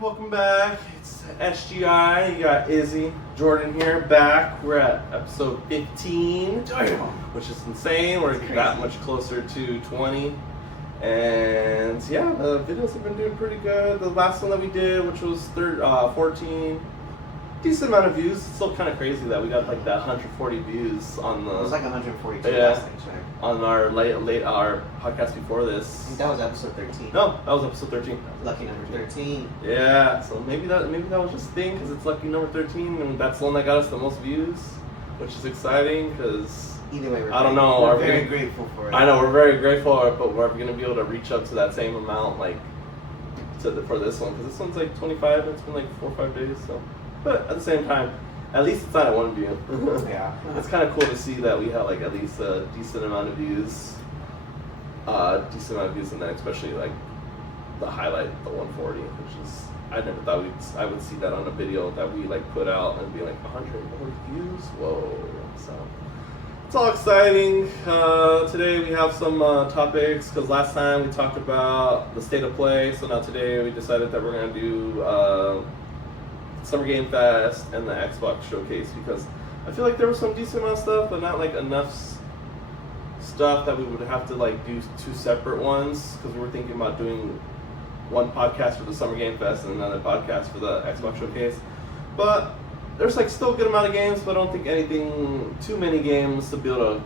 welcome back. It's SGI. You got Izzy, Jordan here, back. We're at episode 15, which is insane. We're that much closer to 20. And yeah, the videos have been doing pretty good. The last one that we did, which was 14, decent amount of views. It's still kind of crazy that we got like that 140 views on the. It was like 142 last time, right? On our our podcast before this. I think that was episode 13. No, that was episode 13. Lucky number 13. Yeah, so maybe that was just a thing because it's lucky number 13, and that's the one that got us the most views, which is exciting because. Either way, we're very grateful for it. I know we're very grateful, but we're going to be able to reach up to that same amount, like for this one, because this one's like 25. And it's been like 4 or 5 days, so. But at the same time, at least it's not at one view. Yeah. It's kind of cool to see that we have like at least a decent amount of views. And then especially like the highlight, the 140, which is I never thought I would see that on a video that we like put out and be like 140 views. Whoa! So it's all exciting. Today we have some topics because last time we talked about the state of play. So now today we decided that we're gonna do Summer Game Fest and the Xbox Showcase because I feel like there was some decent amount of stuff, but not like enough stuff that we would have to like do two separate ones because we were thinking about doing one podcast for the Summer Game Fest and another podcast for the Xbox Showcase. But there's like still a good amount of games, but I don't think too many games to be able to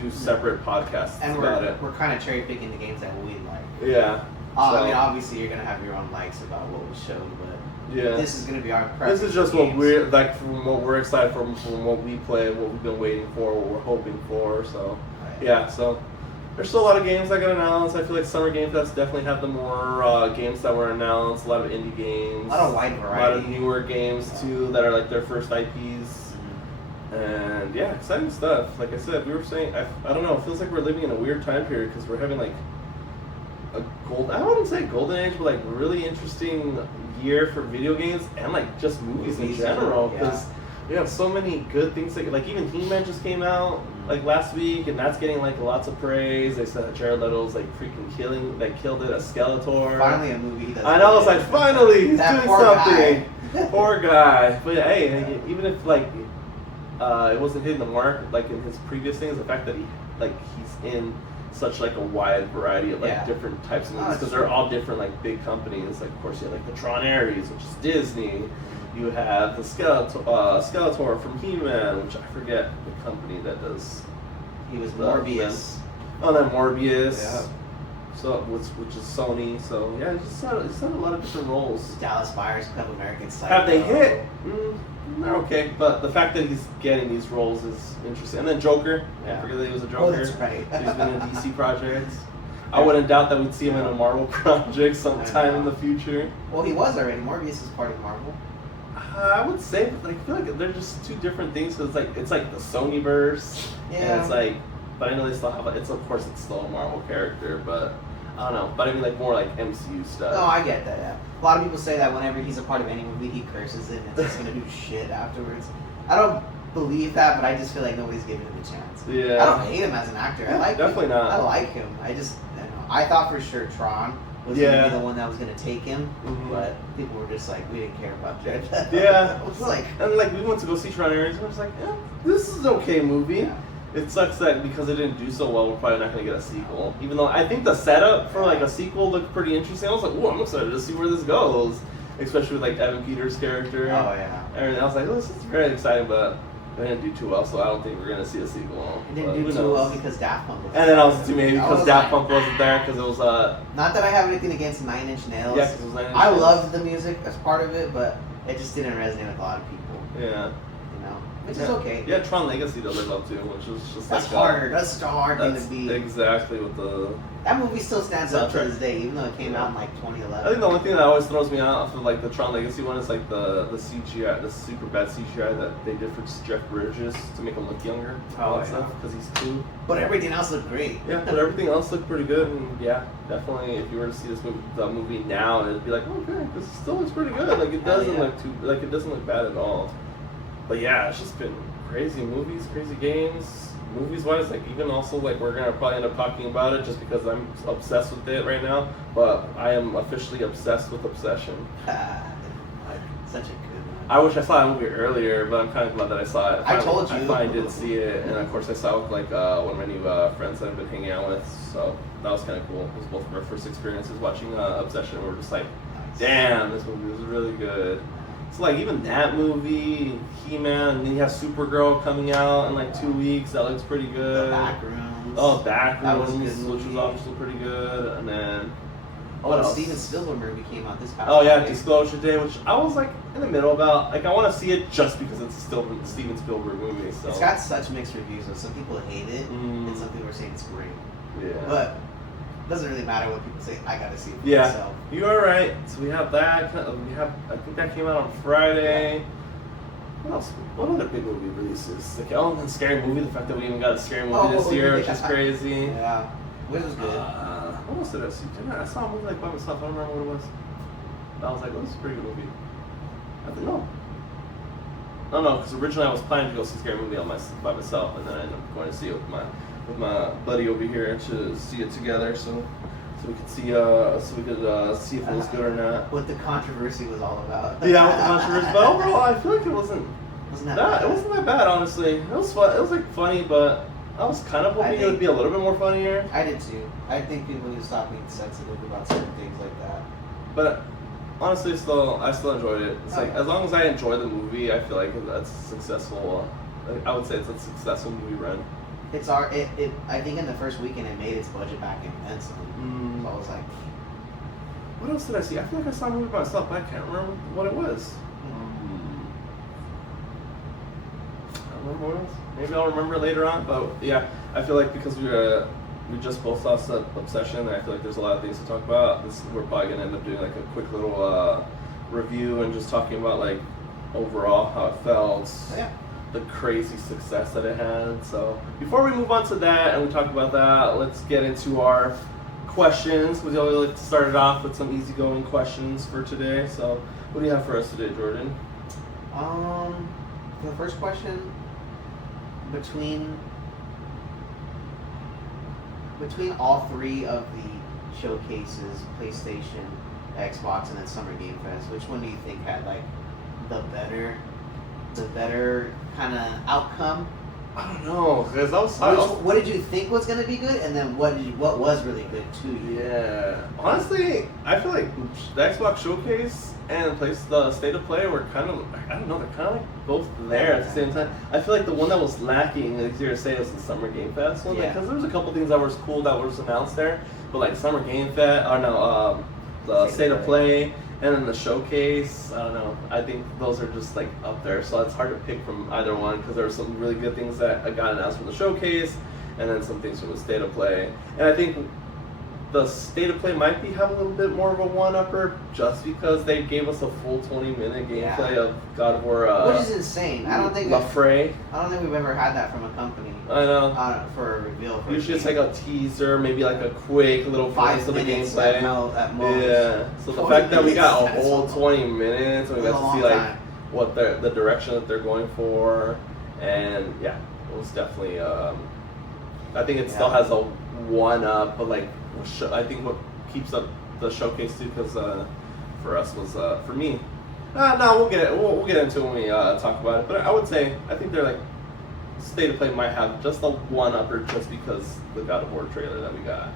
do separate podcasts and about it. We're kind of cherry picking the games that we like. Yeah. I mean, obviously you're gonna have your own likes about what was shown, but yeah, this is gonna be our preference. This is just what we're like from what we're excited for, from what we play, what we've been waiting for, what we're hoping for. So yeah, so there's still a lot of games that got announced. I feel like Summer Game Fest definitely have the more games that were announced. A lot of indie games, a lot of wide variety, a lot of newer games too that are like their first IPs. And yeah, exciting stuff. Like I said, we were saying, I don't know, it feels like we're living in a weird time period because we're having like I wouldn't say golden age, but like really interesting year for video games and like just movies in general because we have so many good things. Like even He-Man just came out like last week, and that's getting like lots of praise. They said that Jared Leto's like freaking killed it as Skeletor. Finally a movie. I know, it's like finally he's doing something. Guy. Poor guy. But hey, even if like it wasn't hitting the mark like in his previous things, the fact that he's in such like a wide variety of like different types of movies because they're all different like big companies. Like of course you have like the Tron Ares, which is Disney. You have the Skeletor from He-Man, which I forget the company that does. He was Morbius. Oh, that Morbius. Yeah. So which is Sony. So yeah, he's had a lot of different roles. Dallas Buyers Club, American Psycho. Have they hit? They're okay, but the fact that he's getting these roles is interesting. And then Joker. I forget that he was a Joker. Oh, that's right. He's been in DC projects. I wouldn't doubt that we'd see him in a Marvel project sometime in the future. Well, he was already. Morbius is part of Marvel. I would say, but I feel like they're just two different things. Cause it's like the Sonyverse, and it's like, but I know they still have. It's of course it's still a Marvel character, but I don't know. But I mean like more like MCU stuff. No, I get that. Yeah. A lot of people say that whenever he's a part of any movie, he curses it and it's just gonna do shit afterwards. I don't believe that, but I just feel like nobody's giving him a chance. Yeah. I don't hate him as an actor. I like definitely him. not. I like him. I thought for sure Tron was going to be the one that was going to take him, but people were just like, we didn't care about Jared. Yeah. It was like, and like we went to go see Tron Ares, and I was like, this is an okay movie. Yeah. It sucks that because it didn't do so well, we're probably not going to get a sequel. Even though I think the setup for like a sequel looked pretty interesting. I was like, I'm excited to see where this goes, especially with like Evan Peters' character. Oh yeah. And I was like, this is very exciting, but it didn't do too well, so I don't think we're gonna see a sequel. It didn't do too well because Daft Punk was there. And then also maybe because Daft Punk wasn't there because it was Not that I have anything against 9 Inch Nails. Yeah, 'cause it was 9 Inch I Nails. loved the music as part of it, but it just didn't resonate with a lot of people. Yeah. Which is okay. Yeah, Tron Legacy to live up to, which was just that's hard. That's such a hard thing to be. Exactly what the. That movie still stands up to this day, even though it came out in like 2011. I think the only thing that always throws me off of like the Tron Legacy one is like the CGI, the super bad CGI that they did for Jeff Bridges to make him look younger. Stuff because he's cool. But everything else looked great. Yeah, but everything else looked pretty good, and yeah, definitely. If you were to see the movie now, it'd be like, okay, this still looks pretty good. Like it doesn't look bad at all. But yeah, it's just been crazy movies, crazy games, movies wise, like even also like we're gonna probably end up talking about it just because I'm obsessed with it right now. But I am officially obsessed with Obsession. Such a good one. I wish I saw that movie earlier, but I'm kind of glad that I saw it. I told you. I finally did see it, and of course I saw it with like one of my new friends that I've been hanging out with. So that was kind of cool. It was both of our first experiences watching Obsession. We were just like, damn, this movie was really good. So like even that movie, He-Man, and then you have Supergirl coming out in like 2 weeks. That looks pretty good. The Backrooms. Oh, Backrooms, That was a good which was movie. obviously pretty good. And then the Steven Spielberg movie came out this past Oh yeah, Friday. Disclosure Day, which I was like in the middle about. Like I want to see it just because it's still a Steven Spielberg movie. So It's got such mixed reviews. Though. Some people hate it, and some people are saying it's great. yeah. But it doesn't really matter what people say. I gotta see it for Yeah. myself. You are right. So we have that. We have. I think that came out on Friday. What else? What other big movie releases? Like and then Scary Movie. The fact that we even got a Scary Movie this year, which is crazy. Yeah, which was good. What else did I see? I saw a movie like by myself. I don't remember what it was. I was like, oh, this is a pretty good movie. I think no. No, because originally I was planning to go see Scary Movie by myself, and then I ended up going to see it with my buddy over here to see it together. So we could see see if it was good or not. What the controversy was all about. Yeah, with the controversy, but overall I feel like it wasn't that it wasn't that bad, honestly. It was fun. It was like funny, but I was kind of hoping it would be a little bit more funnier. I did too. I think people need to stop being sensitive about certain things like that. But honestly, I still enjoyed it. It's like as long as I enjoy the movie, I feel like that's successful. I would say it's a successful movie run. It's I think in the first weekend it made its budget back immensely. So I was like, what else did I see? I feel like I saw a movie by myself, but I can't remember what it was. I don't remember what it was. Maybe I'll remember later on. But yeah, I feel like because we just both saw Obsession, I feel like there's a lot of things to talk about. We're probably gonna end up doing like a quick little review and just talking about like overall how it felt. yeah. The crazy success that it had. So before we move on to that and we talk about that, let's get into our questions. We always like to start it off with some easygoing questions for today. So what do you have for us today, Jordan? The first question, between all three of the showcases, PlayStation, Xbox, and then Summer Game Fest, which one do you think had like the better kind of outcome? I don't know, because what did you think was going to be good, and then what was really good to you? Yeah, honestly, I feel like the Xbox Showcase and the State of Play were kind of, I don't know, they're kind of like both there at the same time. I feel like the one that was lacking, like you were saying, was the Summer Game Fest one, because there was a couple things that were cool that was announced there, but like Summer Game Fest, the State of Play, and then the Showcase, I don't know. I think those are just like up there, so it's hard to pick from either one because there were some really good things that got announced from the Showcase, and then some things from the State of Play. And I think the State of Play might have a little bit more of a one-upper just because they gave us a full 20-minute gameplay of God of War. Which is insane. I don't think we've ever had that from a company. I know. For a reveal. Usually it's like a teaser, maybe like a quick little 5 minutes of the minutes gameplay. at most. Yeah. So the fact that we got a whole 20 minutes and we got to see like what the direction that they're going for, and yeah, it was definitely. I think it still has a one-up, but like I think what keeps up the showcase too, because for us was for me. No, we'll get into it when we talk about it. But I would say I think they're like State of Play might have just a one-upper just because the God of War trailer that we got.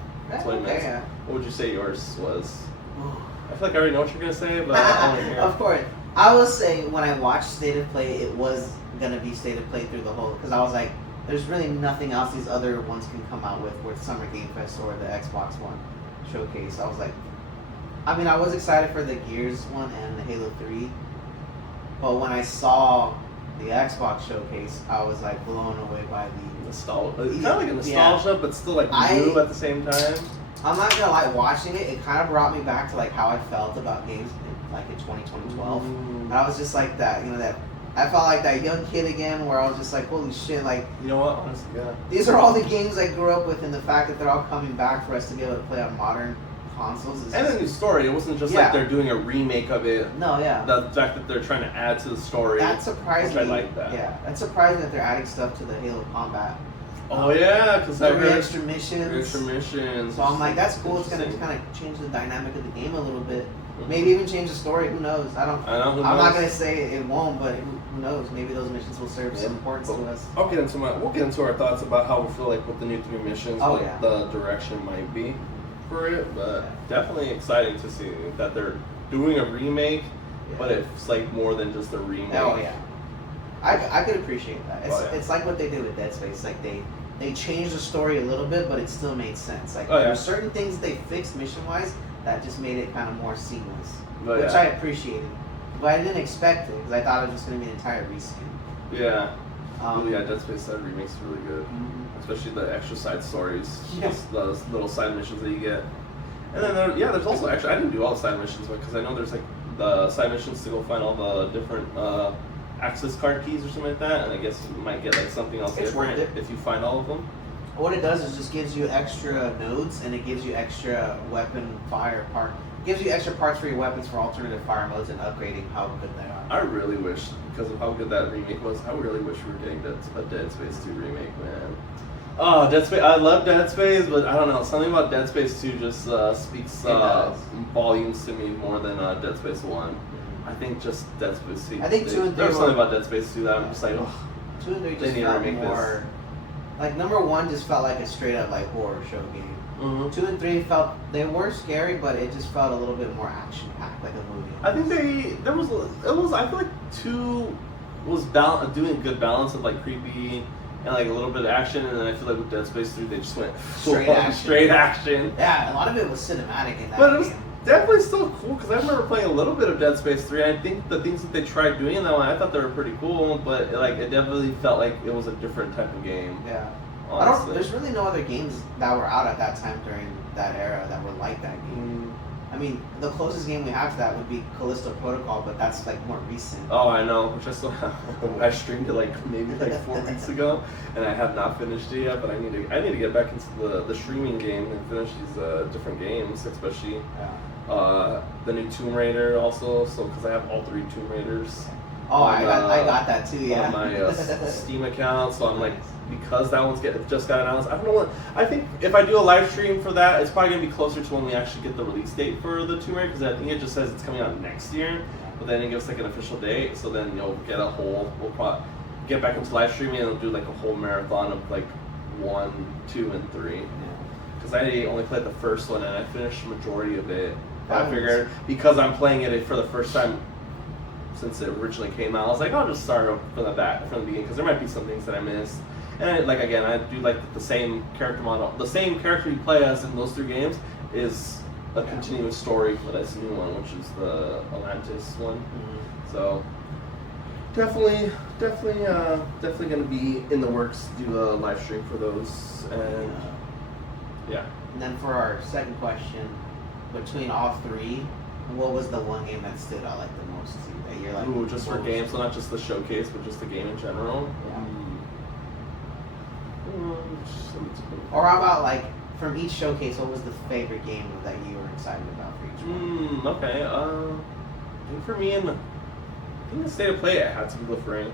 20 minutes. Yeah. What would you say yours was? I feel like I already know what you're gonna say, but I want to hear. Of course, I will say when I watched State of Play, it was gonna be State of Play through the whole, because I was like, there's really nothing else these other ones can come out with Summer Game Fest or the Xbox One showcase. I was like, I mean, I was excited for the Gears one and the Halo 3, but when I saw the Xbox showcase, I was like blown away by the nostalgia. Kind of like a nostalgia, but still like new at the same time. I'm not gonna lie, watching it kind of brought me back to like how I felt about games in 2012. And I was just like that, that I felt like that young kid again, where I was just like, holy shit, like, you know what, honestly, yeah. These are all the games I grew up with, and the fact that they're all coming back for us to be able to play on modern consoles is and a new story. It wasn't just like they're doing a remake of it. No, yeah. The fact that they're trying to add to the story. That surprised me. I like that. Yeah, that's surprising that they're adding stuff to the Halo combat. Oh yeah, because I heard extra missions. So I'm like, that's cool. It's gonna kind of change the dynamic of the game a little bit. Maybe even change the story. Who knows? I'm not gonna say it won't, but who knows? Maybe those missions will serve some importance to us. We'll get into our thoughts about how we feel like with the new 3 missions, what the direction might be for it. But definitely exciting to see that they're doing a remake, but it's like more than just a remake. Oh yeah, I could appreciate that. It's like what they did with Dead Space. Like they changed the story a little bit, but it still made sense. Like there were certain things they fixed mission wise that just made it kind of more seamless, which I appreciated. But I didn't expect it because I thought it was just going to be an entire reskin. Yeah. Dead Space side remake's really good, especially the extra side stories, those little side missions that you get. And then there's also I didn't do all the side missions because I know there's like the side missions to go find all the different access card keys or something like that, and I guess you might get like something else different if you find all of them. What it does is just gives you extra nodes, and it gives you extra weapon fire part. It gives you extra parts for your weapons for alternative fire modes and upgrading how good they are. I really wish, because of how good that remake was, I really wish we were getting a Dead Space 2 remake, man. Oh, Dead Space! I love Dead Space, but I don't know, something about Dead Space 2 just speaks volumes to me more than Dead Space 1. I think just Dead Space 2. I think 2 and 3. There's something about Dead Space 2 that I'm just like, 2 and 3 just felt more. Like number 1 just felt like a straight up like horror show game. 2 and 3 they were scary, but it just felt a little bit more action packed, like a movie. I think I feel like 2 was doing a good balance of like creepy and like a little bit of action, and then I feel like with Dead Space 3 they just went straight action. Yeah, a lot of it was cinematic in that but it was game. Definitely still cool, because I remember playing a little bit of Dead Space 3. I think the things that they tried doing in that one, I thought they were pretty cool, but it definitely felt like it was a different type of game. Yeah. There's really no other games that were out at that time during that era that were like that game. I mean, the closest game we have to that would be Callisto Protocol, but that's like more recent. Oh, I know, which I still have. I streamed it maybe 4 weeks ago, and I have not finished it yet. But I need to get back into the streaming game and finish these different games, especially the new Tomb Raider also. So because I have all 3 Tomb Raiders. Oh, I got that too. Yeah. On my Steam account, so I'm like. Because that one's just got announced. I don't know I think if I do a live stream for that, it's probably going to be closer to when we actually get the release date for the Tomb Raider, because I think it just says it's coming out next year, but then it gives like an official date, so then we'll probably get back into live streaming and we'll do like a whole marathon of like 1, 2, and 3. Because I only played the first one and I finished the majority of it. I figured because I'm playing it for the first time since it originally came out, I was like, I'll just start from the beginning, because there might be some things that I missed. And I do like the same character model. The same character you play as in those 3 games is a continuous story for this new one, which is the Atlantis one. So definitely gonna be in the works to do a live stream for those. And And then for our second question, between all 3, what was the one game that stood out like the most to you that you're like? Ooh, just for games, so not just the showcase, but just the game in general. Yeah. Or how about like from each showcase, what was the favorite game that you were excited about for each one? Okay. I think for me, I think the state of play, it had to be Lefrain.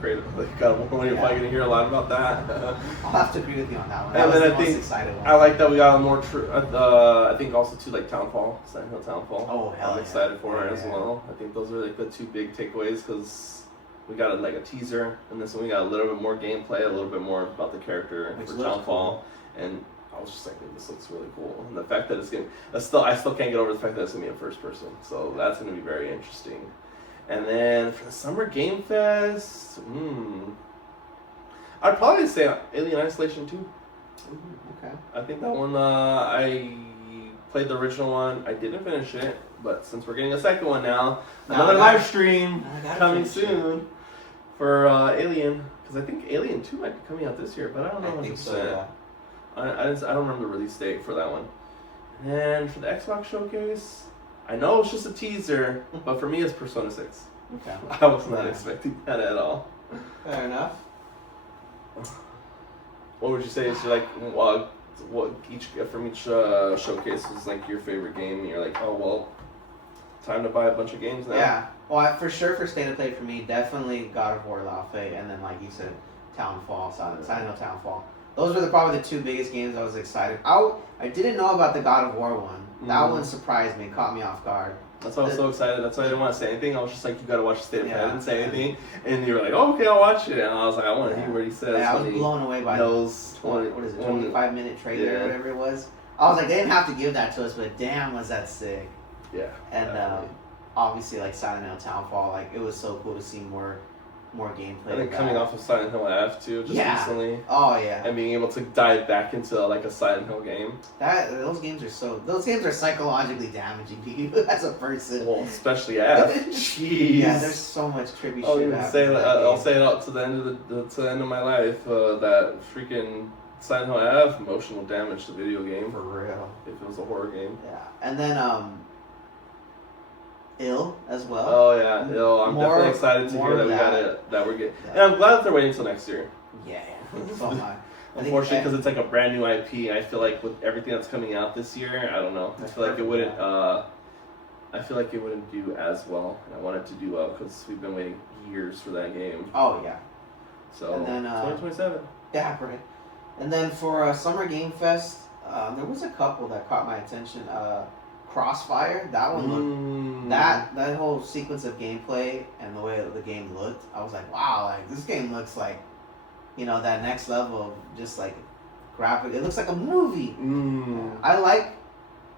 Great. God of War, you're probably gonna hear a lot about that. I'll have to agree with you on that one. And then I think I like that we got a more I think also too like Townfall, Silent Hill Townfall. Oh hell, I'm excited for it as well. I think those are like the 2 big takeaways, because we got a teaser, and this one we got a little bit more gameplay, a little bit more about the character for Townfall, cool. And I was just like, this looks really cool. And the fact that I still can't get over the fact that it's gonna be in first person, so that's gonna be very interesting. And then for the Summer Game Fest, I'd probably say Alien Isolation 2. Okay. I think that one, I played the original one. I didn't finish it, but since we're getting a second one now, another live stream coming soon for Alien. Because I think Alien 2 might be coming out this year, but I don't know 100%. I think so, yeah. I don't remember the release date for that one. And for the Xbox showcase, I know it's just a teaser, but for me it's Persona 6. Okay. I was not expecting that at all. Fair enough. What would you say is like what from each showcase is like your favorite game? And you're like, oh well, time to buy a bunch of games now. Yeah. Well, for sure for State of Play for me, definitely God of War Laufey, and then like you said, Townfall, Silent Hill Townfall. those were probably the two biggest games I was excited. I didn't know about the God of War one. That one surprised me, caught me off guard. That's why I was so excited. That's why I didn't want to say anything. I was just like, you gotta watch the State of Play. I didn't say Yeah. anything. And you were like, oh, okay, I'll watch it. And I was like, I want to hear what he says. Yeah, I was blown away by those 25-minute trailer or whatever it was. I was like, they didn't have to give that to us, but damn, was that sick. Yeah. And obviously, like Silent Hill Townfall, like it was so cool to see more gameplay. I think coming off of Silent Hill F too, just recently. Oh yeah. And being able to dive back into like a Silent Hill game. Those games are psychologically damaging to you as a person. Well, especially F. Jeez. Yeah, there's so much trippy shit. I'll say it out to the end of my life. That freaking Silent Hill F emotional damage to video game. For real. If it was a horror game. Yeah, and then Ill as well. Oh yeah, Ill. I'm definitely excited to hear that we got it. That we're getting. Yeah. And I'm glad that they're waiting until next year. Yeah. So am I. Unfortunately, because it's like a brand new IP. I feel like with everything that's coming out this year, I don't know. I feel like it wouldn't. I feel like it wouldn't do as well. And I want it to do well because we've been waiting years for that game. Oh yeah. So and then 2027. Yeah, right. And then for Summer Game Fest, there was a couple that caught my attention. Crossfire, that one looked, that whole sequence of gameplay and the way the game looked, I was like, wow, like this game looks like, that next level of just like graphic. It looks like a movie.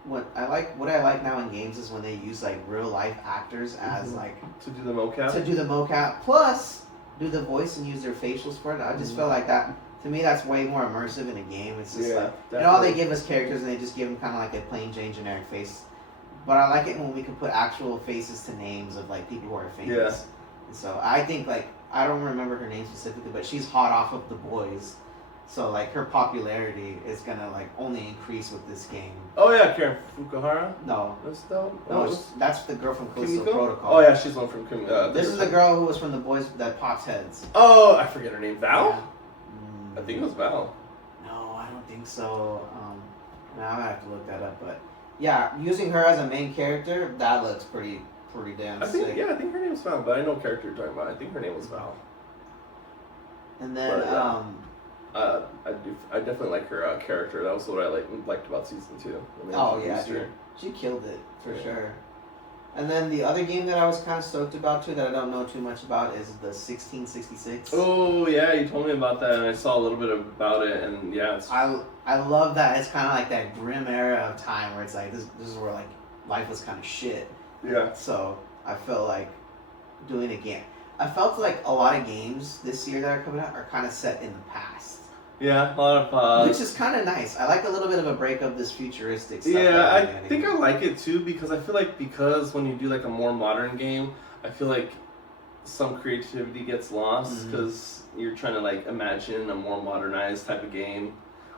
What I like now in games is when they use like real life actors as like to do the mocap. Plus do the voice and use their facials for it. I just feel like that. To me, that's way more immersive in a game. It's just all they give us characters and they just give them kind of like a plain Jane generic face. But I like it when we can put actual faces to names of like people who are famous. Yeah. And so I think like, I don't remember her name specifically, but she's hot off of The Boys. So like her popularity is gonna like only increase with this game. Oh yeah, Karen Fukuhara? No. No, that's the girl from Callisto Protocol. Oh yeah, she's one from this is the girl who was from The Boys that pops heads. Oh, I forget her name. Val? Yeah. I think it was Val. No, I don't think so. Now I have to look that up, but yeah, using her as a main character, that looks pretty damn sick. I think her name was Val, but I know character you're talking about. I think her name was Val. And then I definitely like her character. That was what I liked about season 2. Oh yeah, dude. She killed it for sure. And then the other game that I was kind of stoked about too, that I don't know too much about, is the 1666. Oh yeah, you told me about that, and I saw a little bit about it, and yeah. I love that. It's kind of like that grim era of time where it's like this is where like life was kind of shit. Yeah. So I felt like doing a game. I felt like a lot of games this year that are coming out are kind of set in the past. Yeah, a lot of which is kind of nice. I like a little bit of a break of this futuristic stuff. Yeah, I think I like it too because I feel like when you do like a more modern game, I feel like some creativity gets lost because you're trying to like imagine a more modernized type of game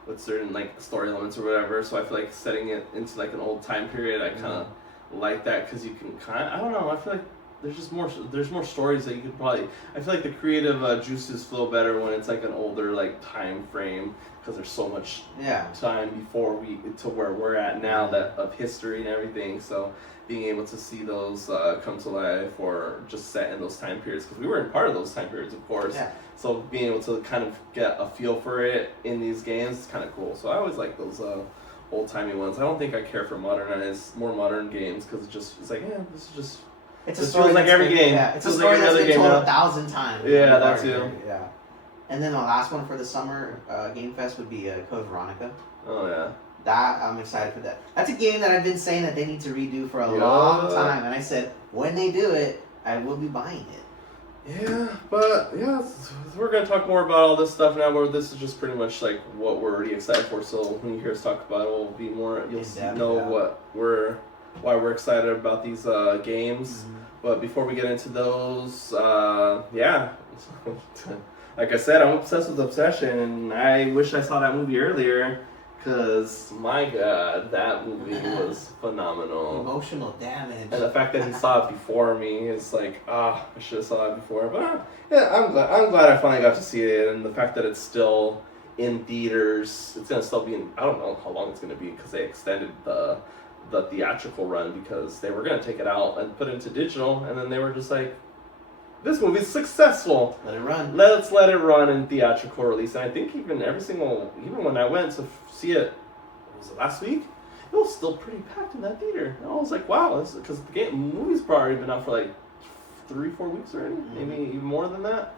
with certain like story elements or whatever. So I feel like setting it into like an old time period, I kind of like that because you can I don't know. I feel like there's more stories that you could probably. I feel like the creative juices flow better when it's like an older like time frame because there's so much time before to where we're at now that of history and everything. So being able to see those come to life or just set in those time periods because we were in part of those time periods, of course. Yeah. So being able to kind of get a feel for it in these games is kind of cool. So I always like those old timey ones. I don't think I care for more modern games because it's like this is just. It's a story like every game. Yeah, it's a story that's been told 1,000 times. Yeah, that too. Yeah. And then the last one for the summer Game Fest would be Code Veronica. Oh yeah. That I'm excited for that. That's a game that I've been saying that they need to redo for a long time, and I said when they do it, I will be buying it. Yeah, but we're gonna talk more about all this stuff now. Where this is just pretty much like what we're already excited for. So when you hear us talk about it, we'll be more. You'll know why we're excited about these games. But before we get into those, like I said, I'm obsessed with Obsession, and I wish I saw that movie earlier, because, my God, that movie was phenomenal. Emotional damage. And the fact that he saw it before me is like, I should have saw it before. But, I'm glad I finally got to see it, and the fact that it's still in theaters, it's going to still be in, I don't know how long it's going to be, because they extended the theatrical run because they were going to take it out and put it into digital, and then they were just like, this movie's successful. Let it run. Let's let it run in theatrical release. And I think even when I went to see it, was it last week? It was still pretty packed in that theater. And I was like, wow, because the movie's probably been out for like 3-4 weeks already, maybe even more than that.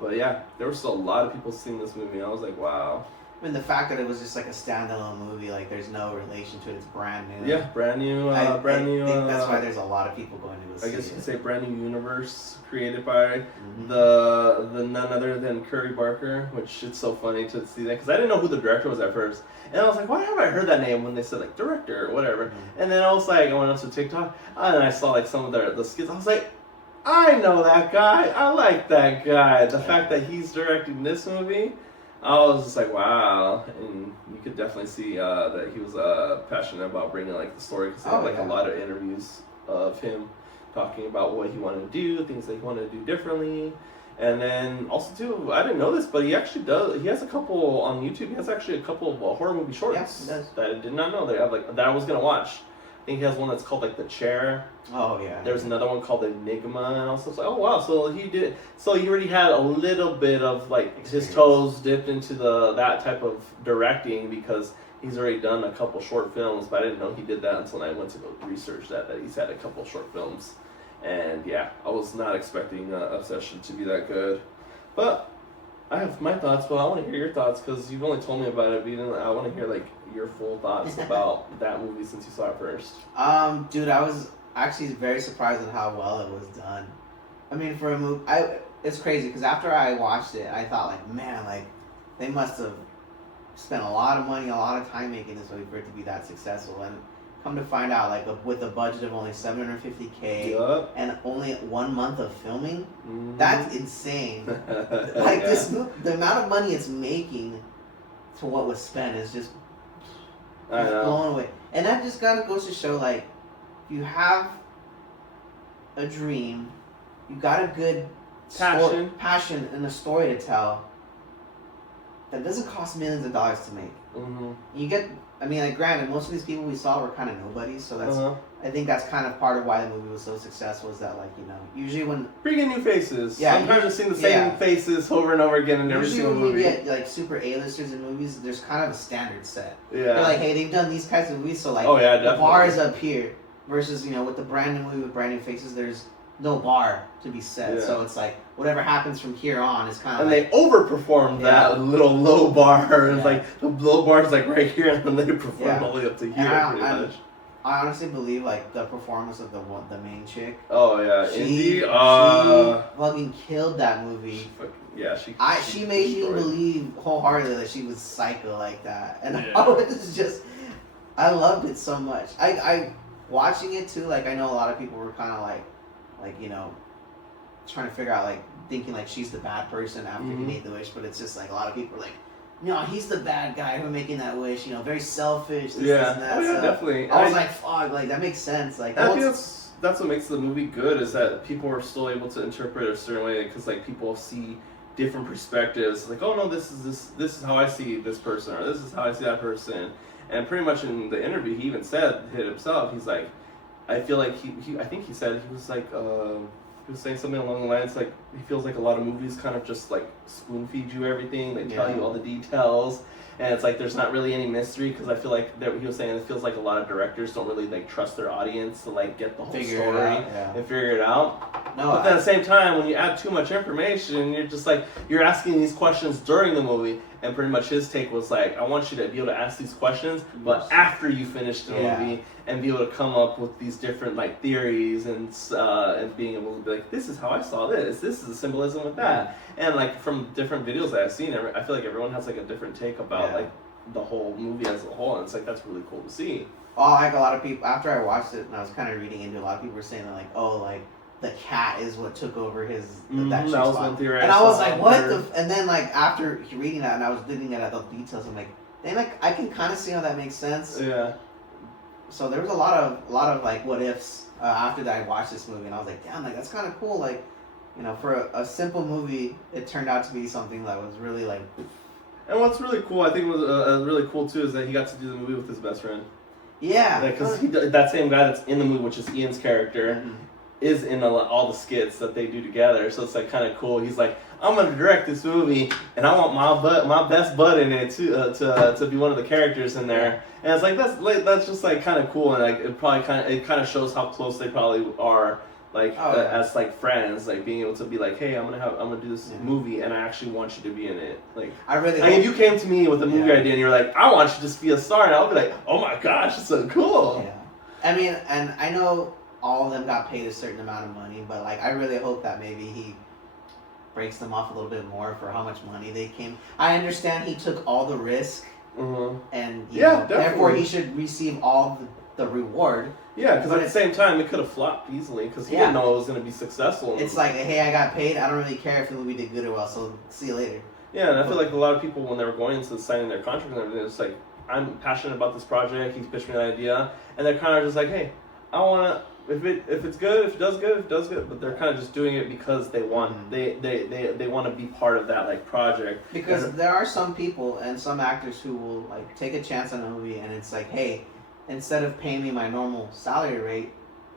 But yeah, there were still a lot of people seeing this movie. I was like, wow. I mean, the fact that it was just like a standalone movie, like there's no relation to it, it's brand new. Yeah, brand new. I think that's why there's a lot of people going to go see it. I guess you could say brand new universe created by the none other than Curry Barker, which it's so funny to see that because I didn't know who the director was at first, and I was like, why have I heard that name when they said like director or whatever? And then I was like, I went up to TikTok and I saw like some of the skits. I was like, I know that guy. I like that guy. The fact that he's directing this movie. I was just like, wow, and you could definitely see that he was passionate about bringing like the story because they had like a lot of interviews of him talking about what he wanted to do, things that he wanted to do differently, and then also too, I didn't know this, but he actually does. He has a couple on YouTube. He has actually a couple of horror movie shorts that I did not know they have like that I was gonna watch. I think he has one that's called like The Chair. Oh yeah. There's another one called Enigma, and I was like, oh wow, so he already had a little bit of like his toes dipped into that type of directing because he's already done a couple short films, but I didn't know he did that until I went to go research that he's had a couple short films, and yeah, I was not expecting Obsession to be that good, but I have my thoughts, but I want to hear your thoughts because you've only told me about it, but I want to hear like your full thoughts about that movie since you saw it first. Dude, I was actually very surprised at how well it was done. I mean, for a movie, it's crazy because after I watched it, I thought like, man, like they must have spent a lot of money, a lot of time making this movie for it to be that successful. And come to find out, like with a budget of only $750K and only 1 month of filming, that's insane. Like the amount of money it's making for what was spent is just blown away. And that just gotta goes to show, like, if you have a dream, you got a good passion and a story to tell, that doesn't cost millions of dollars to make. You get, I mean, like, granted, most of these people we saw were kind of nobodies, so that's, I think that's kind of part of why the movie was so successful, is that, like, you know, usually when... Bring in new faces. Yeah. Sometimes I've seen the same faces over and over again in every single movie. Usually when you get, like, super A-listers in movies, there's kind of a standard set. Yeah. They're like, hey, they've done these kinds of movies, so, like, the bar is up here. Versus, you know, with the brand new movie with brand new faces, there's no bar to be set. Yeah. So it's like, whatever happens from here on is kind of and like... And they overperformed that little low bar. It's like, the low bar is like right here, and then they performed all the way up to here pretty much. I honestly believe, like, the performance of the main chick. Oh, yeah. She fucking killed that movie. She made me believe wholeheartedly that she was psycho like that. And I was just... I loved it so much. I watching it, too, like, I know a lot of people were kind of like, you know, trying to figure out, like, thinking, like, she's the bad person after he made the wish, but it's just, like, a lot of people are like, no, he's the bad guy who making that wish, you know, very selfish, this and that. Oh, yeah, definitely. I was like, fuck, like, that makes sense. Like, I think that's what makes the movie good, is that people are still able to interpret it a certain way, because, like, people see different perspectives. Like, oh, no, this is how I see this person, or this is how I see that person. And pretty much in the interview, he even said it himself. He's like, I feel like I think he said, he was like, he was saying something along the lines like, he feels like a lot of movies kind of just like spoon feed you everything. They tell you all the details. And it's like, there's not really any mystery, because I feel like he was saying it feels like a lot of directors don't really like trust their audience to like get the whole story and figure it out. No, but then at the same time, when you add too much information, you're just like, you're asking these questions during the movie, and pretty much his take was like, I want you to be able to ask these questions, but after you finish the movie, and be able to come up with these different like theories and being able to be like, this is how I saw this. This is the symbolism with that. And like from different videos that I've seen, I feel like everyone has like a different take about like the whole movie as a whole, and it's like, that's really cool to see. Oh, like a lot of people, after I watched it and I was kind of reading into it, a lot of people were saying that, like, oh, like the cat is what took over that was one theory. And I was like, what the and then like after reading that and I was looking at the details, I'm like, then like I can kind of see how that makes sense. Yeah. So there was a lot of like what ifs after that I watched this movie, and I was like, damn, like that's kind of cool. Like, you know, for a simple movie, it turned out to be something that was really like. And what's really cool, I think, was really cool too, is that he got to do the movie with his best friend. Yeah. Because that same guy that's in the movie, which is Ian's character, is in all the skits that they do together. So it's like kind of cool. He's like, I'm gonna direct this movie, and I want my best bud in it to be one of the characters in there. And it's like that's just like kind of cool, and like it kind of shows how close they probably are. Like as like friends, like being able to be like, hey, I'm gonna do this movie, and I actually want you to be in it. Like I really. Like if you came to me with a movie idea and you're like, I want you to just be a star, and I'll be like, oh my gosh, it's so cool. Yeah, I mean, and I know all of them got paid a certain amount of money, but like I really hope that maybe he breaks them off a little bit more for how much money they came. I understand he took all the risk, and you know, therefore he should receive all the reward. Yeah, because at the same time, it could have flopped easily because he didn't know it was going to be successful. It's like, hey, I got paid. I don't really care if the movie did good or well, so see you later. Yeah, and I feel like a lot of people, when they were going into signing their contract and everything, it's like, I'm passionate about this project. He's pitched me an idea, and they're kind of just like, hey, I want to. If it's good, if it does good. But they're kind of just doing it because they want they want to be part of that like project. Because there are some people and some actors who will like take a chance on a movie, and it's like, hey, instead of paying me my normal salary rate,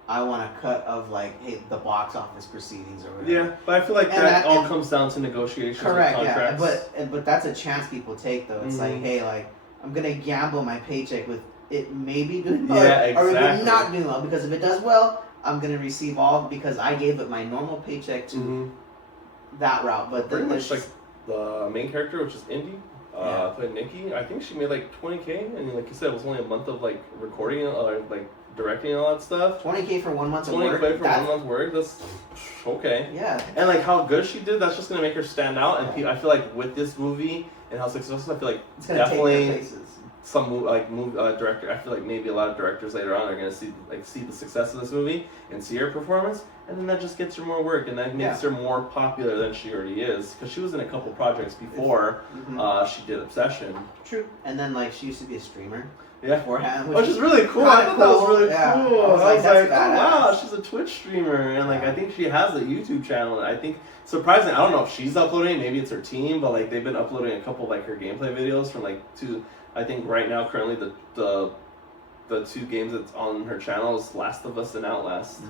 I want a cut of like, hey, the box office proceedings or whatever. Yeah, but I feel like that all comes down to negotiations. Correct. And contracts. Yeah, but that's a chance people take though. It's like, hey, like I'm gonna gamble my paycheck with it maybe doing well or maybe not doing well, because if it does well, I'm gonna receive all because I gave it my normal paycheck to that route. But pretty much like the main character, which is Indy, played Nikki. I think she made like $20K, and like you said, it was only a month of like recording, like directing and all that stuff. $20K for 1 month of work. $20K for 1 month's work. That's okay. Yeah. And like how good she did, that's just gonna make her stand out. And I feel like with this movie and how successful, I feel like it's gonna definitely take their places. Some movie director. I feel like maybe a lot of directors later on are gonna see the success of this movie and see her performance, and then that just gets her more work, and that makes her more popular than she already is, because she was in a couple projects before she did Obsession. True. And then like she used to be a streamer. Yeah. Beforehand, which is really cool. I thought that was really cool. I was like, oh wow, she's a Twitch streamer, and like I think she has a YouTube channel. And I think surprisingly, I don't know if she's uploading, maybe it's her team, but like they've been uploading a couple like her gameplay videos from like I think right now currently the two games that's on her channel is Last of Us and Outlast.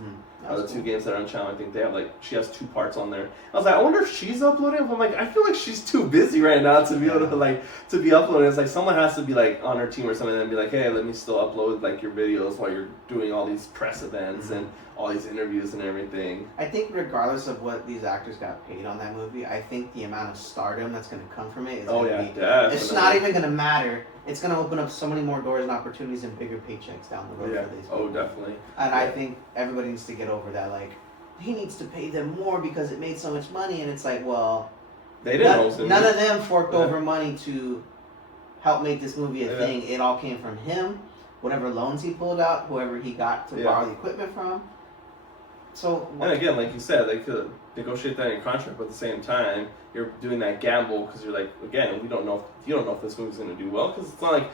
The two games that are on the channel. I think they have like she has 2 parts on there. I was like, I wonder if she's uploading. But I'm like, I feel like she's too busy right now to be able to be uploading. It's like someone has to be like on her team or something and be like, hey, let me still upload like your videos while you're doing all these press events and all these interviews and everything. I think regardless of what these actors got paid on that movie, I think the amount of stardom that's going to come from it is going to be. Definitely. It's not even going to matter. It's going to open up so many more doors and opportunities and bigger paychecks down the road for these people. Oh, definitely. And I think everybody needs to get over that. Like, he needs to pay them more because it made so much money, and it's like, well, they didn't. None of them forked over money to help make this movie a thing. It all came from him. Whatever loans he pulled out, whoever he got to borrow the equipment from. So, and again, like you said, they could negotiate that in your contract, but at the same time, you're doing that gamble because you're like, again, you don't know if this movie's going to do well, because it's not like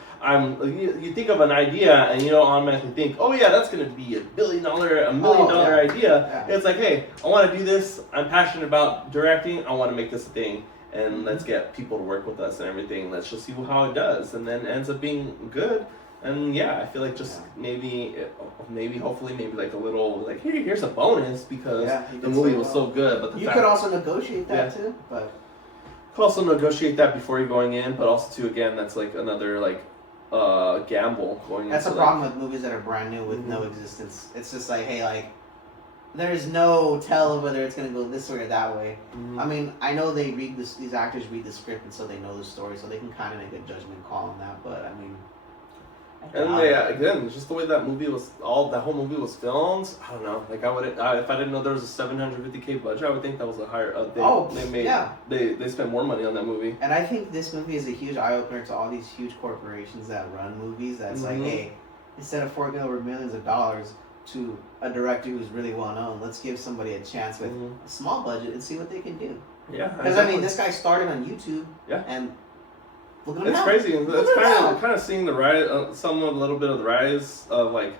you think of an idea and you don't automatically think, oh yeah, that's going to be $1 million idea. Yeah. It's like, hey, I want to do this. I'm passionate about directing. I want to make this a thing, and let's get people to work with us and everything. Let's just see how it does, and then it ends up being good. And yeah, I feel like just maybe hopefully like a little like here's a bonus because the movie was so good. But you could also negotiate that too, but could also negotiate that before you're going in, but also too again that's like another like gamble going. That's a problem with movies that are brand new with no existence. It's just like, hey, like there's no tell of whether it's gonna go this way or that way. I mean, I know they read these actors read the script, and so they know the story, so they can kind of make a judgment call on that. But I mean. And again, just the way that whole movie was filmed, I don't know. Like if I didn't know there was a $750K budget, I would think that was a higher. They spent more money on that movie. And I think this movie is a huge eye opener to all these huge corporations that run movies. That's like, hey, instead of forking over millions of dollars to a director who's really well known, let's give somebody a chance with a small budget and see what they can do. Yeah, because I mean, this guy started on YouTube. Yeah, and. It's crazy. It's kind of seeing the rise, a little bit of the rise of like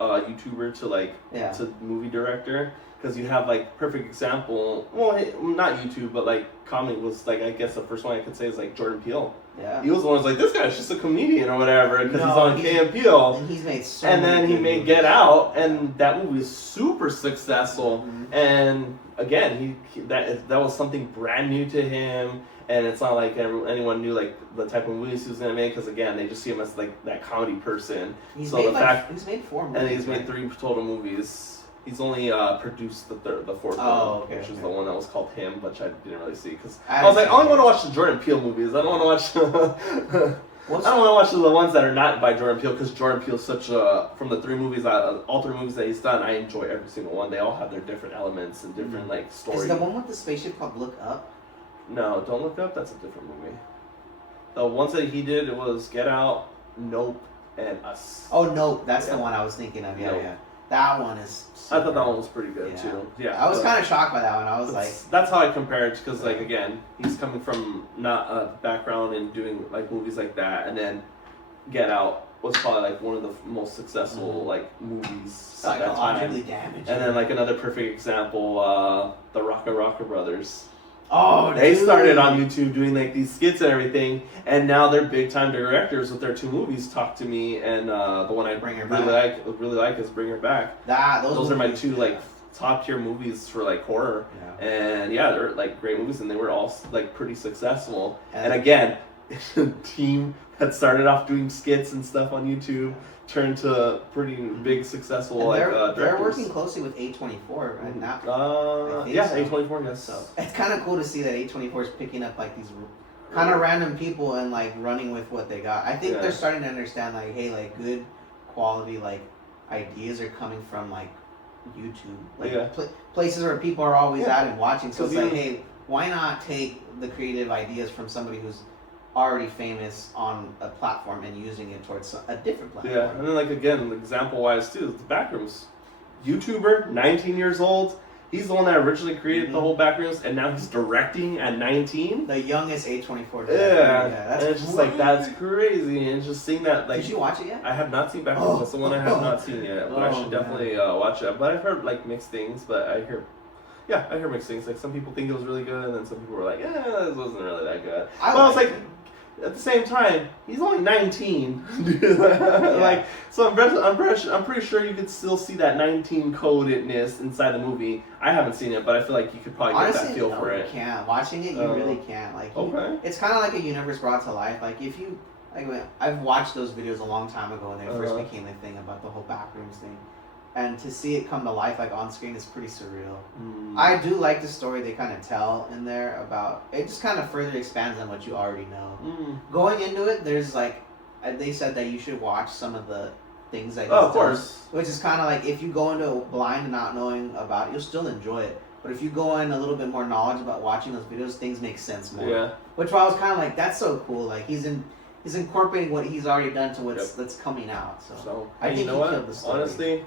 YouTuber to movie director, because you have like perfect example. Well, not YouTube, but like comic was like I guess the first one I could say is like Jordan Peele. Yeah. He was the one who's like, this guy's just a comedian or whatever because he's No, on Key and Peele. And he's made so And many then he good made movies. Get Out, and that movie is super successful. Mhm. And again, that was something brand new to him. And it's not like anyone knew like the type of movies he was gonna make because again, they just see him as like that comedy person. He's So made the fact, he's made 4 movies. and he's made right? 3 total movies. He's only produced the 4th Oh, one, okay, which is okay. the one that was called Him, which I didn't really see because I I was like, I only haven't want to watch the Jordan Peele movies. I don't want to watch. What's I don't want to watch the ones that are not by Jordan Peele because Jordan Peele's such a from the 3 movies, all 3 movies that he's done. I enjoy every single one. They all have their different elements and different like stories. Is the one with the spaceship called Look Up? No, Don't Look Up. That's a different movie. The ones that he did, it was Get Out, Nope, and Us. Oh, Nope. That's the Yeah. one I was thinking of. Yeah, Nope. yeah. That one is. I thought that one was pretty good Yeah. too. Yeah, I was but kind of shocked by that one. I was like, that's how I compare it because like again, he's coming from not a background in doing like movies like that, and then Get Out was probably like one of the most successful like movies at that time. psychologically damaged. And then like another perfect example, the Rocka Brothers. oh, They dude. started on YouTube doing like these skits and everything, and now they're big time directors with their 2 movies, Talk to Me and the one I Bring Her really like is Bring Her Back. Those are my movies, 2 like top tier movies for like horror, Yeah. and yeah, they're like great movies, and they were all like pretty successful. And- And again, a team that started off doing skits and stuff on YouTube turned to pretty big successful And like they're directors. working closely with A24 right now. I think Yeah, so. A24, yes. So it's kind of cool to see that A24 is picking up like these kind of random people and like running with what they got. I think Yeah. they're starting to understand like, hey, like good quality like ideas are coming from like YouTube, like Yeah. places where people are always Yeah. at and watching. So it's Because like, even- hey, why not take the creative ideas from somebody who's already famous on a platform and using it towards a different platform? Yeah, and then like again, example wise too, the Backrooms. YouTuber, 19 years old. He's the one that originally created the whole Backrooms, and now he's directing at 19. The youngest A24. Yeah, that's and it's just like that's crazy, and just seeing that like. Did you watch it yet? I have not seen Backrooms. Oh. That's the one I have not seen yet, but I Oh, should definitely watch it. But I've heard like mixed things, but I hear mixed things. Like some people think it was really good, and then some people were like, "Yeah, this wasn't really that good." But I was like, at the same time, he's only 19. Like, so I'm pretty sure you could still see that 19 codedness inside the movie. I haven't seen it, but I feel like you could probably honestly, get that feel no, for you it. can't. Watching it, you really can't. Like, Okay. it's kind of like a universe brought to life. Like, if you, like, I've watched those videos a long time ago when they first became a thing about the whole Backrooms thing, and to see it come to life like on screen is pretty surreal. I do like the story they kind of tell in there about it. Just kind of further expands on what you already know. Going into it, there's like they said that you should watch some of the things that he's Oh, of done, course. which is kind of like if you go into blind and not knowing about it, you'll still enjoy it. But if you go in a little bit more knowledge about watching those videos, things make sense more. Yeah. Which I was kind of like, that's so cool. Like he's incorporating what he's already done to what's that's coming out. So I hey, think you know he killed the what? story. Honestly,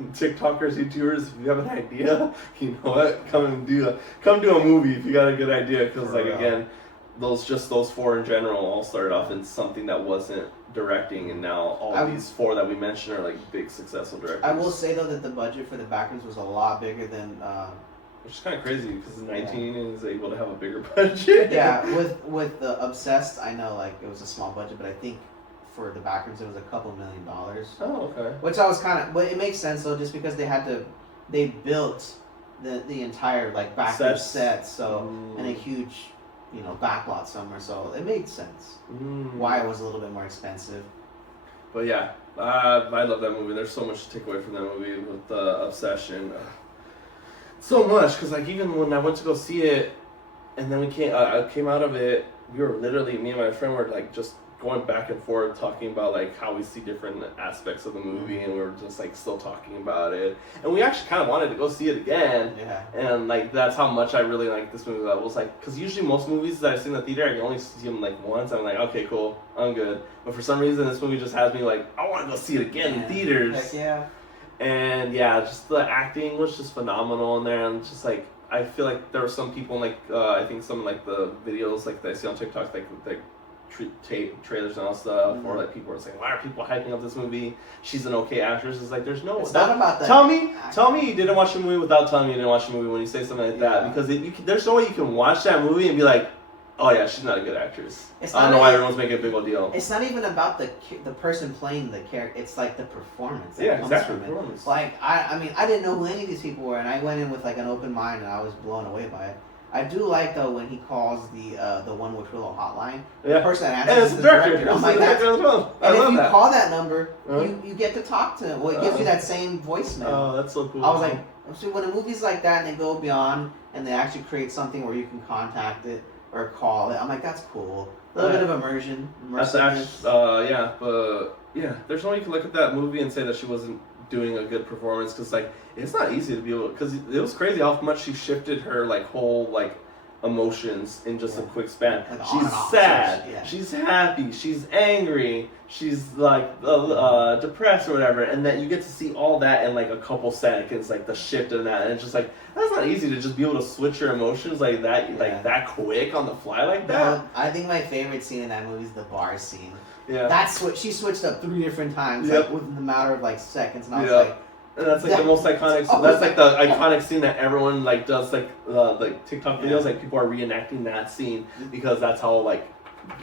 TikTokers, YouTubers, if you have an idea, you know what? Come do a movie if you got a good idea. Because like again, those 4 in general all started off in something that wasn't directing, and now all these 4 that we mentioned are like big successful directors. I will say though that the budget for the Backrooms was a lot bigger than. Which is kind of crazy because 19 is able to have a bigger budget. Yeah, with the Obsessed, I know like it was a small budget, but I think for the Backrooms it was a couple $1 million. Oh, okay. Which I was but it makes sense though, just because they built the entire like Backrooms set, so in a huge, backlot somewhere, so it made sense why it was a little bit more expensive. But yeah, I love that movie. There's so much to take away from that movie with the obsession. So much, because like even when I went to go see it, and then I came out of it, we were literally, me and my friend were like just going back and forth talking about like how we see different aspects of the movie, and we were just like still talking about it, and we actually kind of wanted to go see it again. Yeah. And like that's how much I really like this movie. I was like, because usually most movies that I see in the theater, I can only see them like once. I'm like, okay, cool, I'm good. But for some reason, this movie just has me like, I want to go see it again in theaters. Heck yeah. And yeah, just the acting was just phenomenal in there, and just like I feel like there were some people in, like I think some like the videos like that I see on TikTok like trailers and all stuff, or like people were saying, why are people hyping up this movie? She's an okay actress. It's like there's no. It's not about that. Tell me you didn't watch the movie without telling me you didn't watch the movie when you say something like that, because there's no way you can watch that movie and be like, Oh yeah, she's not a good actress. It's I don't not know why a- everyone's making a big old deal. It's not even about the person playing the character. It's like the performance. That Yeah, comes exactly. from it. Performance. Like I mean, I didn't know who any of these people were, and I went in with like an open mind, and I was blown away by it. I do like though when he calls the one with Willow hotline. Yeah. The person that And answers it's is the the director. director. I'm It's like, the director as well. I and if love you that. call that number, Uh-huh. you get to talk to him. Well, it gives you that same voicemail. Oh, that's so cool. I was like, so when a movie's like that and they go beyond and they actually create something where you can contact it or call it, I'm like, that's cool. A little bit of immersion. That's actually, yeah, but yeah, there's no way you can look at that movie and say that she wasn't doing a good performance because like it's not easy to be able because it was crazy how much she shifted her like whole like emotions in just a quick span. Like on She's and off sad, switch, yeah. she's happy, she's angry, she's like depressed or whatever, and then you get to see all that in like a couple seconds, like the shift in that, and it's just like that's not easy to just be able to switch your emotions like that, like that quick on the fly like that. No, I think my favorite scene in that movie is the bar scene. Yeah, That's what she switched up 3 different times, Yep. like within the matter of like seconds, and I was Yep. like, and that's like the most iconic. Oh, That's like the oh. iconic scene that everyone like does like TikTok videos. Like people are reenacting that scene because that's how like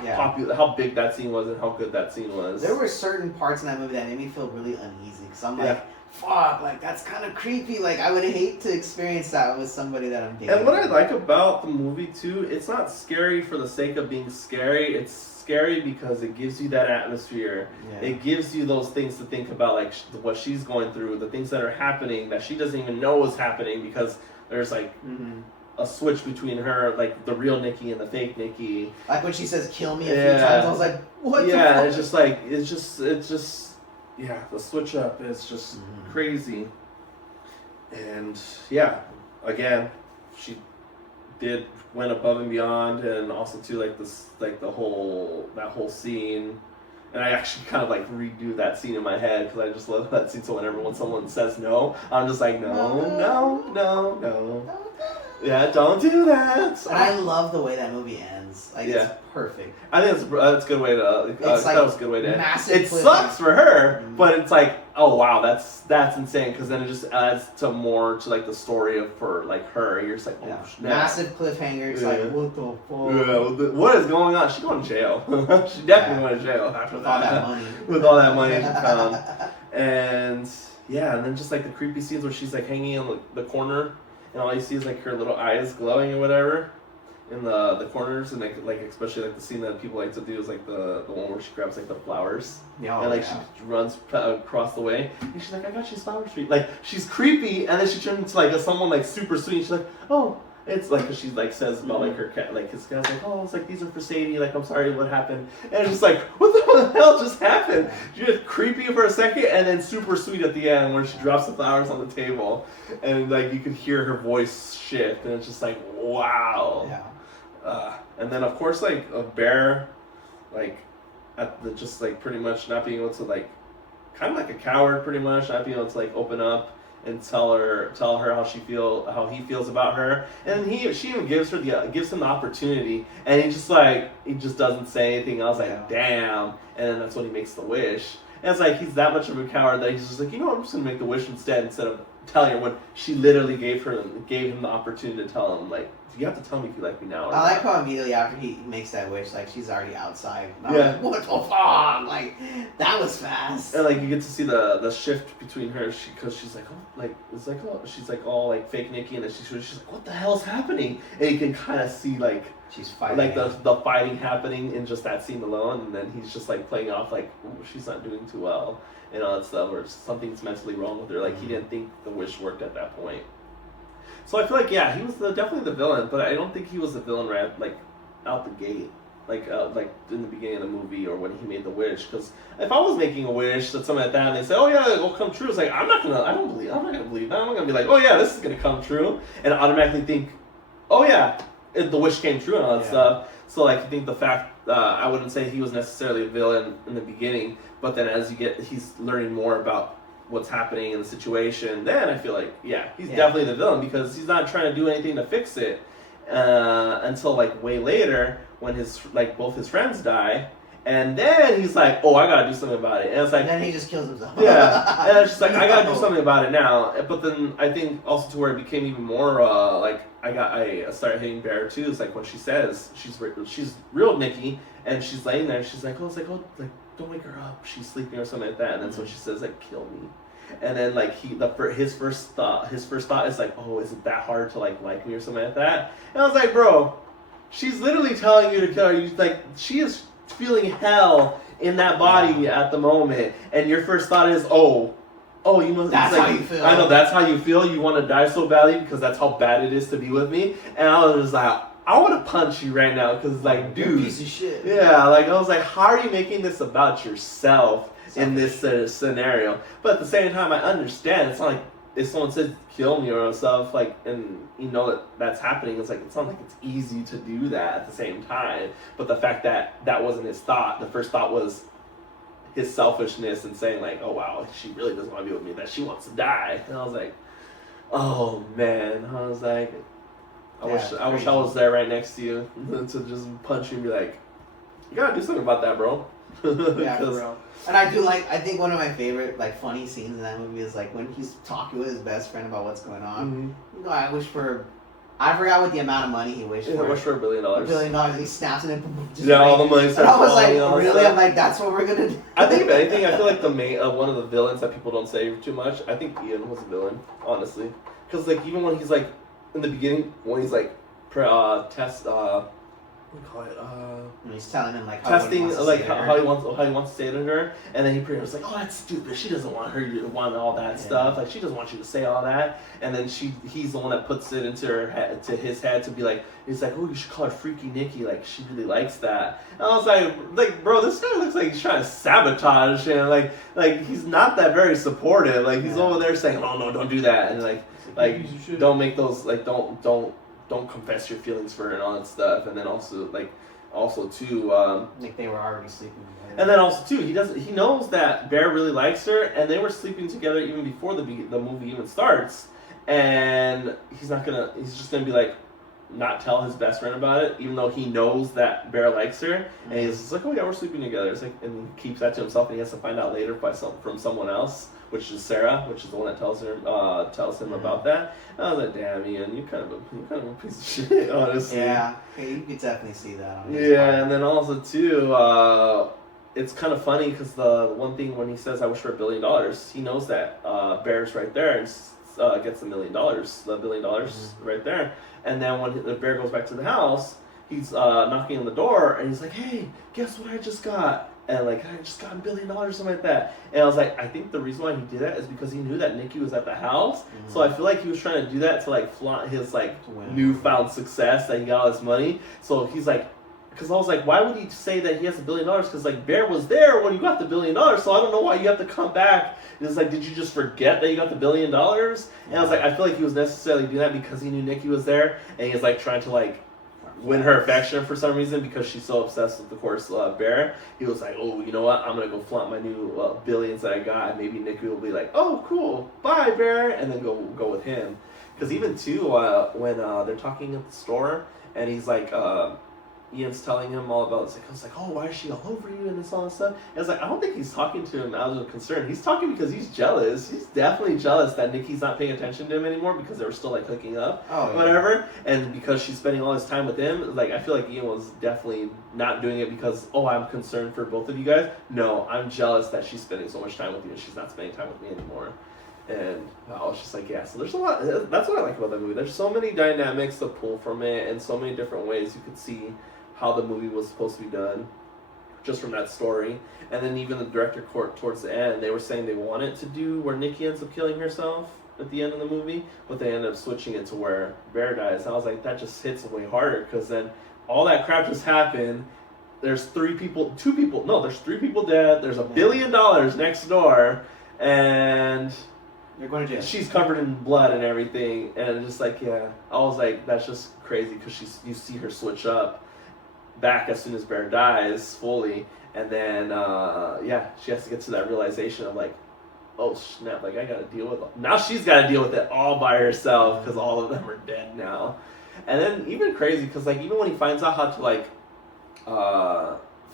yeah. popular, how big that scene was, and how good that scene was. There were certain parts in that movie that made me feel really uneasy because I'm like, Yeah. fuck, like that's kind of creepy. Like I would hate to experience that with somebody that I'm dating. And what I like about the movie too, it's not scary for the sake of being scary. It's scary because it gives you that atmosphere. Yeah. It gives you those things to think about, like what she's going through, the things that are happening that she doesn't even know is happening because there's like a switch between her, like the real Nikki and the fake Nikki. Like when she says "kill me" a few times, I was like, "What?" Yeah, the fuck? it's just like it's just yeah, the switch up is just crazy. And yeah, again, she went above and beyond, and also too like this like that whole scene. And I actually kind of like redo that scene in my head because I just love that scene. So whenever when someone says no, I'm just like no. Yeah, don't do that. And I love the way that movie ends. Like it's perfect. I think that's a good way to. It's like that was a good way to end. massive It cliffhanger. sucks for her, but it's like, oh wow, that's insane because then it just adds to more to like the story of her, like her. You're just like, oh snap. Massive cliffhanger. It's like, what the fuck? Yeah, what is going on? She's going to jail. She definitely went to jail after With all that money. With all that money she found. And yeah, and then just like the creepy scenes where she's like hanging in the corner, and all you see is like her little eyes glowing or whatever in the corners, and like especially like the scene that people like to do is like the one where she grabs like the flowers and like she runs across the way, and she's like, I got you flowers for you. Like she's creepy, and then she turns into like someone like super sweet. And she's like, oh. It's like, cause she like says about like her cat, like his cat's like, oh, it's like these are for Sadie. Like I'm sorry, what happened? And it's just like, what the hell just happened? She just creepy for a second, and then super sweet at the end where she drops the flowers on the table, and like you could hear her voice shift, and it's just like, wow. Yeah. And then of course like a bear, like at the just like pretty much not being able to like, kind of like a coward pretty much, not being able to like open up and tell her how he feels about her, and she even gives him the opportunity, and he just doesn't say anything. I was like, damn, and then that's when he makes the wish, and it's like he's that much of a coward that he's just like, you know what, I'm just gonna make the wish instead of telling her when she literally gave him the opportunity to tell him, like, you have to tell me if you like me now or I like not. how immediately after he makes that wish, like she's already outside. And Yeah. I'm like, what the fuck? Like that was fast. And like you get to see the shift between her, because she's like, oh, like it's like, oh, she's like all like fake Nikki, and then she's like, what the hell's happening? And you can kind of see like She's fighting. like the fighting happening in just that scene alone, and then he's just like playing off like, ooh, she's not doing too well, and all that stuff, or something's mentally wrong with her. Like he didn't think the wish worked at that point. So I feel like he was definitely the villain, but I don't think he was the villain right like out the gate, like in the beginning of the movie or when he made the wish. Because if I was making a wish that something like that, and they say, oh yeah, it will come true, it's like I'm not gonna believe that. I'm not gonna be like, oh yeah, this is gonna come true, and automatically think, oh yeah, the wish came true and all that stuff. So like I think the fact I wouldn't say he was necessarily a villain in the beginning, but then as he's learning more about what's happening in the situation, then I feel like he's definitely the villain, because he's not trying to do anything to fix it until like way later when both his friends die, And then he's like, oh, I gotta do something about it. And it's like, and then he just kills himself. yeah. And it's just like, I gotta do something about it now. But then I think also to where it became even more like I started hating Bear too. It's like when she says she's real Nikki, and she's laying there, and she's like, don't wake her up, she's sleeping or something like that. And then so she says like, kill me. And then like his first thought is like, oh, is it that hard to like me or something like that? And I was like, bro, she's literally telling you to kill her. You like, she is feeling hell in that body at the moment, and your first thought is, oh, you know, that's like, how you feel. I know that's how you feel. You want to die so badly because that's how bad it is to be with me. And I was just like, I want to punch you right now because like, dude, you're a piece of shit. Yeah, like I was like, how are you making this about yourself in this scenario? But at the same time, I understand. It's not like if someone says kill me or stuff, like, and you know that's happening, it's like, it's not like it's easy to do that at the same time. But the fact that wasn't his thought. The first thought was his selfishness and saying like, oh wow, she really doesn't want to be with me, that she wants to die. And I was like, oh man. I was like, I wish I was there right next to you to just punch you and be like, you gotta do something about that, bro. Yeah, bro. And I think one of my favorite like funny scenes in that movie is like when he's talking with his best friend about what's going on. Mm-hmm. You know, I forgot what the amount of money he wished for. I wish for $1 billion. $1 billion, and he snaps it and all the money starts. And I was like, falling, really? I'm like, that's what we're gonna do. I think if anything, I feel like the main one of the villains that people don't say too much. I think Ian was a villain, honestly, because like even when he's like in the beginning when he's like what do you call it? And he's telling him like testing how he wants to say it to her, and then he pretty much like, oh, that's stupid. She doesn't want her to want all that stuff. Like she doesn't want you to say all that. And then he's the one that puts it into her head, to his head, to be like, he's like, oh, you should call her Freaky Nikki. Like she really likes that. And I was like, bro, this guy looks like he's trying to sabotage him. Like he's not that very supportive. Like he's over there saying, oh no, don't do that, and like don't make those like don't confess your feelings for her and all that stuff. And then also too, like they were already sleeping together. And then also too, he knows that Bear really likes her, and they were sleeping together even before the movie even starts. And he's just gonna be like, not tell his best friend about it, even though he knows that Bear likes her. Mm-hmm. And he's just like, oh yeah, we're sleeping together. It's like, and he keeps that to himself, and he has to find out later from someone else, which is Sarah, which is the one that tells him about that. And I was like, damn, Ian, you kind of a piece of shit, honestly. Yeah, you could definitely see that. And then also too, it's kind of funny because the one thing when he says, I wish for $1 billion, he knows that Bear's right there and gets $1 million, the $1 billion right there. And then when the Bear goes back to the house, he's knocking on the door, and he's like, hey, guess what I just got? And like, I just got $1 billion or something like that. And I was like, I think the reason why he did that is because he knew that Nikki was at the house. Mm-hmm. So I feel like he was trying to do that to like flaunt his like newfound success, that he got all this money. So he's like, because I was like, why would he say that he has $1 billion? Because like Bear was there when you got the $1 billion, so I don't know why you have to come back. It's like, did you just forget that you got the $1 billion? And I was like, I feel like he was necessarily doing that because he knew Nikki was there, and he's like trying to like win her affection for some reason because she's so obsessed with, of course, Bear. He was like, oh, you know what? I'm gonna go flaunt my new billions that I got, and maybe Nikki will be like, oh, cool, bye, Bear, and then go with him. Because even too, when they're talking at the store, and he's like, Ian's telling him all about it. I was like, oh, why is she all over you and this all this stuff? And I was like, I don't think he's talking to him out of concern. He's talking because he's jealous. He's definitely jealous that Nikki's not paying attention to him anymore because they were still like hooking up, whatever. And because she's spending all this time with him, like I feel like Ian was definitely not doing it because, oh, I'm concerned for both of you guys. No, I'm jealous that she's spending so much time with you and she's not spending time with me anymore. And I was just like, yeah, so there's a lot. That's what I like about that movie. There's so many dynamics to pull from it and so many different ways you could see how the movie was supposed to be done just from that story. And then even the director towards the end, they were saying they wanted to do where Nikki ends up killing herself at the end of the movie, but they ended up switching it to where Bear dies. I was like, that just hits way harder because then all that crap just happened. There's three people dead. There's $1 billion next door, and they're going to jail. She's covered in blood and everything, and just like, yeah, I was like, that's just crazy because you see her switch up back as soon as Bear dies fully, and then she has to get to that realization of like, oh snap, like I gotta deal with it. Now she's gotta deal with it all by herself because all of them are dead now. And then even crazy because like even when he finds out how to like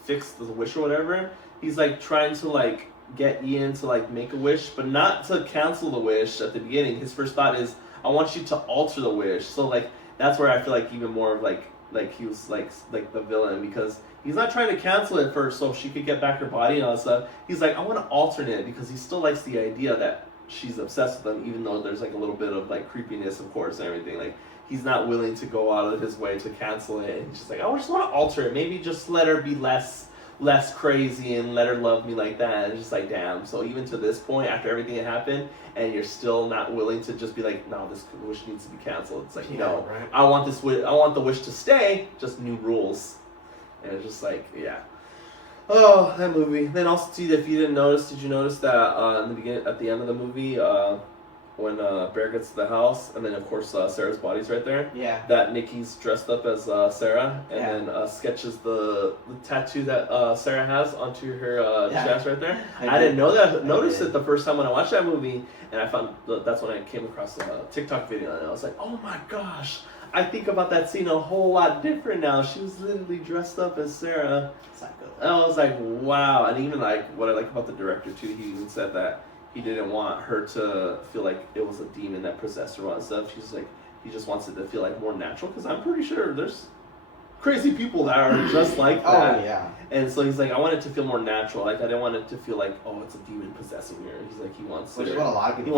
fix the wish or whatever, he's like trying to like get Ian to like make a wish, but not to cancel the wish at the beginning. His first thought is, I want you to alter the wish. So like that's where I feel like even more of like he was like the villain, because he's not trying to cancel it first so she could get back her body and all that stuff. He's like, I want to alternate it, because he still likes the idea that she's obsessed with him, even though there's like a little bit of like creepiness, of course, and everything. Like he's not willing to go out of his way to cancel it, and he's just like, I just want to alter it. Maybe just let her be less crazy and let her love me like that. And it's just like, damn. So even to this point, after everything that happened, and you're still not willing to just be like, no, this wish needs to be canceled. It's like, no, right. I want this wish. I want the wish to stay, just new rules. And it's just like, yeah. Oh, that movie. Then also, too, if you didn't notice, did you notice that in the beginning, at the end of the movie, when Bear gets to the house, and then of course Sarah's body's right there. Yeah. That Nikki's dressed up as Sarah, and then sketches the tattoo that Sarah has onto her chest right there. I didn't know that. Noticed it the first time when I watched that movie, and I found that's when I came across a TikTok video, and I was like, oh my gosh. I think about that scene a whole lot different now. She was literally dressed up as Sarah. Psycho. And I was like, wow. And even like what I like about the director too, he even said that he didn't want her to feel like it was a demon that possessed her and stuff. She's like, he just wants it to feel like more natural, because I'm pretty sure there's crazy people that are just like that. Oh yeah. And so he's like, I want it to feel more natural. Like I didn't want it to feel like, oh, it's a demon possessing her. He's like, he wants Which her, is what a lot of people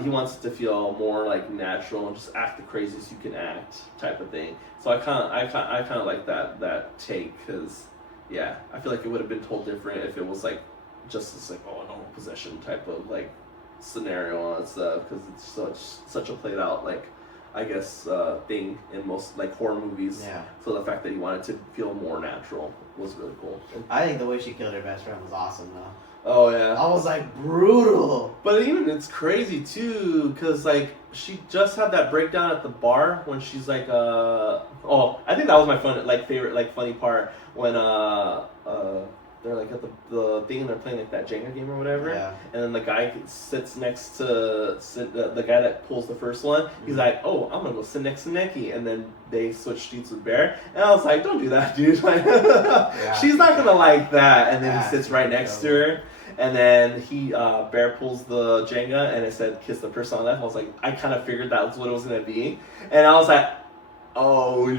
he wants it to feel more like natural and just act the craziest you can act type of thing. So I kind of like that take, because yeah, I feel like it would have been told different if it was like just this like, oh, normal possession type of like scenario and stuff, because it's such a played out like, I guess, thing in most like horror movies. Yeah. So the fact that he wanted to feel more natural was really cool. I think the way she killed her best friend was awesome though. Oh yeah. I was like, brutal. But even it's crazy too, because like she just had that breakdown at the bar when she's like, I think that was my favorite funny part when they're like at the thing and they're playing like that Jenga game or whatever. Yeah. And then the guy sits next to the guy that pulls the first one. He's like, oh, I'm gonna go sit next to Nikki. And then they switch seats with Bear. And I was like, don't do that, dude. Like, she's not gonna like that. And then he sits right next to her. And then Bear pulls the Jenga and it said kiss the person on the left. I was like, I kind of figured that was what it was gonna be. And I was like, oh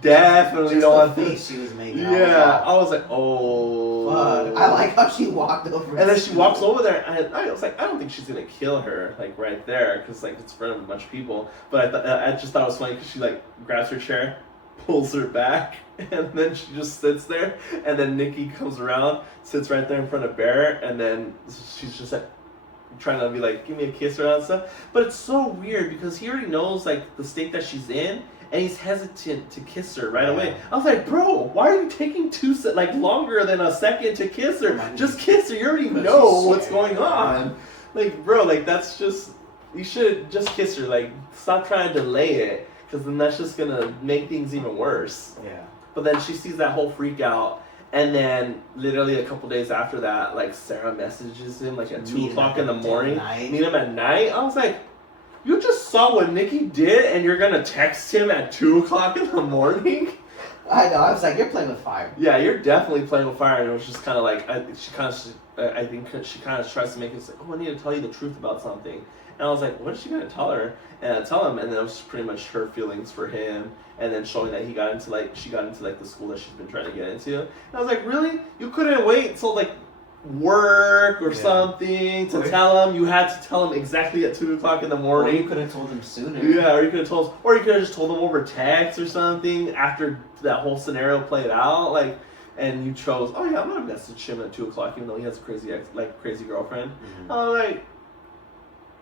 definitely don't want the face she was making. Yeah, I was like, oh. Fuck. I like how she walked over. And then she walks over there, and I was like, I don't think she's gonna kill her like right there, because like it's in front of a bunch of people. But I just thought it was funny because she like grabs her chair, pulls her back, and then she just sits there. And then Nikki comes around, sits right there in front of Bear, and then she's just like trying to be like, give me a kiss or all that stuff. But it's so weird because he already knows like the state that she's in. And he's hesitant to kiss her right away. I was like, bro, why are you taking longer than a second to kiss her? Just kiss her. You already know what's going on. Like, bro, like that's just, you should just kiss her. Like, stop trying to delay it, because then that's just gonna make things even worse. Yeah. But then she sees that whole freak out. And then literally a couple days after that, like Sarah messages him like at 2 o'clock in the morning. Meet him at night. I was like, you just saw what Nikki did, and you're gonna text him at 2 o'clock in the morning? I know. I was like, you're playing with fire. Yeah, you're definitely playing with fire, and it was just kind of like I think she kind of tries to make it like, oh, I need to tell you the truth about something, and I was like, what is she gonna tell her? And I tell him, and then it was pretty much her feelings for him, and then showing that she got into the school that she's been trying to get into. And I was like, really? You couldn't wait until like work or something to tell him? You had to tell him exactly at 2 o'clock in the morning. Or you could have told him sooner. Yeah, or you could have told him, or you could have just told him over text or something after that whole scenario played out. Like, and you chose, oh yeah, I'm gonna message him at 2 o'clock even though he has a crazy girlfriend. Mm-hmm.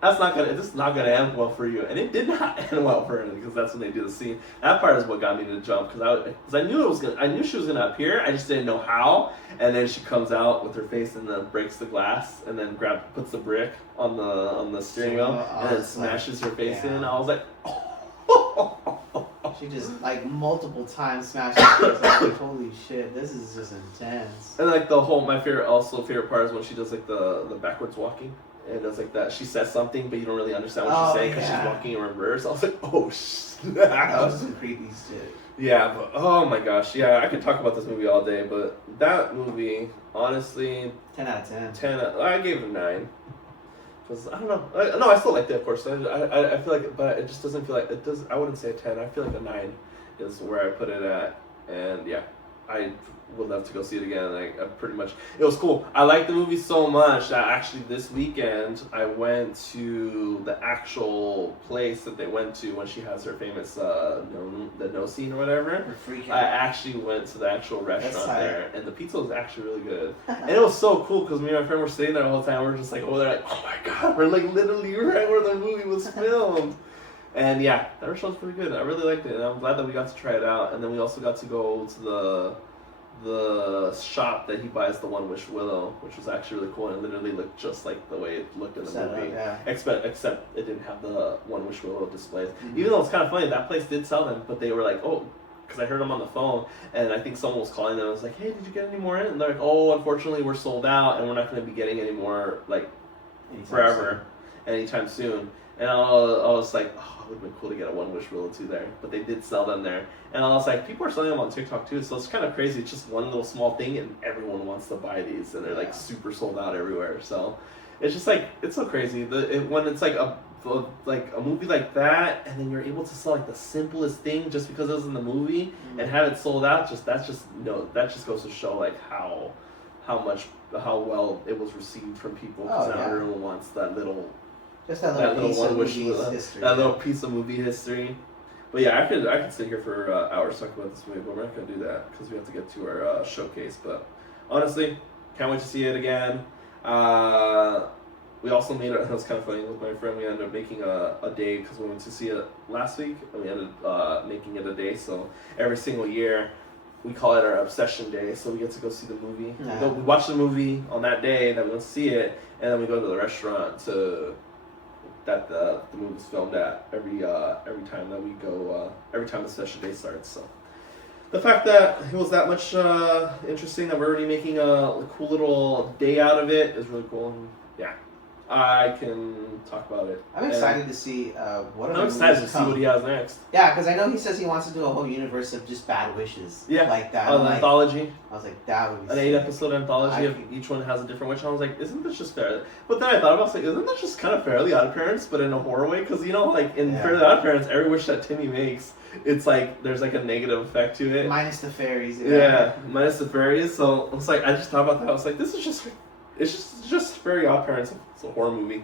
I was like, this is not gonna end well for you, and it did not end well for him, because that's when they do the scene. That part is what got me to jump, because I knew she was gonna appear. I just didn't know how. And then she comes out with her face and then breaks the glass, and then puts the brick on the steering wheel, and then smashes her face in. I was like, She just like multiple times smashed her face. I was like, holy shit, this is just intense. And like my favorite part is when she does like the backwards walking. And it's like that. She says something, but you don't really understand what she's saying because she's walking in reverse. I was like, oh, snap. That was some creepy shit. Yeah, but oh my gosh, yeah, I could talk about this movie all day, but that movie, honestly, 10 out of 10. 10. I gave it a 9. Because I don't know. No, I still liked it, of course. I feel like, but it just doesn't feel like it does. I wouldn't say a 10. I feel like a 9 is where I put it at, and yeah, I would love to go see it again. Like, pretty much, it was cool. I liked the movie so much that actually this weekend I went to the actual place that they went to when she has her famous no scene or whatever. I actually went to the actual restaurant there, and the pizza was actually really good. And it was so cool because me and my friend were sitting there the whole time. We're just like over there, like, oh my god, we're like literally right where the movie was filmed. And yeah, that restaurant's pretty good. I really liked it, and I'm glad that we got to try it out. And then we also got to go to the shop that he buys the One Wish Willow, which was actually really cool and literally looked just like the way it looked in the movie. Yeah. Except it didn't have the One Wish Willow displays. Mm-hmm. Even though it's kind of funny, that place did sell them, but they were like, oh, because I heard them on the phone, and I think someone was calling them. I was like, hey, did you get any more in? And they're like, oh, unfortunately, we're sold out, and we're not going to be getting any more, like, anytime soon. And I was like, oh, it would have been cool to get a One Wish Willow 2 there. But they did sell them there. And I was like, people are selling them on TikTok too, so it's kind of crazy. It's just one little small thing, and everyone wants to buy these, and they're like super sold out everywhere. So it's just like, it's so crazy. When it's like a movie like that, and then you're able to sell like the simplest thing just because it was in the movie, and have it sold out, that just goes to show like how well it was received from people, because now everyone wants that little. Just that little piece of movie history. That little piece of movie history. But yeah, I could sit here for hours talking about this movie, but we're not going to do that because we have to get to our showcase. But honestly, can't wait to see it again. We also made it was kind of funny with my friend. We ended up making a day because we went to see it last week, and we ended up making it a day. So every single year, we call it our obsession day. So we get to go see the movie. Yeah. We watch the movie on that day that we went to see it, and then we go to the restaurant that the movie's filmed at every time that we go, every time the special day starts. So the fact that it was that much interesting that we're already making a cool little day out of it is really cool. And yeah, I can talk about it. I'm excited to see what other movies I'm excited to see what he has next. Yeah, because I know he says he wants to do a whole universe of just bad wishes. Yeah, like that. An anthology. I was like, that would be an 8-episode anthology of each one has a different wish. I was like, isn't this just fair? But then I thought about it, isn't that just kind of Fairly Odd Parents, but in a horror way? Because like in Fairly Odd Parents, every wish that Timmy makes, it's like there's like a negative effect to it. Minus the fairies. Yeah, minus the fairies. So it's like I just thought about that. I was like, this is just Fairly Odd Parents. It's a horror movie.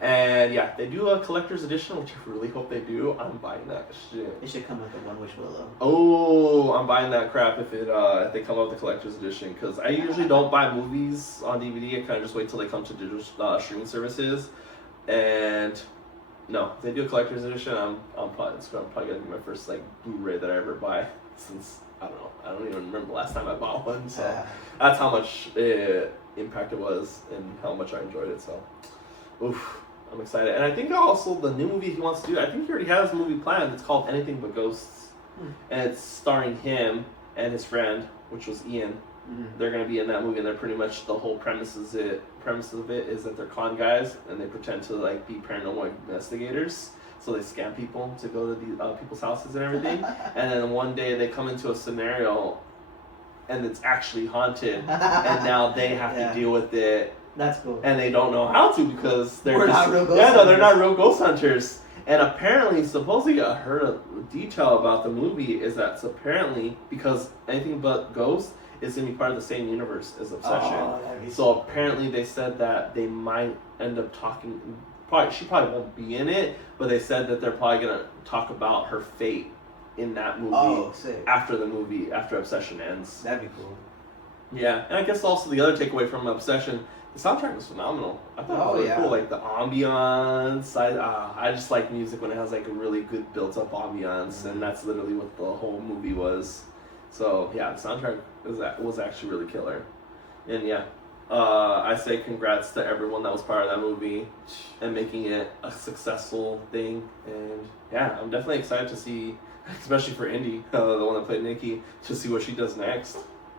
And yeah, they do a collector's edition, which I really hope they do. I'm buying that shit. It should come with a One Wish Willow. Oh, I'm buying that crap if they come out with the collector's edition, because I usually don't buy movies on DVD. I kind of just wait till they come to digital streaming services. And no, if they do a collector's edition, I'm probably gonna be my first like Blu-ray that I ever buy, since I don't even remember the last time I bought one. So that's how much impact it was and how much I enjoyed it. So, oof. I'm excited. And I think also the new movie he wants to do, I think he already has a movie planned. It's called Anything But Ghosts. And it's starring him and his friend, which was Ian. They're going to be in that movie, and they're pretty much, the whole premise of it is that they're con guys, and they pretend to like be paranormal investigators. So they scam people to go to the people's houses and everything. And then one day they come into a scenario and it's actually haunted, and now they have to deal with it. That's cool. And they don't know how to, because they're not real ghost hunters. they're not real ghost hunters. And apparently, supposedly, I heard a detail about the movie is that apparently, because Anything But Ghosts is going to be part of the same universe as Obsession. So apparently they said that they might end up talking, she probably won't be in it, but they said that they're probably going to talk about her fate in that movie after Obsession ends. That'd be cool. Yeah, and I guess also the other takeaway from Obsession, the soundtrack was phenomenal. I thought it was really cool, like the ambiance. I just like music when it has like a really good built-up ambiance, and that's literally what the whole movie was. So yeah, the soundtrack was actually really killer. And yeah, I say congrats to everyone that was part of that movie and making it a successful thing. And yeah, I'm definitely excited to see, especially for Indy, the one that played Nikki, to see what she does next.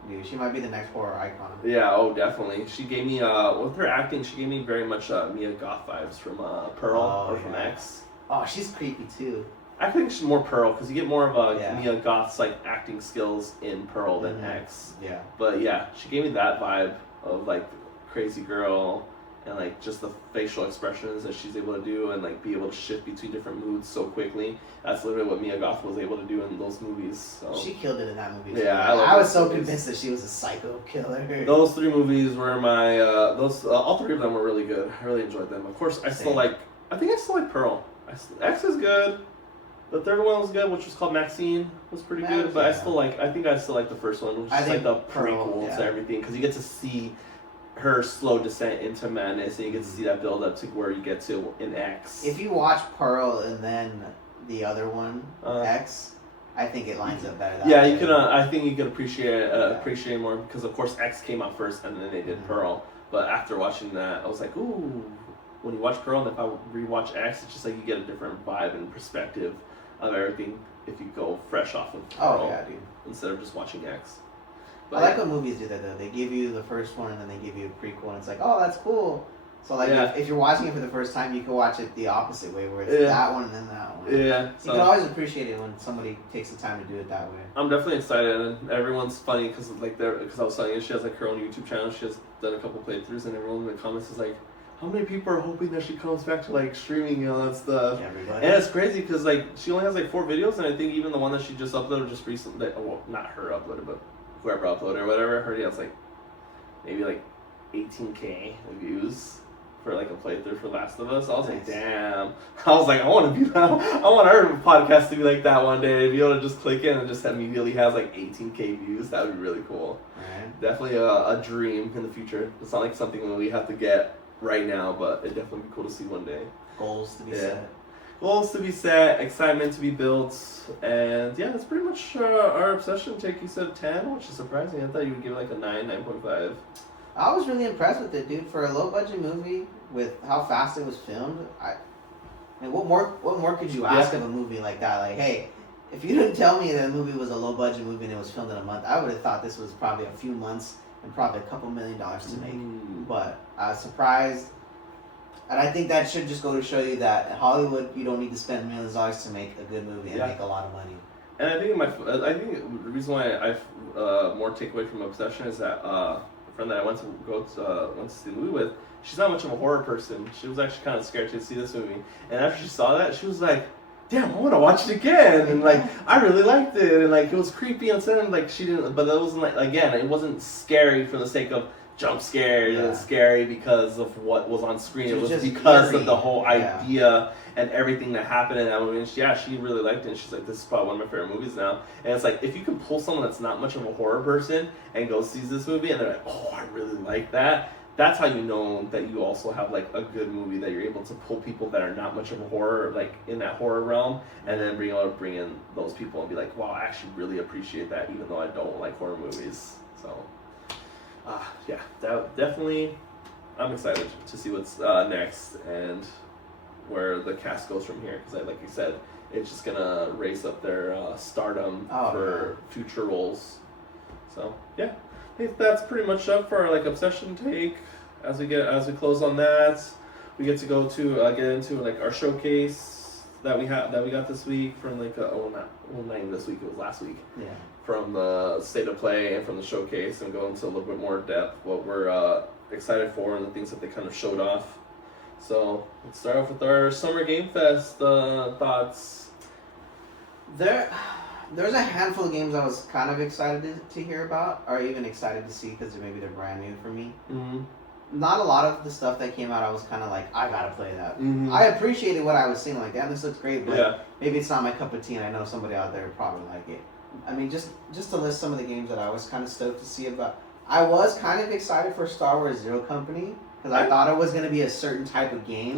Dude, she might be the next horror icon. Yeah, oh, definitely. She gave me, with her acting, she gave me very much Mia Goth vibes from Pearl from X. Oh, she's creepy too. I think she's more Pearl because you get more of a Yeah. Mia Goth's like acting skills in Pearl than X. Yeah. But yeah, she gave me that vibe of like crazy girl and like just the facial expressions that she's able to do and like be able to shift between different moods so quickly. That's literally what Mia Goth was able to do in those movies. So. She killed it in that movie. Yeah, I was so movies. convinced that she was a psycho killer. Those 3 movies were my all 3 of them were really good. I really enjoyed them. Of course, I still like Pearl. X is good. The 3rd one was good, which was called Maxine. Was pretty good, but I still like the first one, which is like the prequel to everything because you get to see her slow descent into madness, and you get to see that build up to where you get to in X. If you watch Pearl and then the other one, X, I think it lines up better. Yeah, you can. I think you can appreciate more because of course X came out first, and then they did Pearl. But after watching that, I was like, ooh. When you watch Pearl, and if I rewatch X, it's just like you get a different vibe and perspective of everything if you go fresh off of Pearl dude. Instead of just watching X. But I like when movies do that though. They give you the first one and then they give you a prequel, and it's like, oh, that's cool. So like, if you're watching it for the first time, you can watch it the opposite way, where it's that one and then that one. Yeah. So you can always appreciate it when somebody takes the time to do it that way. I'm definitely excited, and everyone's funny because I was telling you, she has like her own YouTube channel. She has done a couple playthroughs, and everyone in the comments is like, how many people are hoping that she comes back to like streaming and all that stuff? Everybody. And it's crazy because like she only has like 4 videos, and I think even the one that she just uploaded just recently, well, not her uploaded, but whoever uploaded or whatever, I heard he has like maybe like 18K views for like a playthrough for Last of Us. I was like, damn. I was like, I want to be that. I want our podcast to be like that one day. To be able to just click in and just immediately has like 18K views. That would be really cool. Right. Definitely a dream in the future. It's not like something that we have to get right now, but it'd definitely be cool to see one day. Goals to be set. Goals to be set, excitement to be built, and yeah, that's pretty much our obsession take. You said 10, which is surprising. I thought you would give it like a 9, 9.5. I was really impressed with it, dude. For a low budget movie, with how fast it was filmed, I mean, what more could you ask of a movie like that? Like, hey, if you didn't tell me that the movie was a low budget movie and it was filmed in a month, I would have thought this was probably a few months and probably a couple $1 million to make. But I was surprised. And I think that should just go to show you that in Hollywood, you don't need to spend millions of dollars to make a good movie and make a lot of money. And I think the reason why I more takeaway from Obsession is that a friend that I went to see the movie with, she's not much of a horror person. She was actually kind of scared to see this movie, and after she saw that, she was like, "Damn, I want to watch it again!" And like, I really liked it, and like, it was creepy and something like she didn't, but it wasn't like, again, it wasn't scary for the sake of jump scared. It was scary because of what was on screen. It was because of the whole idea and everything that happened in that movie. And she really liked it. And she's like, this is probably one of my favorite movies now. And it's like, if you can pull someone that's not much of a horror person and go sees this movie and they're like, oh, I really like that. That's how you know that you also have like a good movie, that you're able to pull people that are not much of a horror, like in that horror realm, and then bring in those people and be like, wow, I actually really appreciate that, even though I don't like horror movies. So. Definitely. I'm excited to see what's next and where the cast goes from here. Because, like you said, it's just gonna raise up their stardom for future roles. So yeah, I think that's pretty much up for our Obsession take. As we close on that, we get to go to get into like our showcase that we got this week from not even this week, it was last week. Yeah. From the State of Play and from the showcase, and go into a little bit more depth what we're excited for and the things that they kind of showed off. So let's start off with our Summer Game Fest thoughts. There's a handful of games I was kind of excited to hear about, or even excited to see because maybe they're brand new for me. Mm-hmm. Not a lot of the stuff that came out, I was kind of like, I gotta play that. Mm-hmm. I appreciated what I was seeing, like, damn, this looks great, but maybe it's not my cup of tea, and I know somebody out there would probably like it. I mean, just to list some of the games that I was kind of stoked to see about. I was kind of excited for Star Wars Zero Company because I thought it was going to be a certain type of game,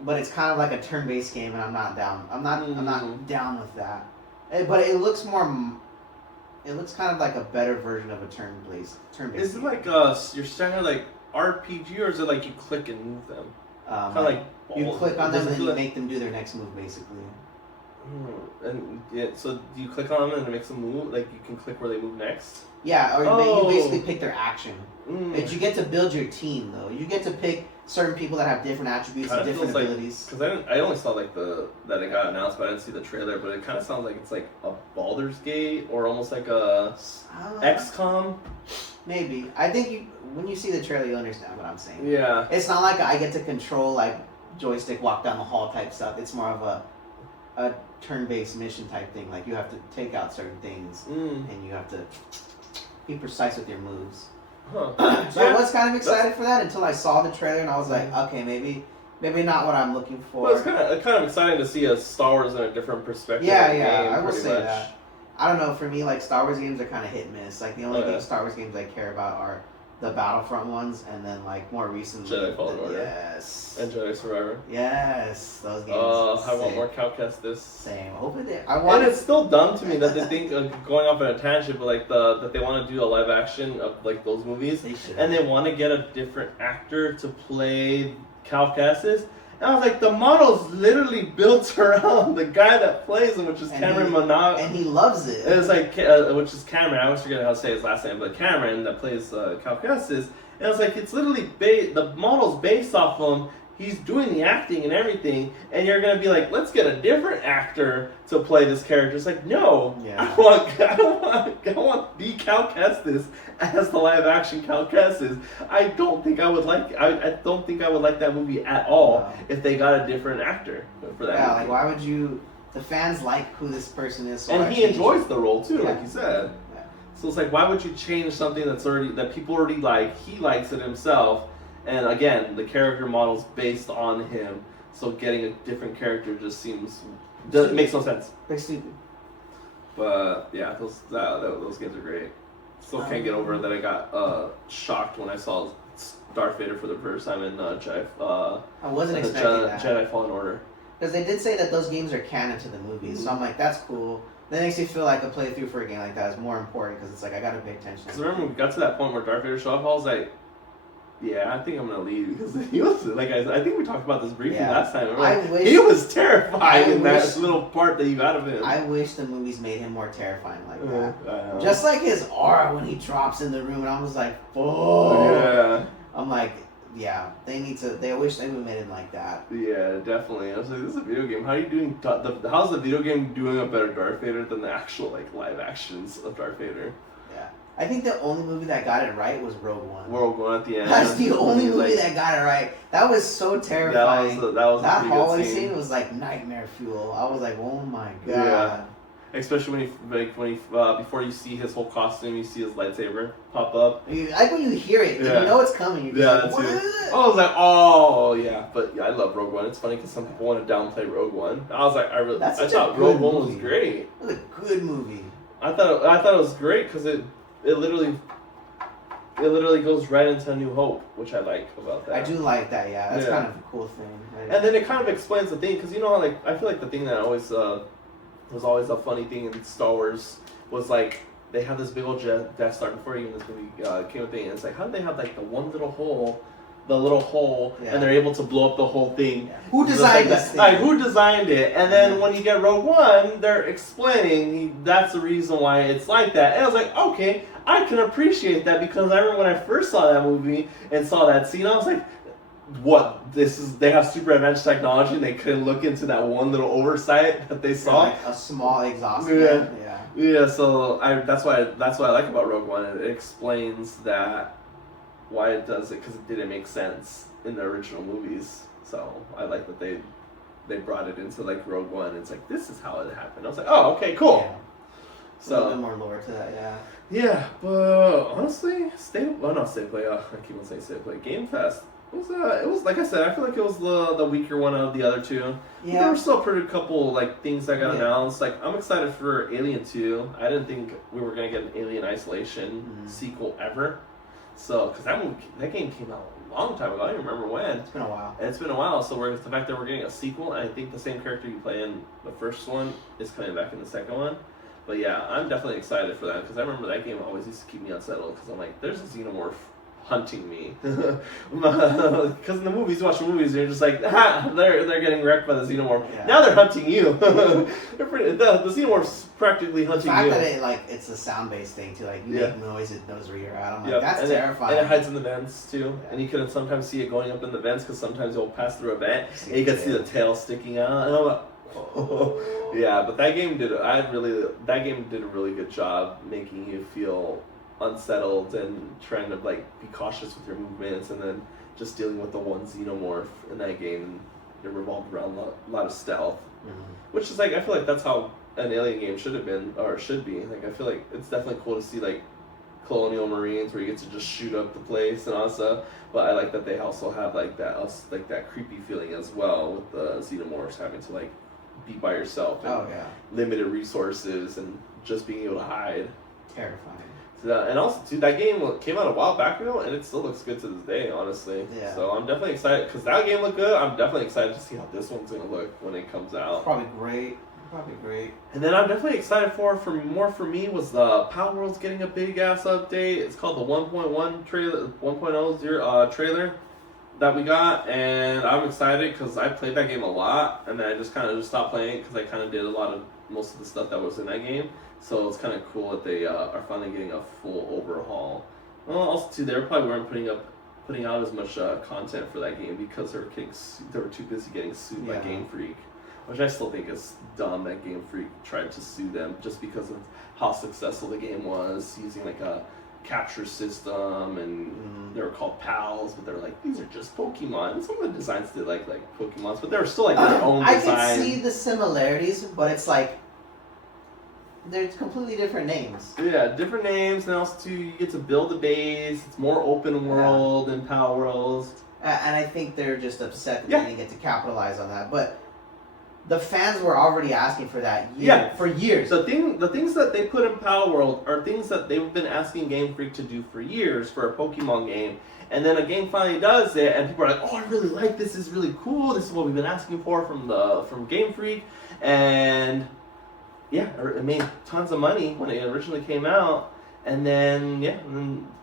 but it's kind of like a turn-based game, and I'm not down. I'm not down with that. But it looks kind of like a better version of a turn-based. Is it like your standard like RPG, or is it like you click and move them? Kind of like you click on them and you make them do their next move, basically. And so do you click on them and it makes them move? Like you can click where they move next? Yeah, or you basically pick their action. But you get to build your team though. You get to pick certain people that have different attributes and different abilities. Because I only saw like that it got announced, but I didn't see the trailer. But it kind of sounds like it's like a Baldur's Gate or almost like a XCOM. Maybe. I think when you see the trailer, you understand what I'm saying. Yeah. It's not like I get to control like joystick walk down the hall type stuff. It's more of a turn-based mission type thing. Like you have to take out certain things and you have to be precise with your moves. Huh. So I was kind of excited for that until I saw the trailer and I was like, okay, maybe not what I'm looking for. Well, it's kind of exciting to see a Star Wars in a different perspective. Yeah, game, I will say that. I don't know, for me, like Star Wars games are kind of hit and miss. Like the only Star Wars games I care about are the Battlefront ones, and then like more recently, Jedi Fallen Order. Yes. And Jedi Survivor. Yes, those games. I want more Calcast this. Same. Hopefully and it's still dumb to me that they think going off on a tangent, but like that they want to do a live action of like those movies, and they want to get a different actor to play Cal Kestis. And I was like, the model's literally built around the guy that plays him, which is Cameron Monaghan. And he loves it. It's like, which is Cameron. I always forget how to say his last name, but Cameron that plays Cal Kestis. And I was like, it's literally the model's based off him. He's doing the acting and everything, and you're gonna be like, let's get a different actor to play this character. It's like, no, I want the Cal Kestis as the live action Cal Kestis. I don't think I would like that movie at all if they got a different actor for that. Yeah, movie. like why would you? The fans like who this person is, so and he enjoys the role too, like you said. Yeah. So it's like, why would you change something that people already like? He likes it himself. And again, the character model's based on him, so getting a different character just makes no sense. Very stupid. But yeah, those games are great. Still can't get over that I got shocked when I saw Darth Vader for the first time in I wasn't expecting that. Jedi Fallen Order. Because they did say that those games are canon to the movies, so I'm like, that's cool. That makes me feel like a playthrough for a game like that is more important because it's like I gotta pay attention. Because remember when we got to that point where Darth Vader showed up, I was like, yeah, I think I'm gonna leave because he was like I think we talked about this briefly last time. He was terrifying in that little part that you got of him. I wish the movies made him more terrifying like that. Just like his aura when he drops in the room, and I was like, "Oh yeah." I'm like, yeah, they wish they would have made him like that. Yeah, definitely. I was like, this is a video game. How are you doing? How's the video game doing a better Darth Vader than the actual like live actions of Darth Vader? Yeah. I think the only movie that got it right was Rogue One. Rogue One at the end. That's the only movie that got it right. That was so terrifying. That hallway scene was like nightmare fuel. I was like, oh my god. Yeah. Especially when he before you see his whole costume, you see his lightsaber pop up. Like when you hear it, and you know it's coming. You're just like, what? I was like, oh yeah, but yeah, I love Rogue One. It's funny because some people want to downplay Rogue One. I was like, I thought Rogue One was great. It was a good movie. I thought it was great because it literally goes right into A New Hope, which I like about that. I do like that, yeah. That's kind of a cool thing. And then it kind of explains the thing, because you know how, like, I feel like the thing that always was always a funny thing in Star Wars was, like, they have this big old Death Star before even this movie came a thing, and it's like, how do they have, like, the little hole, and they're able to blow up the whole thing? Yeah. Who designed this thing? Like, who designed it? And then when you get Rogue One, they're explaining that's the reason why it's like that. And I was like, okay, I can appreciate that, because I remember when I first saw that movie and saw that scene, I was like, what? They have super advanced technology and they couldn't look into that one little oversight that they saw? Like a small exhaust fan. Yeah, so that's what I like about Rogue One. It explains that why it does it, because it didn't make sense in the original movies. So I like that they brought it into like Rogue One. It's like, this is how it happened. I was like, oh, okay, cool. Yeah. So a little bit more lore to that, yeah. Yeah, but honestly, State of Play. I keep on saying State of Play. Game Fest. It was like I said. I feel like it was the weaker one of the other two. Yeah. There were still a pretty couple like things that got announced. Like, I'm excited for Alien 2. I didn't think we were gonna get an Alien Isolation sequel ever. So, because that game came out a long time ago. I don't even remember when. It's been a while. And it's been a while. So the fact that we're getting a sequel, and I think the same character you play in the first one is coming back in the second one. But yeah, I'm definitely excited for that, because I remember that game always used to keep me unsettled, because I'm like, there's a xenomorph hunting me. Because in the movies, you watch the movies, you're just like, they're getting wrecked by the xenomorph. Yeah. Now they're hunting you. The xenomorph's practically hunting The fact you. that it's a sound-based thing too, like you make noise, it knows where you're at. I'm like, that's and terrifying. And it hides in the vents too, Yeah. and you can sometimes see it going up in the vents because sometimes you'll pass through a vent and you can see the tail sticking out. And I'm like, oh. Yeah, but that game did a really good job making you feel unsettled and trying to like be cautious with your movements, and then just dealing with the one xenomorph in that game. It revolved around a lot of stealth, which is like, I feel like that's how an Alien game should have been, or should be. Like, I feel like it's definitely cool to see like Colonial Marines where you get to just shoot up the place and all that stuff. But I like that they also have like that creepy feeling as well with the xenomorphs having to like be by yourself and limited resources and just being able to hide. Terrifying. So and also, dude, that game came out a while back ago, and it still looks good to this day, honestly. Yeah. So I'm definitely excited, because that game looked good. I'm definitely excited to see how this one's going to look when it comes out. Probably great. And then I'm definitely excited for me was the Power World's getting a big ass update. It's called the 1.1 trailer, 1.0 trailer that we got, and I'm excited because I played that game a lot, and then I just kind of stopped playing it because I kind of did most of the stuff that was in that game. So it's kind of cool that they are finally getting a full overhaul. Well, also too, they probably weren't putting out as much content for that game because they were too busy getting sued by Game Freak, which I still think is dumb that Game Freak tried to sue them just because of how successful the game was, using like a capture system, and they were called PALs, but they were like, these are just Pokemon. And some of the designs did like Pokemons, but they were still like their own design. I can see the similarities, but it's like they're completely different names. Yeah, different names, and also too, you get to build a base. It's more open world than Power Worlds. And I think they're just upset that they didn't get to capitalize on that. But the fans were already asking for that for years. The things that they put in Power World are things that they've been asking Game Freak to do for years for a Pokemon game. And then a game finally does it, and people are like, oh, I really like this. This is really cool. This is what we've been asking for from Game Freak. And yeah, it made tons of money when it originally came out. And then,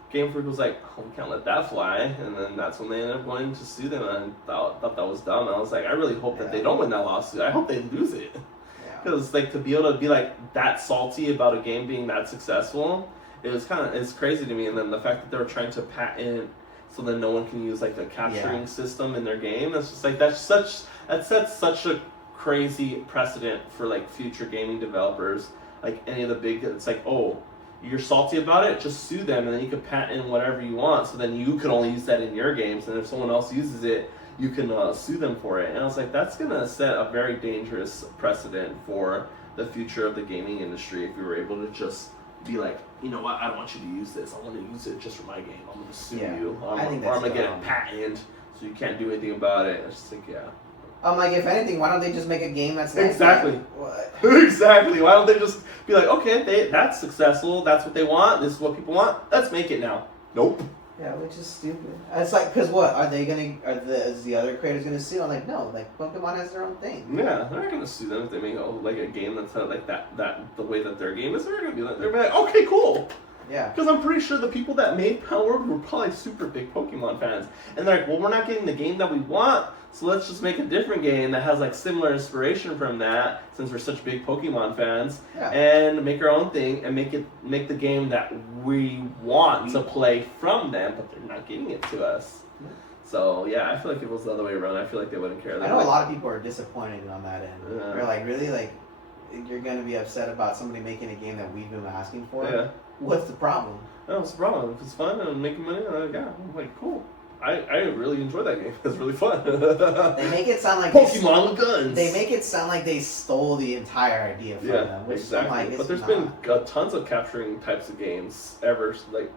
Game Freak was like, oh, we can't let that fly. And then that's when they ended up going to sue them, and I thought that was dumb. And I was like, I really hope that they don't win that lawsuit. I hope they lose it. Because like, to be able to be like that salty about a game being that successful, it's crazy to me. And then the fact that they were trying to patent so that no one can use like a capturing system in their game, it's just like, that sets such a crazy precedent for like future gaming developers. Like any of the big, it's like, oh, you're salty about it, just sue them, and then you can patent whatever you want, so then you can only use that in your games, and if someone else uses it, you can sue them for it. And I was like, that's gonna set a very dangerous precedent for the future of the gaming industry if we were able to just be like, you know what, I don't want you to use this, I want to use it just for my game, I'm gonna sue you, or I'm gonna get it patented so you can't do anything about it. It's just like, I'm like, if anything, why don't they just make a game that's exactly. What? Exactly. Why don't they just be like, okay, that's successful. That's what they want. This is what people want. Let's make it now. Nope. Yeah, which is stupid. It's like, because what is the other creators gonna sue? I'm like, no, like Pokemon has their own thing. Yeah, they're not gonna sue them if they make a game that's not like that the way that their game is. They're gonna be like, okay, cool. Yeah. Because I'm pretty sure the people that made Power World were probably super big Pokemon fans, and they're like, well, we're not getting the game that we want. So let's just make a different game that has like similar inspiration from that, since we're such big Pokemon fans, and make our own thing and make the game that we want to play from them, but they're not giving it to us. So yeah, I feel like if it was the other way around, I feel like they wouldn't care. I know a lot of people are disappointed on that end. They're like, really, like you're gonna be upset about somebody making a game that we've been asking for? Yeah. What's the problem? No, what's the problem? If it's fun and making money, I'm like, cool. I really enjoy that game. It's really fun. They make it sound like Pokemon with guns. They make it sound like they stole the entire idea from them. Which exactly. I'm like, but there's been tons of capturing types of games ever, like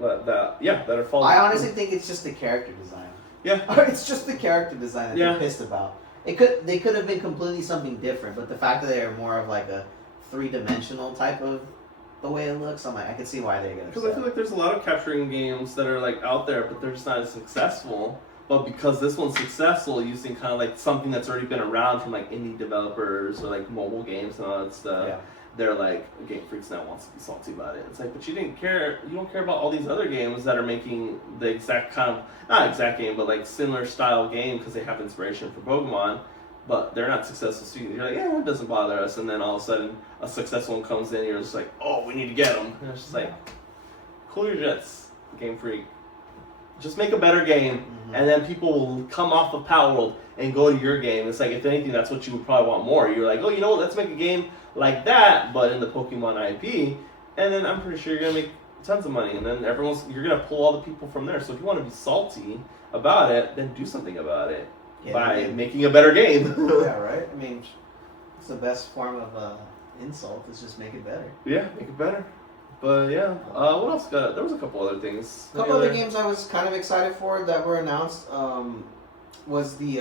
that are following. I honestly think it's just the character design. Yeah. It's just the character design that they're pissed about. They could have been completely something different, but the fact that they are more of like a 3-dimensional type of the way it looks, I'm like, I can see why they get upset. Because I feel like there's a lot of capturing games that are like out there, but they're just not as successful. But because this one's successful, using kind of like something that's already been around from like indie developers or like mobile games and all that stuff, they're like, Game Freaks now wants to be salty about it. It's like, but you don't care about all these other games that are making the exact kind of, not exact game, but like similar style game because they have inspiration for Pokemon, but they're not successful studios. You're like, yeah, it doesn't bother us. And then all of a sudden, a successful one comes in, you're just like, oh, we need to get them. And it's just like, cool your jets, Game Freak. Just make a better game, and then people will come off of Power World and go to your game. It's like, if anything, that's what you would probably want more. You're like, oh, you know what, let's make a game like that, but in the Pokemon IP, and then I'm pretty sure you're going to make tons of money, and then you're going to pull all the people from there. So if you want to be salty about it, then do something about it by making a better game. Yeah, right? I mean, it's the best form of insult, is just make it better. Yeah, make it better. But yeah, what else got? There was a couple other things. A couple other games I was kind of excited for that were announced was the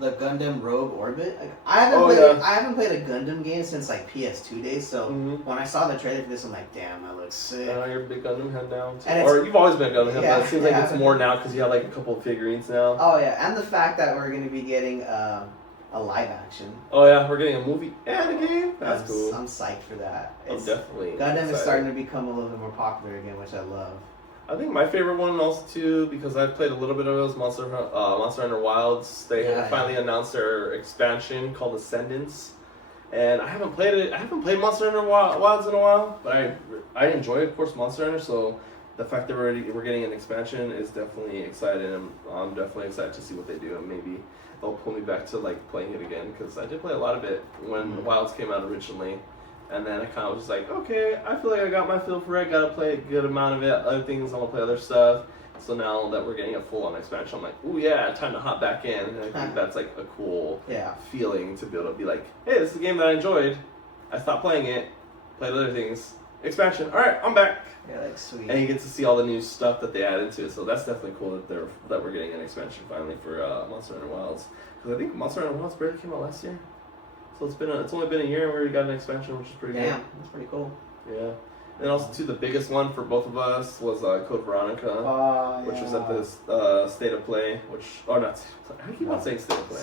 Gundam Rogue Orbit. Like, I haven't played a Gundam game since like PS2 days. So when I saw the trailer for this, I'm like, damn, that looks sick. You're a big Gundam head now, or you've always been a Gundam head. But it seems like it's more now because you have like a couple of figurines now. Oh yeah, and the fact that we're going to be getting a live action. Oh yeah, we're getting a movie and a game. That's cool. I'm psyched for that. I'm definitely Gundam excited. is starting to become a little bit more popular again, which I love. I think my favorite one also too, because I've played a little bit of those Monster Hunter Wilds. They finally announced their expansion called Ascendance, and I haven't played it. I haven't played Monster Hunter Wilds in a while, but I enjoy, of course, Monster Hunter. So the fact that we're getting an expansion is definitely exciting. I'm definitely excited to see what they do, and maybe they'll pull me back to like playing it again, because I did play a lot of it when Wilds came out originally, and then I kind of was like, okay, I feel like I got my feel for it. Got to play a good amount of it. Other things, I'm gonna play other stuff. So now that we're getting a full-on expansion, I'm like, oh yeah, time to hop back in. And I think that's like a cool feeling to be able to be like, hey, this is a game that I enjoyed. I stopped playing it, played other things. Expansion. All right, I'm back. Yeah, like sweet. And you get to see all the new stuff that they added to it. So that's definitely cool that we're getting an expansion finally for Monster Hunter Wilds. Because I think Monster Hunter Wilds barely came out last year. So it's only been a year and we already got an expansion, which is pretty good. Damn, that's pretty cool. Yeah. And also, too, the biggest one for both of us was Code Veronica, which was at this State of Play, I keep on saying State of Play.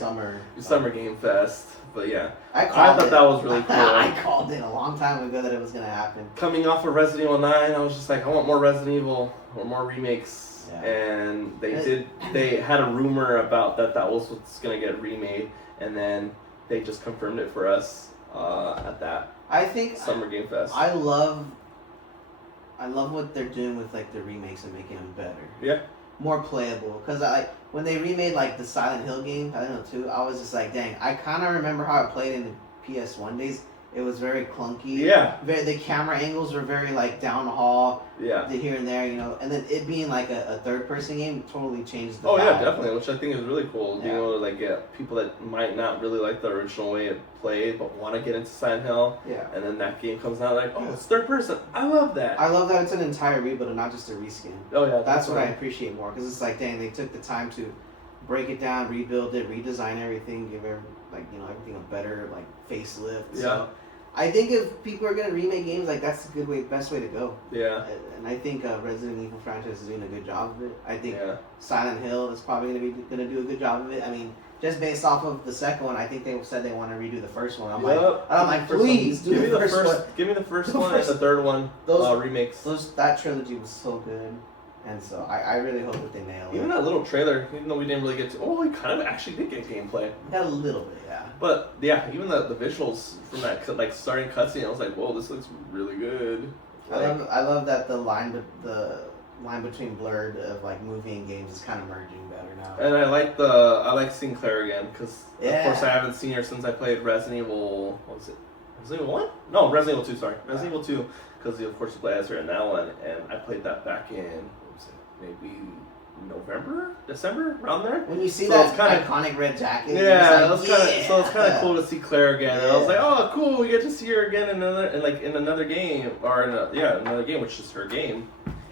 Summer Game Fest. But yeah, I thought that was really cool. I called it a long time ago that it was going to happen. Coming off of Resident Evil 9, I was just like, I want more Resident Evil or more remakes. Yeah. And they had a rumor about that was what's going to get remade, and then they just confirmed it for us at that Summer Game Fest. I love what they're doing with like the remakes and making them better. Yeah. More playable. Because when they remade like the Silent Hill game, I don't know too, I was just like, dang, I kind of remember how I played in the PS1 days. It was very clunky. Yeah. The camera angles were very like down the hall. Yeah. The here and there, and then it being like a third person game totally changed the vibe. Yeah, definitely, which I think is really cool. Being able to like get people that might not really like the original way it played but want to get into Silent Hill. Yeah. And then that game comes out like, oh, it's third person. I love that. I love that it's an entire reboot and not just a reskin. Oh yeah. That's what I appreciate more, because it's like, dang, they took the time to break it down, rebuild it, redesign everything, give everything a better like facelift. Yeah. So I think if people are gonna remake games, like that's the best way to go. Yeah. And I think Resident Evil franchise is doing a good job of it. I think Silent Hill is probably gonna do a good job of it. I mean, just based off of the second one, I think they said they want to redo the first one. I'm like, please do the first one. Give me the first one and the third one. Those remakes. That trilogy was so good. And so I really hope that they nail it. Even that little trailer, even though we didn't really get to... Oh, we kind of actually did get gameplay. We got a little bit, yeah. But, yeah, even the visuals from that like starting cutscene, I was like, whoa, this looks really good. I love that the line between Blurred of like movie and games is kind of merging better now. And I like seeing Claire again, because of course I haven't seen her since I played Resident Evil... What was it? Resident Evil 1? No, Resident Evil 2, sorry. Resident Evil 2, because of course you play as her in that one, and I played that back in... maybe November, December, around there. When you see that iconic red jacket, so it's kind of cool to see Claire again. And I was like, oh, cool, we get to see her again in another game, or another game, which is her game,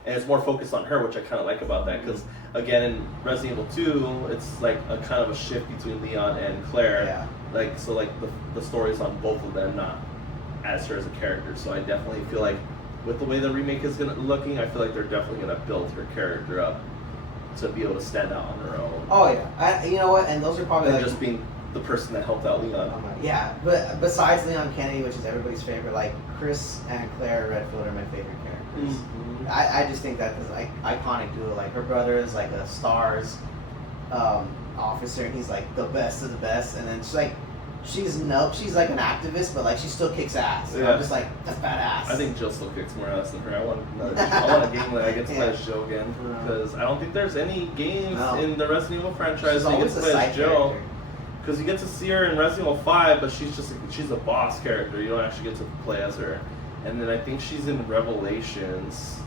and it's more focused on her, which I kind of like about that, because again in Resident Evil 2, it's like a kind of a shift between Leon and Claire. Yeah. The story's on both of them, not as her as a character. So I definitely feel like, with the way the remake is looking, I feel like they're definitely going to build her character up to be able to stand out on her own. Oh yeah, you know what? And those are probably just being the person that helped out Leon. Yeah, but besides Leon Kennedy, which is everybody's favorite, like Chris and Claire Redfield are my favorite characters. Mm-hmm. I just think that this like iconic duo. Like her brother is like a STARS officer, and he's like the best of the best. And then she's like an activist, but like she still kicks ass. Yeah. I'm just like, that's badass. I think Jill still kicks more ass than her. I want a game that I get to play as Jill again, because I don't think there's any games in the Resident Evil franchise that you get to play as Jill. Because you get to see her in Resident Evil 5, but she's a boss character. You don't actually get to play as her. And then I think she's in Revelations,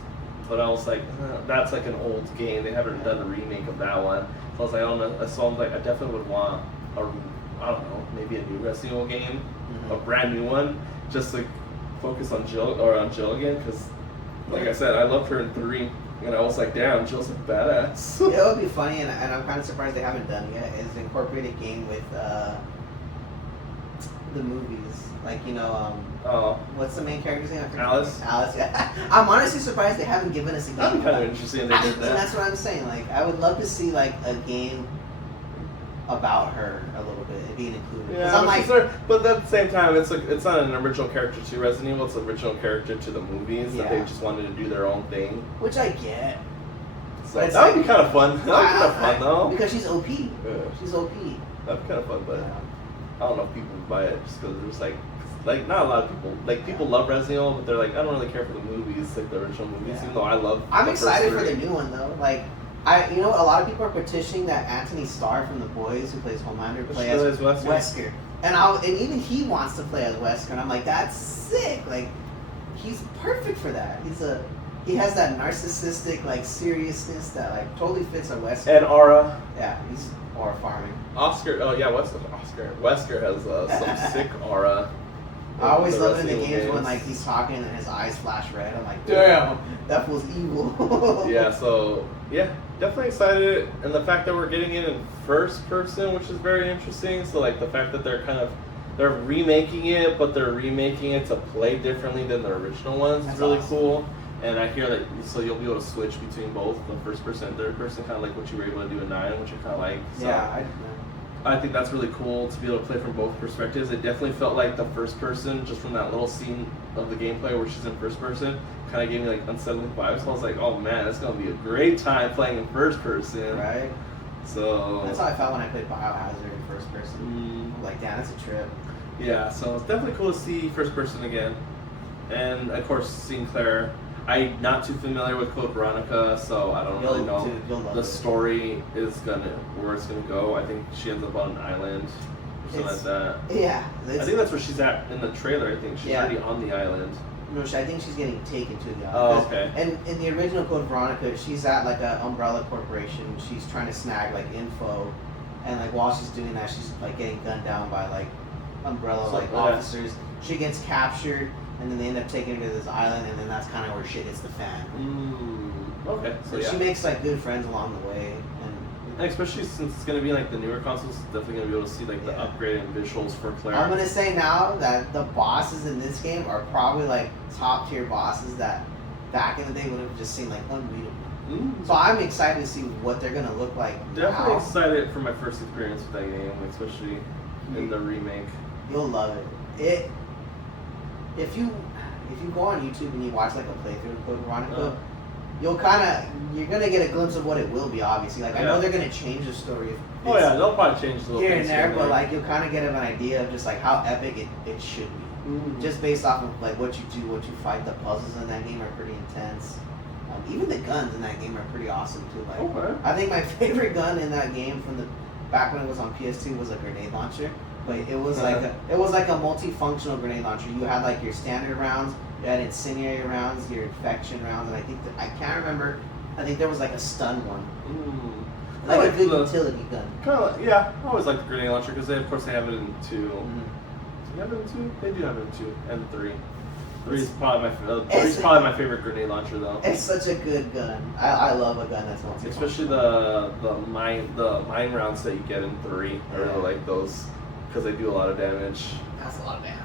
but I was like, that's like an old game. They haven't done a remake of that one. So I was like, I don't know. So I'm like, I definitely would want I don't know, maybe a new Resident Evil game, a brand new one, just to focus on Jill again. Because, like I said, I loved her in 3, and I was like, damn, Jill's a badass. It would be funny, and I'm kind of surprised they haven't done yet, is incorporate a game with the movies. Like, what's the main character's name? Alice. Alice, yeah. I'm honestly surprised they haven't given us a game. That'd be kind of interesting if they did that. And that's what I'm saying. Like, I would love to see, like, a game about her a little bit, being included. Yeah, but at the same time, it's not an original character to Resident Evil. It's an original character to the movies that they just wanted to do their own thing. Which I get. So that would be kind of fun. That would be kind of fun, though. Because she's OP. Yeah. She's OP. That'd be kind of fun, but I don't know if people would buy it just because there's like not a lot of people. Like, people love Resident Evil, but they're like, I don't really care for the movies, like the original movies, even though I love. I'm excited for the new one though. Like, a lot of people are petitioning that Anthony Starr from The Boys, who plays Homelander, play as Wesker. And even he wants to play as Wesker, and I'm like, that's sick. Like, he's perfect for that. He has that narcissistic, like, seriousness that, like, totally fits a Wesker. And aura. Yeah, he's aura farming. Oscar. Oh yeah, what's Oscar? Wesker has some sick aura. I always love it in the games when, like, he's talking and his eyes flash red. I'm like, damn, that fool's evil. Yeah, so, yeah, definitely excited. And the fact that we're getting it in first person, which is very interesting. So, like, the fact that they're remaking it, but they're remaking it to play differently than the original ones is really cool. And I hear that, so you'll be able to switch between both the first person and third person, kind of like what you were able to do in 9, which I kind of like. So, yeah, I think that's really cool to be able to play from both perspectives. It definitely felt like the first person, just from that little scene of the gameplay where she's in first person, kind of gave me like unsettling vibes. So I was like, oh man, it's going to be a great time playing in first person. Right. So that's how I felt when I played Biohazard in first person. I'm like, damn, that's a trip. Yeah, so it's definitely cool to see first person again. And of course, seeing Claire. I'm not too familiar with Code Veronica, so I don't really know the story where it's gonna go. I think she ends up on an island or something like that. Yeah. I think that's where she's at in the trailer. I think she's already on the island. No, I think she's getting taken to the island. Oh, okay. And in the original Code Veronica, she's at like an umbrella corporation. She's trying to snag like info, and like while she's doing that, she's like getting gunned down by like umbrella officers. She gets captured. And then they end up taking her to this island, and then that's kind of where shit hits the fan. Okay. So she makes like good friends along the way, and especially since it's gonna be like the newer consoles, definitely gonna be able to see like the upgraded visuals for Claire. I'm gonna say now that the bosses in this game are probably like top tier bosses that back in the day would have just seemed like unbeatable. So I'm excited to see what they're gonna look like. Definitely excited for my first experience with that game, especially in the remake. You'll love it. If you go on YouTube and you watch like a playthrough of Code Veronica, you're gonna get a glimpse of what it will be. Obviously, like I know they're gonna change the story. They'll probably change the here and there, but like you'll kind of get an idea of just like how epic it should be, just based off of like what you do, what you fight. The puzzles in that game are pretty intense. Even the guns in that game are pretty awesome too. Like I think my favorite gun in that game from the back when it was on PS2 was a grenade launcher. But it was like a multifunctional grenade launcher. You had like your standard rounds, you had incendiary rounds, your infection rounds, and I can't remember. I think there was like a stun one, like a good utility gun. Kind of I always like the grenade launcher because of course they have it in 2. Do you have it in 2? They do have it in 2 and 3. 3 is probably my favorite grenade launcher though. It's such a good gun. I love a gun that's multifunctional. Especially the mine rounds that you get in 3. I really like those. Because they do a lot of damage. That's a lot of damage.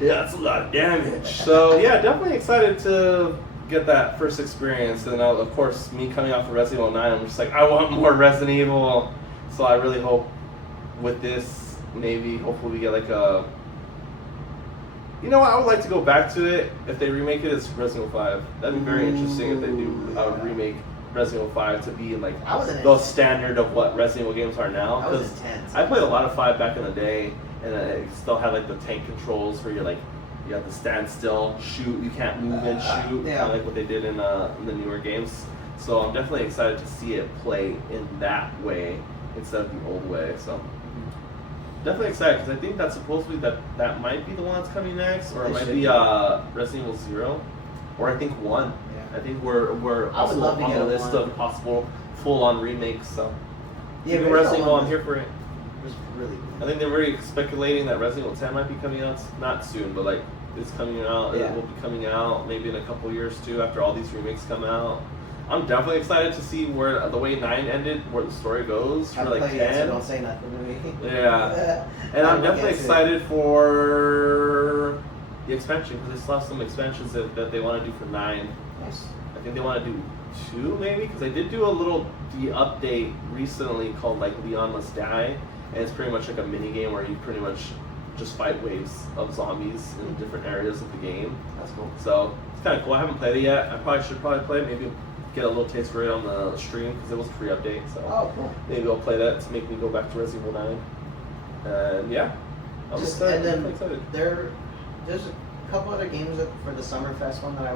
Yeah, that's a lot of damage. So yeah, definitely excited to get that first experience. And of course, me coming off of Resident Evil 9, I'm just like, I want more Resident Evil. So I really hope with this, maybe, hopefully we get like a... You know what, I would like to go back to it. If they remake it as Resident Evil 5, that'd be very interesting if they do remake Resident Evil 5 to be like the standard of what Resident Evil games are now. Because I played a lot of 5 back in the day, and it still had like the tank controls where you're like, you have to stand still, shoot, you can't move and shoot, kind of like what they did in the newer games. So I'm definitely excited to see it play in that way instead of the old way. So definitely excited because I think that's supposedly that might be the one that's coming next, or it might be Resident Evil 0, or I think 1. Yeah. I think we're also on the list of possible full-on remakes. So even Resident Evil, I'm here for it. Really good. I think they're very speculating that Resident Evil 10 might be coming out, not soon, but like it's coming out. Yeah. It will be coming out maybe in a couple years too after all these remakes come out. I'm definitely excited to see where the way 9 ended, where the story goes for like 10. Yet, so don't say nothing to me. Yeah, and I'm definitely excited for the expansion because they still have some expansions that they want to do for 9. Nice. I think they want to do 2 maybe because they did do a little update recently called like Leon Must Die. And it's pretty much like a mini game where you pretty much just fight waves of zombies in different areas of the game. That's cool. So it's kind of cool. I haven't played it yet. I should probably play it. Maybe get a little taste for it on the stream because it was a free update. So cool. Maybe I'll play that to make me go back to Resident Evil 9. And yeah, I'm excited. And then there's a couple other games for the Summerfest one that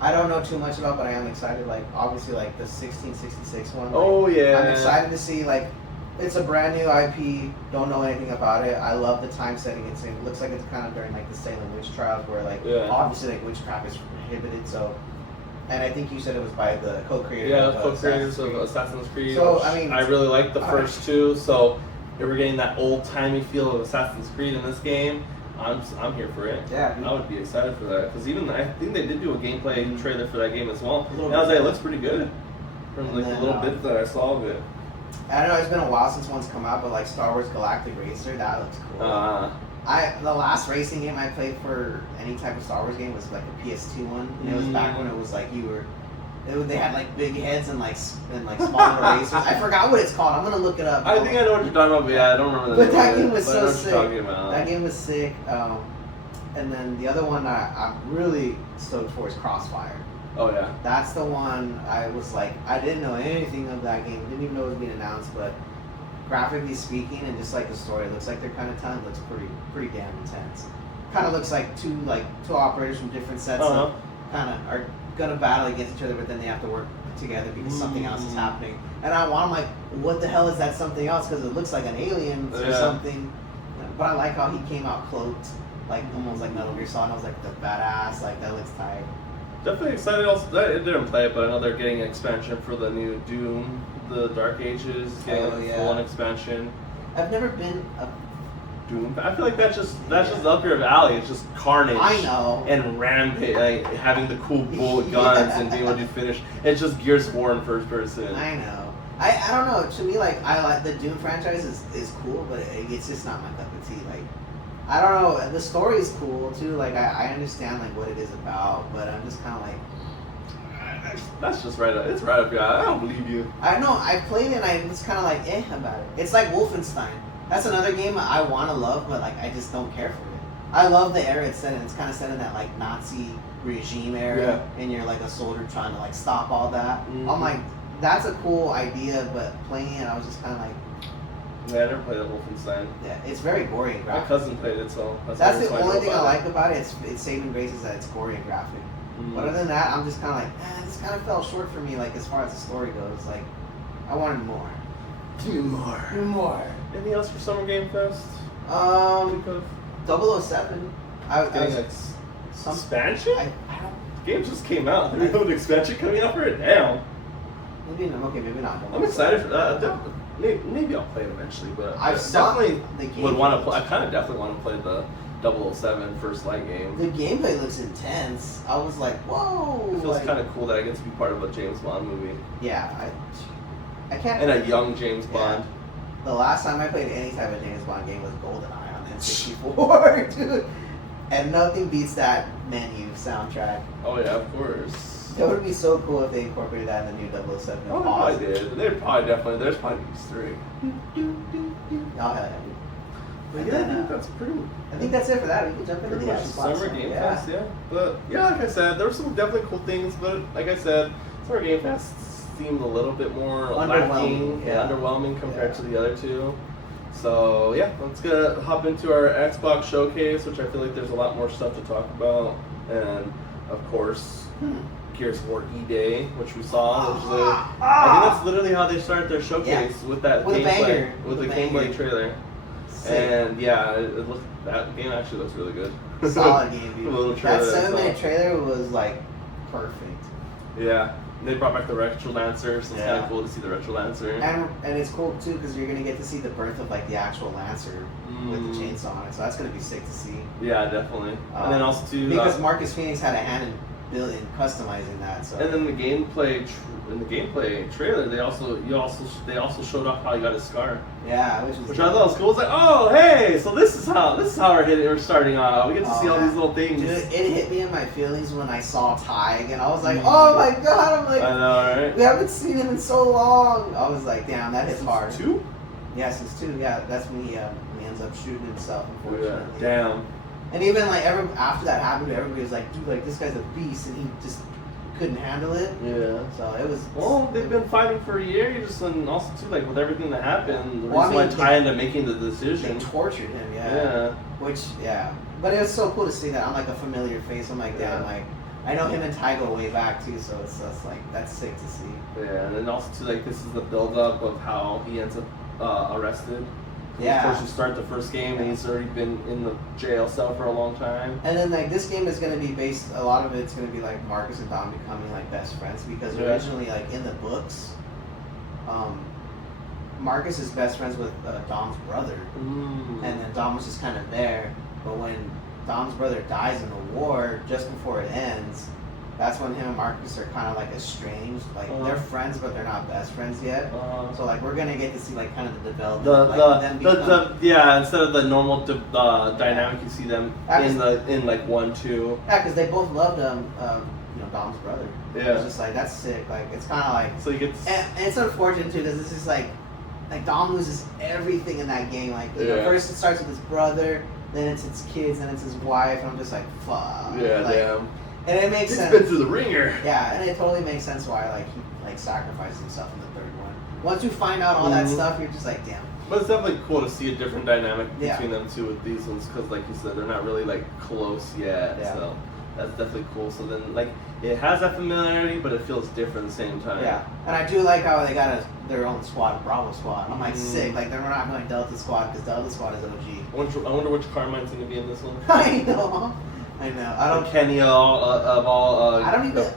I don't know too much about, but I am excited. Like obviously like the 1666 one. Like, oh yeah. I'm excited to see like. It's a brand new IP, don't know anything about it. I love the time setting it's in. It looks like it's kind of during like the Salem witch trials where like obviously like witchcraft is prohibited, so and I think you said it was by the co-creators. Yeah, co-creators of Assassin's Creed. So I mean I really like the first 2, so if we're getting that old timey feel of Assassin's Creed in this game, I'm here for it. Yeah. I would be excited for that. Because even I think they did do a gameplay trailer for that game as well. And I was like, it looks pretty good. From like the little bits that I saw of it. I don't know, it's been a while since one's come out, but like Star Wars Galactic Racer, that looks cool. The last racing game I played for any type of Star Wars game was like a PS2 one. And it was back when it was like they had like big heads and like smaller racers. I forgot what it's called. I'm gonna look it up. I think I know what you're talking about, but yeah, I don't remember the name. But that game was so sick. That game was sick. And then the other one I'm really stoked for is Crossfire. Oh yeah. That's the one I was like, I didn't know anything of that game. Didn't even know it was being announced, but graphically speaking and just like the story, it looks like they're kind of telling. Looks pretty damn intense. Kind of looks like two operators from different sets of kind of are gonna battle against each other, but then they have to work together because something else is happening. And I'm like, what the hell is that something else? Because it looks like an alien or something. But I like how he came out cloaked, like almost like Metal Gear Solid. I was like, the badass, like that looks tight. Definitely excited. Also, I didn't play it, but I know they're getting an expansion for the new Doom, the Dark Ages, getting a full-on expansion. I've never been a Doom. I feel like that's just up your alley. It's just carnage. I know. And rampage, like having the cool bullet guns and being able to finish. It's just Gears 4 in first person. I know. I don't know. To me, like I like the Doom franchise is cool, but it's just not my cup of tea. Like. I don't know. The story is cool too. Like I understand like what it is about, but I'm just kind of like. That's just right up. It's right up your alley. I don't believe you. I know. I played it and I was kind of like about it. It's like Wolfenstein. That's another game I want to love, but like I just don't care for it. I love the era it's set in. It's kind of set in that like Nazi regime era, and you're like a soldier trying to like stop all that. Mm-hmm. I'm like, that's a cool idea, but playing it, I was just kind of like. Yeah, I never played Wolfenstein. Yeah, it's very gory and graphic. My cousin played it, so that's the only thing I like about it. It's saving grace is that it's gory and graphic. But other than that, I'm just kind of like, this kind of fell short for me. Like as far as the story goes, like I wanted more. Do more. Anything else for Summer Game Fest? 007. I was getting like some expansion. I don't. The game just came out. There's an expansion coming out for it now. Maybe not. Okay, maybe not. I'm excited for that. Maybe I'll play it eventually, but I definitely would want to play. I kind of definitely want to play the 007 First Light game. The gameplay looks intense. I was like, whoa! It feels kind of cool that I get to be part of a James Bond movie. Yeah, I can't. And a young James Bond. The last time I played any type of James Bond game was GoldenEye on N64, dude. And nothing beats that menu soundtrack. Oh yeah, of course. It would be so cool if they incorporated that in the new 007. Oh, they probably did. They're probably definitely. There's probably Easter egg. Oh, hell yeah. But yeah, I think that's pretty. I think that's it for that. We can jump into Pretty the much the Xbox Summer one. Game Fest, yeah. But yeah, like I said, there were some definitely cool things, but like I said, Summer Game Fest seemed a little bit more lacking, underwhelming compared to the other two. So yeah, let's hop into our Xbox showcase, which I feel like there's a lot more stuff to talk about, and of course, Gears of War E-Day, which we saw. Which is I think that's literally how they started their showcase with that gameplay, with the gameplay trailer. Sick. And yeah, that game actually looks really good. Solid game, dude. That 7-minute trailer was like perfect. Yeah. They brought back the Retro Lancer, so it's kind of cool to see the Retro Lancer. And it's cool too because you're gonna get to see the birth of like the actual Lancer with the chainsaw on it, so that's gonna be sick to see. Yeah, definitely. And then also too because Marcus Phoenix had a hand in building, customizing that. So. And then the gameplay trailer, they also showed off how he got his scar. Yeah, which I thought was cool. It's like, oh hey, so this is how we're starting off. We get to see all these little things. Dude, it hit me in my feelings when I saw Ty again. I was like, oh my god! I'm like, I know, right? We haven't seen him in so long. I was like, damn, that hits hard. 2? Yeah, since 2. Yeah, that's when he ends up shooting himself. Unfortunately. Yeah. Damn. And even like after that happened, everybody was like, dude, like this guy's a beast, and he just couldn't handle it. Yeah. So it was. Well, they've been fighting for a year. And also too, like with everything that happened, the reason why Ty ended up making the decision. They tortured him. Yeah. But it was so cool to see that. I'm like a familiar face. I'm like, damn, like I know him and Ty go way back too. So it's just like that's sick to see. Yeah, and then also too, like this is the build up of how he ends up arrested. Yeah. Of course, you start the first game, and he's already been in the jail cell for a long time. And then, like, this game is going to be based, a lot of it's going to be, like, Marcus and Dom becoming, like, best friends. Because originally, like, in the books, Marcus is best friends with Dom's brother. And then Dom was just kind of there. But when Dom's brother dies in the war, just before it ends, that's when him and Marcus are kind of like estranged. Like they're friends, but they're not best friends yet. So like we're gonna get to see like kind of the development. Instead of the normal dynamic, you see them in like 1, 2. Yeah, because they both loved Dom's brother. Yeah, it's just like that's sick. Like it's kind of like so you get. And it's unfortunate too because it's just like Dom loses everything in that game. Like first it starts with his brother, then it's his kids, then it's his wife, and I'm just like fuck. Yeah, like, damn. And it makes sense. He's been through the ringer. Yeah, and it totally makes sense why he sacrificed himself in the third one. Once you find out all that stuff, you're just like, damn. But it's definitely cool to see a different dynamic between them two with these ones because, like you said, they're not really like close yet. Yeah. So that's definitely cool. So then, like, it has that familiarity, but it feels different at the same time. Yeah, and I do like how they got their own squad, Bravo Squad. I'm like sick. Like they're not going Delta Squad because Delta Squad is OG. I wonder which Carmine's gonna be in this one. I know. I don't. Kenny of all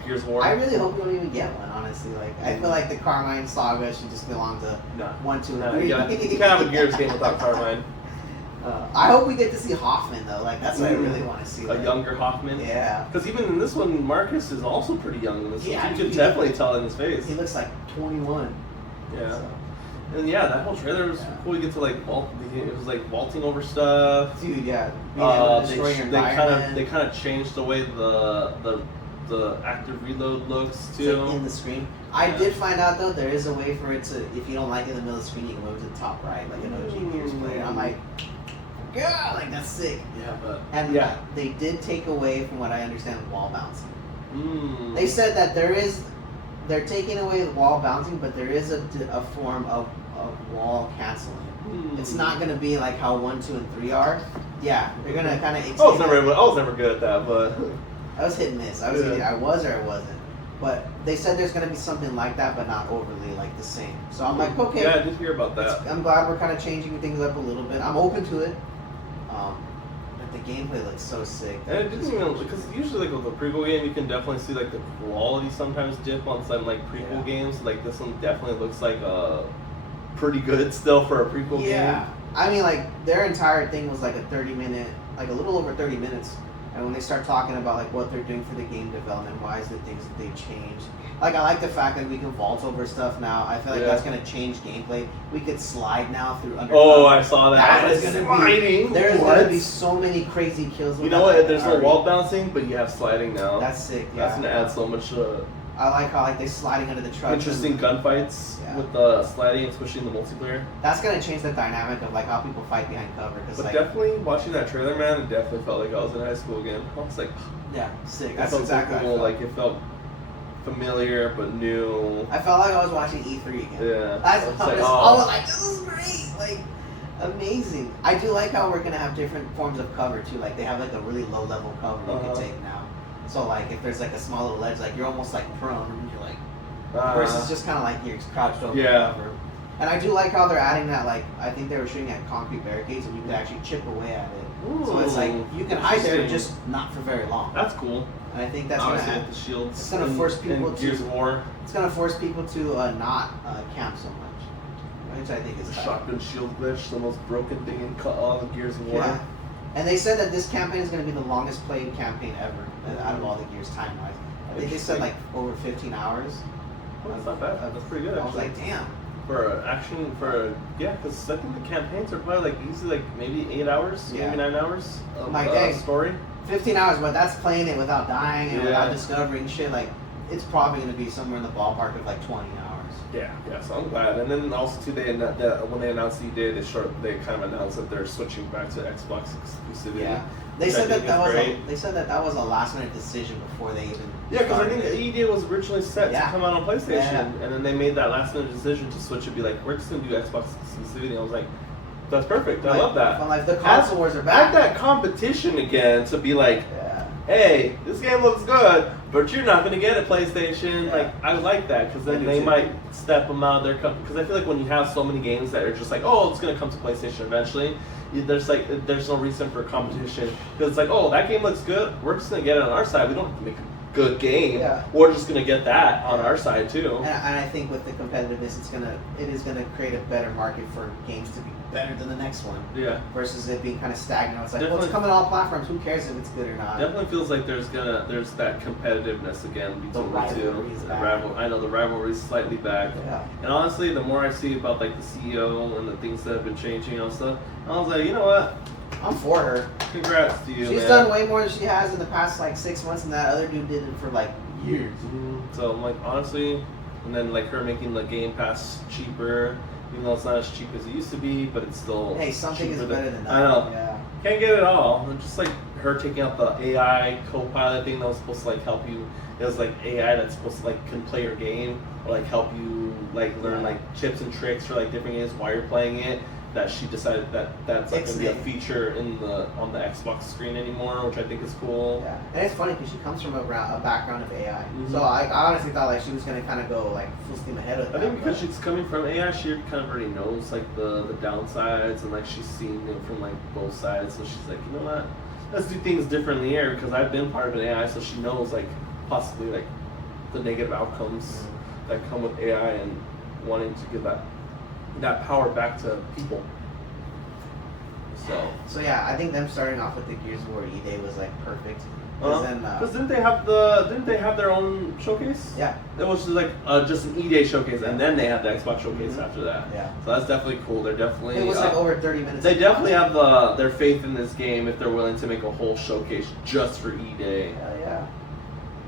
Gears of War. I really hope we don't even get one. Honestly, like I feel like the Carmine saga should just belong to 1, 2, and 3. You can't have a Gears game without Carmine. I hope we get to see Hoffman though. Like that's what I really want to see. A younger Hoffman. Yeah. Because even in this one, Marcus is also pretty young in this one. You can definitely tell in his face. He looks like 21. Yeah. So. And yeah, that whole trailer was cool. You get to like vault. It was like vaulting over stuff. Dude, yeah. They kind of changed the way the active reload looks too. In the screen. I did find out though there is a way for it to, if you don't like it in the middle of the screen, you can move it to the top right, like an OG Gears player. I'm like, yeah, like that's sick. Yeah, they did take away, from what I understand, wall bouncing. They said that they're taking away the wall bouncing, but there is a form of wall canceling. It's not gonna be like how 1, 2, and 3 are. Yeah, they're gonna kind of. I was never good at that, but I was hit and miss. I was or I wasn't. But they said there's gonna be something like that, but not overly like the same. So I'm like, okay. Yeah, I did hear about that. I'm glad we're kind of changing things up a little bit. I'm open to it. But the gameplay looks so sick. And it didn't even, because usually like with a prequel game, you can definitely see like the quality sometimes dip on some like prequel games. Like this one definitely looks like pretty good still for a prequel game. Yeah, I mean like their entire thing was like a 30-minute, like a little over 30 minutes. And when they start talking about like what they're doing for the game development, why is the things that they changed. Like I like the fact that we can vault over stuff now. I feel like that's gonna change gameplay. We could slide now through underground. Oh, I saw that. There's gonna be so many crazy kills. You know what? There's no wall bouncing, but you have sliding now. That's sick. That's gonna add so much. I like how like they sliding under the truck. Interesting gunfights Yeah. with the sliding, especially in the multiplayer. That's gonna change the dynamic of like how people fight behind cover. Cause But like definitely watching that trailer, man, it definitely felt like I was in high school again. I was like, yeah, sick. it That's felt exactly so how I cool. felt. Like it felt familiar but new. I felt like I was watching E3 again. Yeah. I It's was like, this is great. Like, amazing. I do like how we're gonna have different forms of cover too. Like they have like a really low level cover you can take now. So like if there's like a small little ledge, like you're almost like prone and you're like versus just kind of like you're crouched over the cover. And I do like how they're adding that. Like I think they were shooting at concrete barricades and you could actually chip away at it. Ooh, so it's like you can hide there, just not for very long. That's cool. And I think that's Obviously gonna with the shields. it's gonna force people to Gears of War. It's gonna force people to not camp so much, which I think is The tight. shotgun shield glitch, the most broken thing in all the Gears of War. Yeah. And they said that this campaign is going to be the longest played campaign ever out of all the Gears time wise. I think they said like over 15 hours. Oh, that's not bad. That's pretty good. I was Actually. like, damn. For action, because I think the campaigns are probably like easily like maybe 8 hours, maybe 9 hours of Like, dang. story. 15 hours, but that's playing it without dying and without Yeah. discovering shit. Like, it's probably going to be somewhere in the ballpark of like 20 hours. Yeah, so I'm glad. And then also too, when they announced E-Day, they kind of announced that they're switching back to Xbox exclusivity. Yeah. They which I said that think that is was great. they said that was a last minute decision before they even. Yeah, because I started think it. E-Day was originally set to come out on PlayStation, Yeah. and then they made that last minute decision to switch it, be like, we're just gonna do Xbox exclusivity. I was like, that's perfect. I love that. Like the console wars are back. Add that competition again to be like, Yeah. hey, this game looks good, but you're not going to get a PlayStation. Yeah. Like, I like that, because I then do they too. might step them out of their company. Because I feel like when you have so many games that are just like, oh, it's going to come to PlayStation eventually, there's no reason for competition. Because it's like, oh, that game looks good, we're just going to get it on our side. We don't have to make a good game. Yeah. We're just going to get that on our side, too. And I think with the competitiveness, it is gonna create a better market for games to be better than the next one. Yeah. Versus it being kind of stagnant. It's like, well, Definitely. it's coming to all platforms. Who cares if it's good or not? Definitely feels like there's that competitiveness again between the rivalry two. is The back. I know the rivalry is slightly back. Yeah. And honestly, the more I see about like the CEO and the things that have been changing and stuff, I was like, you know what? I'm for her. Congrats to you, She's man. done way more than she has in the past like 6 months, and that other dude did it for like years. So I'm like, honestly, and then like her making the Game Pass cheaper, even though it's not as cheap as it used to be, but it's still Hey, something is cheaper better than nothing. I know. Yeah. Can't get it all. And just like her taking out the AI co-pilot thing that was supposed to like help you. It was like AI that's supposed to like can play your game or like help you like learn like tips and tricks for like different games while you're playing it. That she decided that that's like gonna be a feature on the Xbox screen anymore, which I think is cool. Yeah, and it's funny because she comes from a background of AI, Mhm. so I honestly thought like she was gonna kind of go like full steam ahead with I that. think because but- she's coming from AI, she kind of already knows like the downsides and like she's seen it from like both sides. So she's like, you know what, let's do things differently here because I've been part of an AI, so she knows like possibly like the negative outcomes that come with AI and wanting to give that power back to people. So yeah, I think them starting off with the Gears of War E-Day was like perfect. Because Didn't they have their own showcase? Yeah. It was just an E-Day showcase, and then they had the Xbox showcase after that. Yeah. So that's definitely cool. They're definitely. It was like over 30 minutes. They of definitely content. have their faith in this game if they're willing to make a whole showcase just for E-Day. Yeah.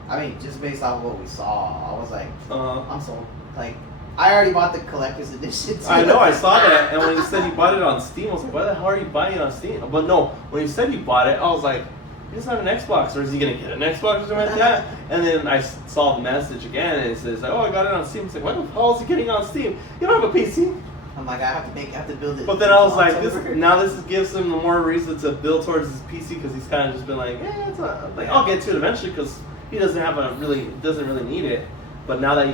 I mean, just based off of what we saw, I was like, I'm sold. Like, I already bought the collector's edition. Too. I know, I saw that, and when you said you bought it on Steam, I was like, why the hell are you buying it on Steam? But no, when you said you bought it, I was like, he doesn't have an Xbox, or is he going to get an Xbox or something like that? And then I saw the message again, and it says, oh, I got it on Steam. It's like, why the hell is he getting it on Steam? You don't have a PC. I'm like, I have to build it. But then I was like, October. this gives him more reason to build towards his PC, because he's kind of just been like, it's not, like, I'll get to it eventually, because he doesn't really need it. But now that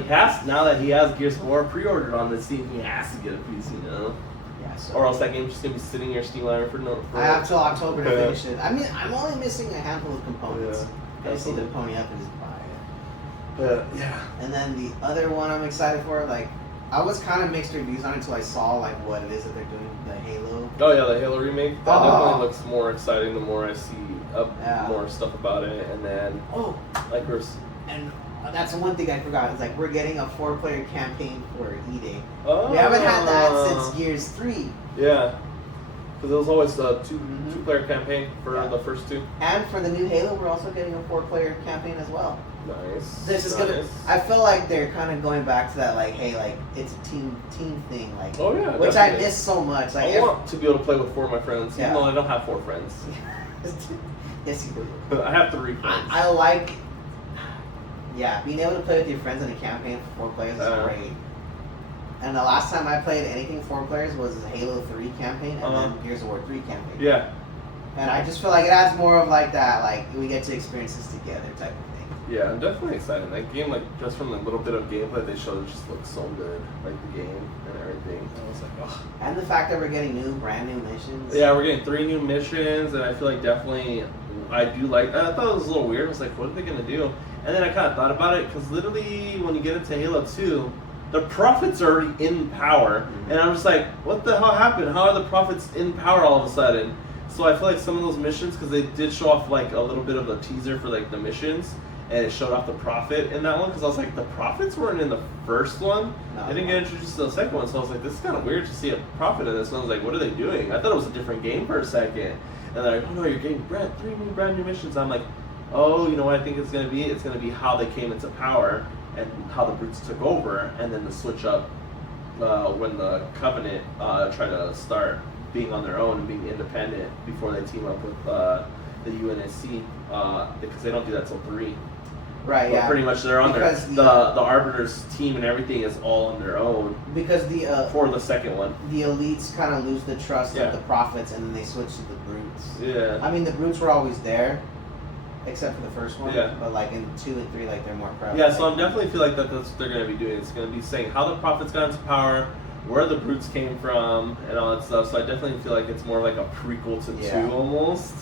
he has Gears of War pre-ordered on the Steam, he has to get a PC now. Yeah, so Or else that game's just gonna be sitting in your Steam library for I have till October to Yeah. finish it. I mean, I'm only missing a handful of components. Yeah, I just need to absolutely. pony up and just buy it. But yeah. And then the other one I'm excited for, like, I was kind of mixed reviews on it until I saw like what it is that they're doing, the Halo. Oh yeah, the Halo remake. That Oh. definitely looks more exciting the more I see more stuff about it, and then like and that's the one thing I forgot. It's like we're getting a 4-player campaign for E-Day. Oh. We haven't had that since Gears 3. Yeah, because it was always a two-player campaign for the first two. And for the new Halo, we're also getting a 4-player campaign as well. Nice. This is gonna. I feel like they're kind of going back to that, like, hey, like it's a team thing, like. Oh yeah. Which definitely. I miss so much. Like, I want to be able to play with 4 of my friends, Yeah. even though I don't have 4 friends. Yes, you do. I have 3 friends. I like. Yeah, being able to play with your friends in a campaign for 4 players is great. And the last time I played anything 4 players was Halo 3 campaign and then Gears of War 3 campaign. Yeah. And I just feel like it adds more of like that, like we get to experience this together type of thing. Yeah, I'm definitely excited. That game, like, just from the little bit of gameplay they showed, it just looks so good. Like, the game and everything. I was like, oh. And the fact that we're getting brand new missions. Yeah, we're getting 3 new missions, and I feel like definitely, I do like, I thought it was a little weird. I was like, what are they going to do? And then I kind of thought about it, because literally, when you get into Halo 2, the Prophets are already in power. And I'm just like, what the hell happened? How are the Prophets in power all of a sudden? So I feel like some of those missions, because they did show off like a little bit of a teaser for like the missions, and it showed off the Prophet in that one, because I was like, the Prophets weren't in the first one. No, They didn't get introduced to the second one, so I was like, this is kind of weird to see a Prophet in this one. I was like, what are they doing? I thought it was a different game for a second. And they're like, oh no, you're getting 3 brand new missions. I'm like, oh, you know what I think it's going to be? It's going to be how they came into power and how the Brutes took over, and then the switch up when the Covenant try to start being on their own and being independent before they team up with the UNSC, because they don't do that till 3. Right, but yeah. pretty much they're on because the Arbiter's team and everything is all on their own. Because for the second one, the elites kind of lose the trust Yeah. of the Prophets, and then they switch to the Brutes. Yeah. I mean, the Brutes were always there, except for the first one. Yeah. But like in 2 and 3, like they're more prevalent. Yeah, so I definitely feel like that's what they're going to be doing. It's going to be saying how the Prophets got into power, where the Brutes came from, and all that stuff. So I definitely feel like it's more like a prequel to 2 almost.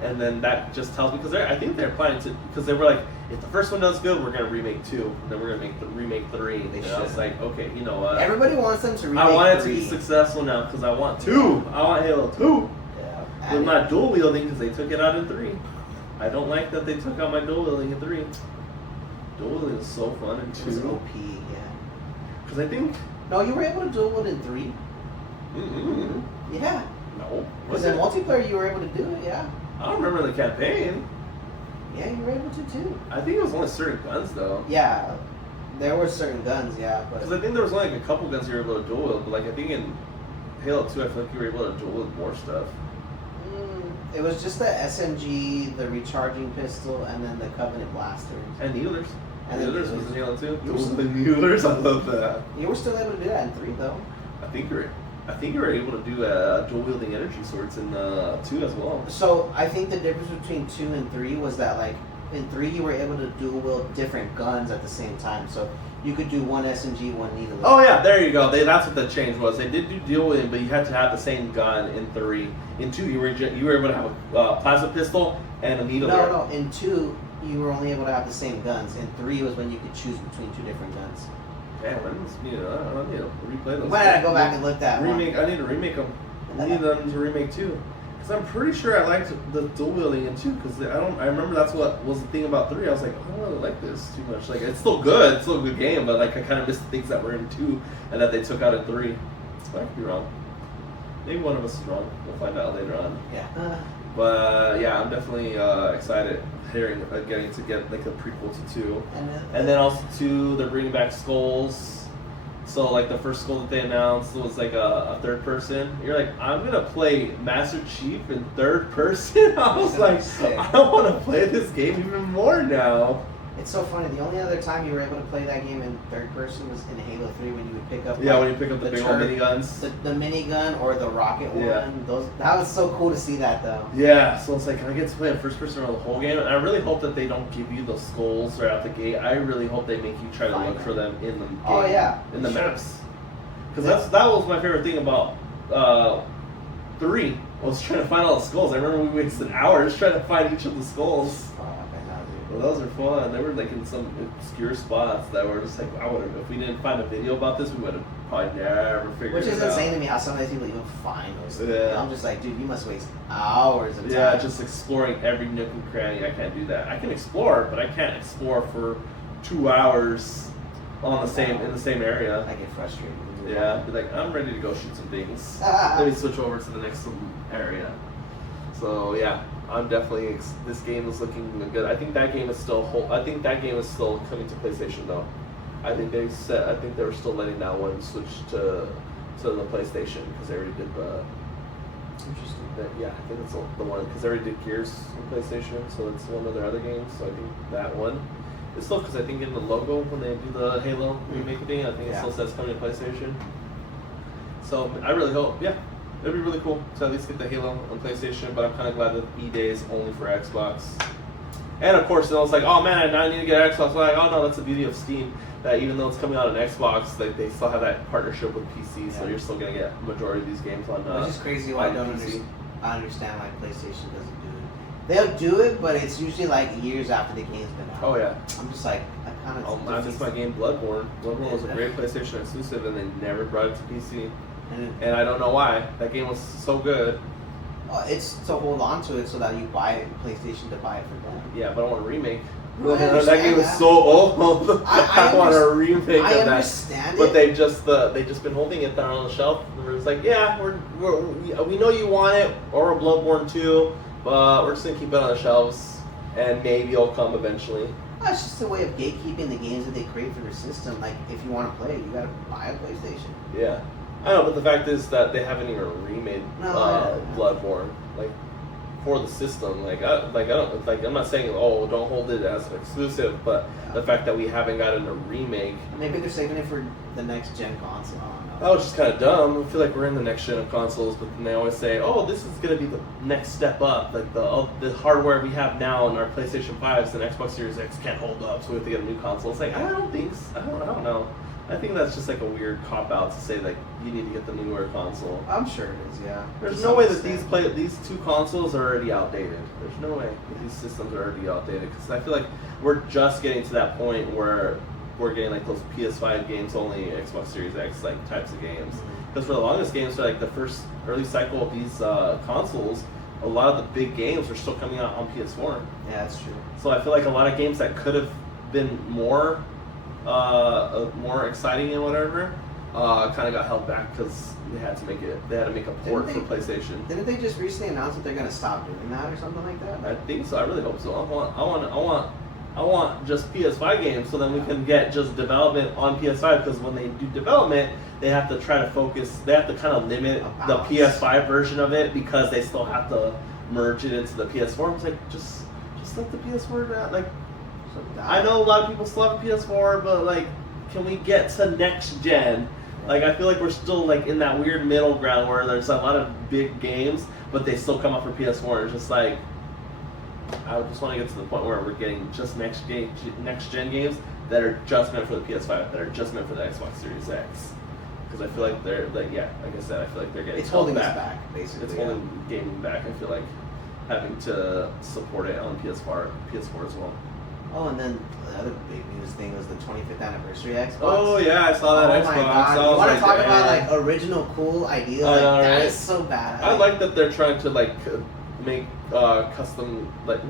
And then that just tells me, because I think they're planning to, because they were like, if the first one does good, we're going to remake 2, and then we're going to remake 3. They and should. I was like, okay, you know what? Everybody wants them to remake I want it to 3. be successful now, because I want 2. I want Halo 2. Yeah. But not dual wielding, because they took it out in 3. I don't like that they took out my dual wielding in 3. Dual wielding is so fun in It was 2. OP, yeah. Because I think... No, you were able to dual wield in 3? Mm-mm. Yeah. No. Because Was in it? multiplayer, you were able to do it, yeah. I don't remember the campaign. Yeah, you were able to too. I think it was only certain guns, though. Yeah. There were certain guns, yeah, Because but... I think there was only like a couple guns you were able to dual wield, but like I think in Halo 2, I feel like you were able to dual wield more stuff. It was just the SMG, the recharging pistol, and then the Covenant blasters. And Needlers. And Needlers then was in Halo 2. You Dual were- wielding Needlers, I love that. You were still able to do that in 3, though. I think you were able to do dual wielding energy swords in 2 as well. So, I think the difference between 2 and 3 was that, like, in 3 you were able to dual wield different guns at the same time. So, you could do one SMG, one needler. Oh yeah, there you go. That's what the change was. They did do dual wielding, but you had to have the same gun in 3. In 2, you were able to have a plasma pistol and a needler. No. In 2, you were only able to have the same guns. In 3 was when you could choose between 2 different guns. Yeah, I need to replay those. Why did I go back and look that remake? I need to remake them. I need them to remake 2. Because I'm pretty sure I liked the dual wielding in 2. Because I remember that's what was the thing about 3. I was like, I don't really like this too much. Like, it's still good. It's still a good game. But like, I kind of missed the things that were in 2 and that they took out in 3. So I could be wrong. Maybe one of us is wrong. We'll find out later on. Yeah. But yeah, I'm definitely excited getting to get like a prequel to 2. And then also 2, they're bringing back skulls. So like the first skull that they announced was like a third person. You're like, I'm gonna play Master Chief in third person. I was like, I want to play this game even more now. It's so funny. The only other time you were able to play that game in third person was in Halo 3 when you would pick up. Yeah, like, when you pick up the big old miniguns. The minigun or the rocket Yeah. one. That was so cool to see that though. Yeah, so it's like I get to play in first person around the whole game, and I really hope that they don't give you those skulls right out the gate. I really hope they make you try to Find look them. for them in the game. Oh, yeah, in the sure. maps. Because that was my favorite thing about 3 was trying to find all the skulls. I remember we wasted hours trying to find each of the skulls. Oh, okay, now, dude. Well, those are fun. They were like in some obscure spots that were just like, I would have, if we didn't find a video about this, we would have probably never figured Which it is out. insane to me how some of these people even find those things. Yeah. I'm just like, dude, you must waste hours of time. Yeah, just exploring every nook and cranny. I can't do that. I can explore, but I can't explore for 2 hours in the same area. I get frustrated. Yeah, be like, I'm ready to go shoot some things. Let me switch over to the next area. So yeah, I'm definitely. This game is looking good. I think that game is still. coming to PlayStation though. I think they were still letting that one switch to the PlayStation because they already did the. Interesting. Yeah, I think it's the one because they already did Gears on PlayStation, so it's one of their other games. So I think that one. It's still because I think in the logo when they do the Halo remake thing, I think it still says coming to PlayStation. So I really hope, it'd be really cool to at least get the Halo on PlayStation. But I'm kind of glad that E-Day is only for Xbox. And of course, I was like, oh man, I need to get Xbox. I'm like, oh no, that's the beauty of Steam. That even though it's coming out on Xbox, like they still have that partnership with PC, so you're still gonna get majority of these games on. Which is crazy. Why I don't PC. I understand why PlayStation doesn't do it. They'll do it, but it's usually like years after the game's been out. Oh yeah. I'm just like, I kind of. I missed my game Bloodborne. Bloodborne was a great PlayStation exclusive, and they never brought it to PC. And I don't know why. That game was so good. It's to hold on to it so that you buy it in PlayStation to buy it for them. Yeah, but I want a remake. No, that game is so old. I want a remake of that. I understand it. But they've just been holding it down on the shelf. We're just like, yeah, we know you want it, or a Bloodborne 2, but we're just gonna keep it on the shelves, and maybe it'll come eventually. It's just a way of gatekeeping the games that they create for their system. Like, if you want to play it, you gotta buy a PlayStation. Yeah, I know, but the fact is that they haven't even remade Bloodborne, like, for the system. I'm not saying, don't hold it as an exclusive, but the fact that we haven't gotten a remake. Maybe they're saving it for the next gen console. I don't know. That was just kind of dumb. I feel like we're in the next gen of consoles, but then they always say, this is going to be the next step up. Like the hardware we have now in our PlayStation 5s and Xbox Series X can't hold up, so we have to get a new console. It's like, I don't think so. I don't know. I think that's just like a weird cop-out to say like you need to get the newer console. I'm sure it is, yeah. There's no way that these two consoles are already outdated. There's no way that these systems are already outdated, because I feel like we're just getting to that point where we're getting like those PS5 games only, Xbox Series X like types of games. Because for the longest games, for like the first early cycle of these consoles, a lot of the big games are still coming out on PS4. Yeah, that's true. So I feel like a lot of games that could have been more exciting and whatever, kind of got held back because they had to make a port for PlayStation. Didn't they just recently announce that they're going to stop doing that or something like that? I think so. I really hope so. I want just PS5 games, so then we can get just development on PS5. Because when they do development, they have to try to focus. They have to kind of limit the PS5 version of it, because they still have to merge it into the PS4. It's like just let the PS4 down. Like, I know a lot of people still have a PS4, but like, can we get to next gen? Like, I feel like we're still like in that weird middle ground where there's a lot of big games, but they still come out for PS4. It's just like, I just want to get to the point where we're getting just next gen games that are just meant for the PS5, that are just meant for the Xbox Series X. Because I feel like they're like I said, I feel like they're getting holding back. us back, basically. It's holding gaming back. I feel like having to support it on PS4 as well. Oh, and then the other big news thing was the 25th anniversary Xbox. Oh yeah, I saw that Xbox. Oh my god! So you want to talk about like original cool ideas? Like, that is so bad. I like that they're trying to like make custom like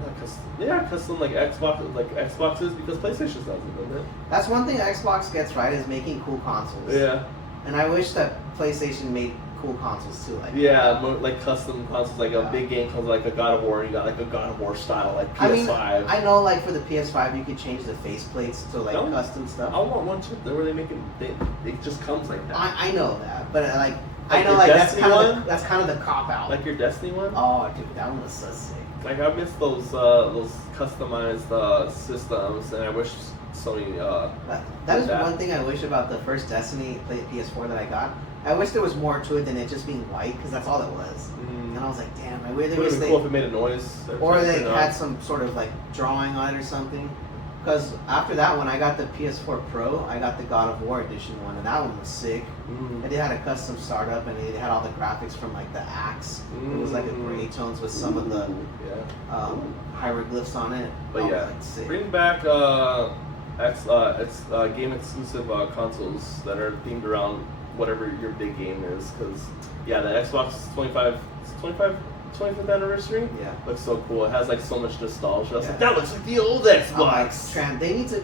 custom like Xboxes, because PlayStation doesn't, doesn't it? That's one thing Xbox gets right, is making cool consoles. Yeah. And I wish that PlayStation made cool consoles too. Like custom consoles, like a big game comes like a God of War, and you got like a God of War style like PS5. I know, like for the PS5, you could change the faceplates to like custom stuff. I want one too. Where they make it just comes like that. I know that, but like I know your like Destiny that's kind of the cop out. Like your Destiny one. Oh, dude, that one was so sick. Like, I miss those customized systems, and I wish Sony that is one thing I wish about the first Destiny PS4 that I got. I wish there was more to it than it just being white, because that's all it was. And I was like, damn, I wish it would have been cool if it made a noise. Or they had some sort of like drawing on it or something. Because after that one, I got the PS4 Pro. I got the God of War edition one, and that one was sick. And it had a custom startup, and it had all the graphics from like the axe. It was like a gray tones with some of the hieroglyphs on it. But sick. Bring back game exclusive consoles that are themed around whatever your big game is. Because the Xbox 25th anniversary looks so cool. It has like so much nostalgia. Like, that looks like the old Xbox. They need to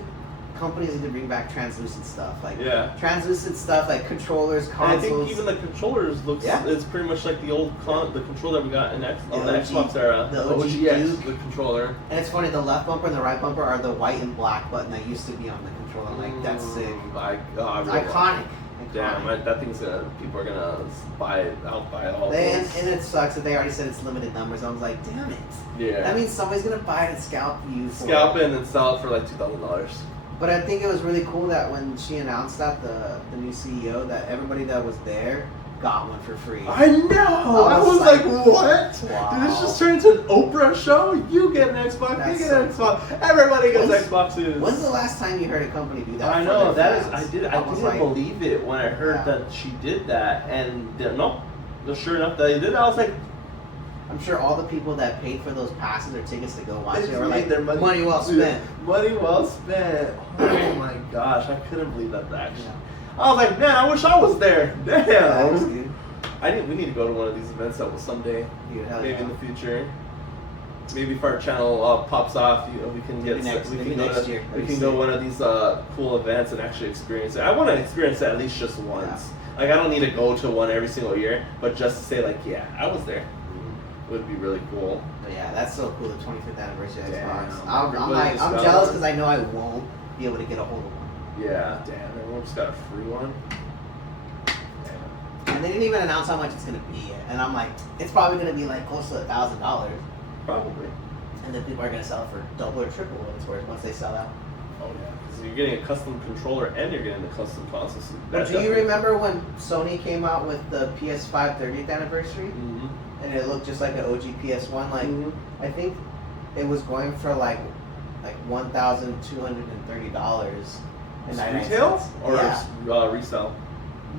companies need to bring back translucent stuff, like translucent stuff, like controllers, consoles. And I think even the controllers looks. Yeah. It's pretty much like the old the controller that we got in the OG, Xbox era. The OG Duke, the controller. And it's funny, the left bumper and the right bumper are the white and black button that used to be on the controller. I'm like, that's sick. Iconic. Damn, that thing's people are gonna buy it. I'll buy it all. And it sucks that they already said it's limited numbers. I was like, damn it. Yeah. That means somebody's gonna buy it and scalp you. Scalp it and sell it for like $2,000. But I think it was really cool that when she announced that the new CEO, that everybody that was there got one for free. I know. I was like, what? Wow. Did this just turn into an Oprah show? You get an Xbox. That's you get an Xbox. Everybody gets Xboxes. When's the last time you heard a company do that? I know that is. I didn't like, believe it when I heard that she did that, and sure enough that they did. I was like, I'm sure all the people that paid for those passes or tickets to go watch it were like, their money well spent. Money well spent. Oh my gosh, I couldn't believe that actually. Yeah. I was like, man, I wish I was there. Damn. We need to go to one of these events that will someday, maybe in the future. Maybe if our channel pops off, we can maybe next year. We can go one of these cool events and actually experience it. I want to experience it at least just once. Yeah. Like I don't need to go to one every single year, but just to say like, yeah, I was there. Would be really cool. But yeah, that's so cool. The 25th anniversary of Xbox. I'm I'm jealous because I know I won't be able to get a hold of one. Yeah, damn. Everyone just got a free one. And they didn't even announce how much it's gonna be yet. And I'm like, it's probably gonna be like close to $1,000. Probably. And then people are gonna sell it for double or triple what it's worth once they sell out. Oh yeah, because you're getting a custom controller and you're getting the custom console. But do you remember when Sony came out with the PS5 30th anniversary? Mm-hmm. And it looked just like an OG PS1. Like I think it was going for like $1,230. Retail or resale?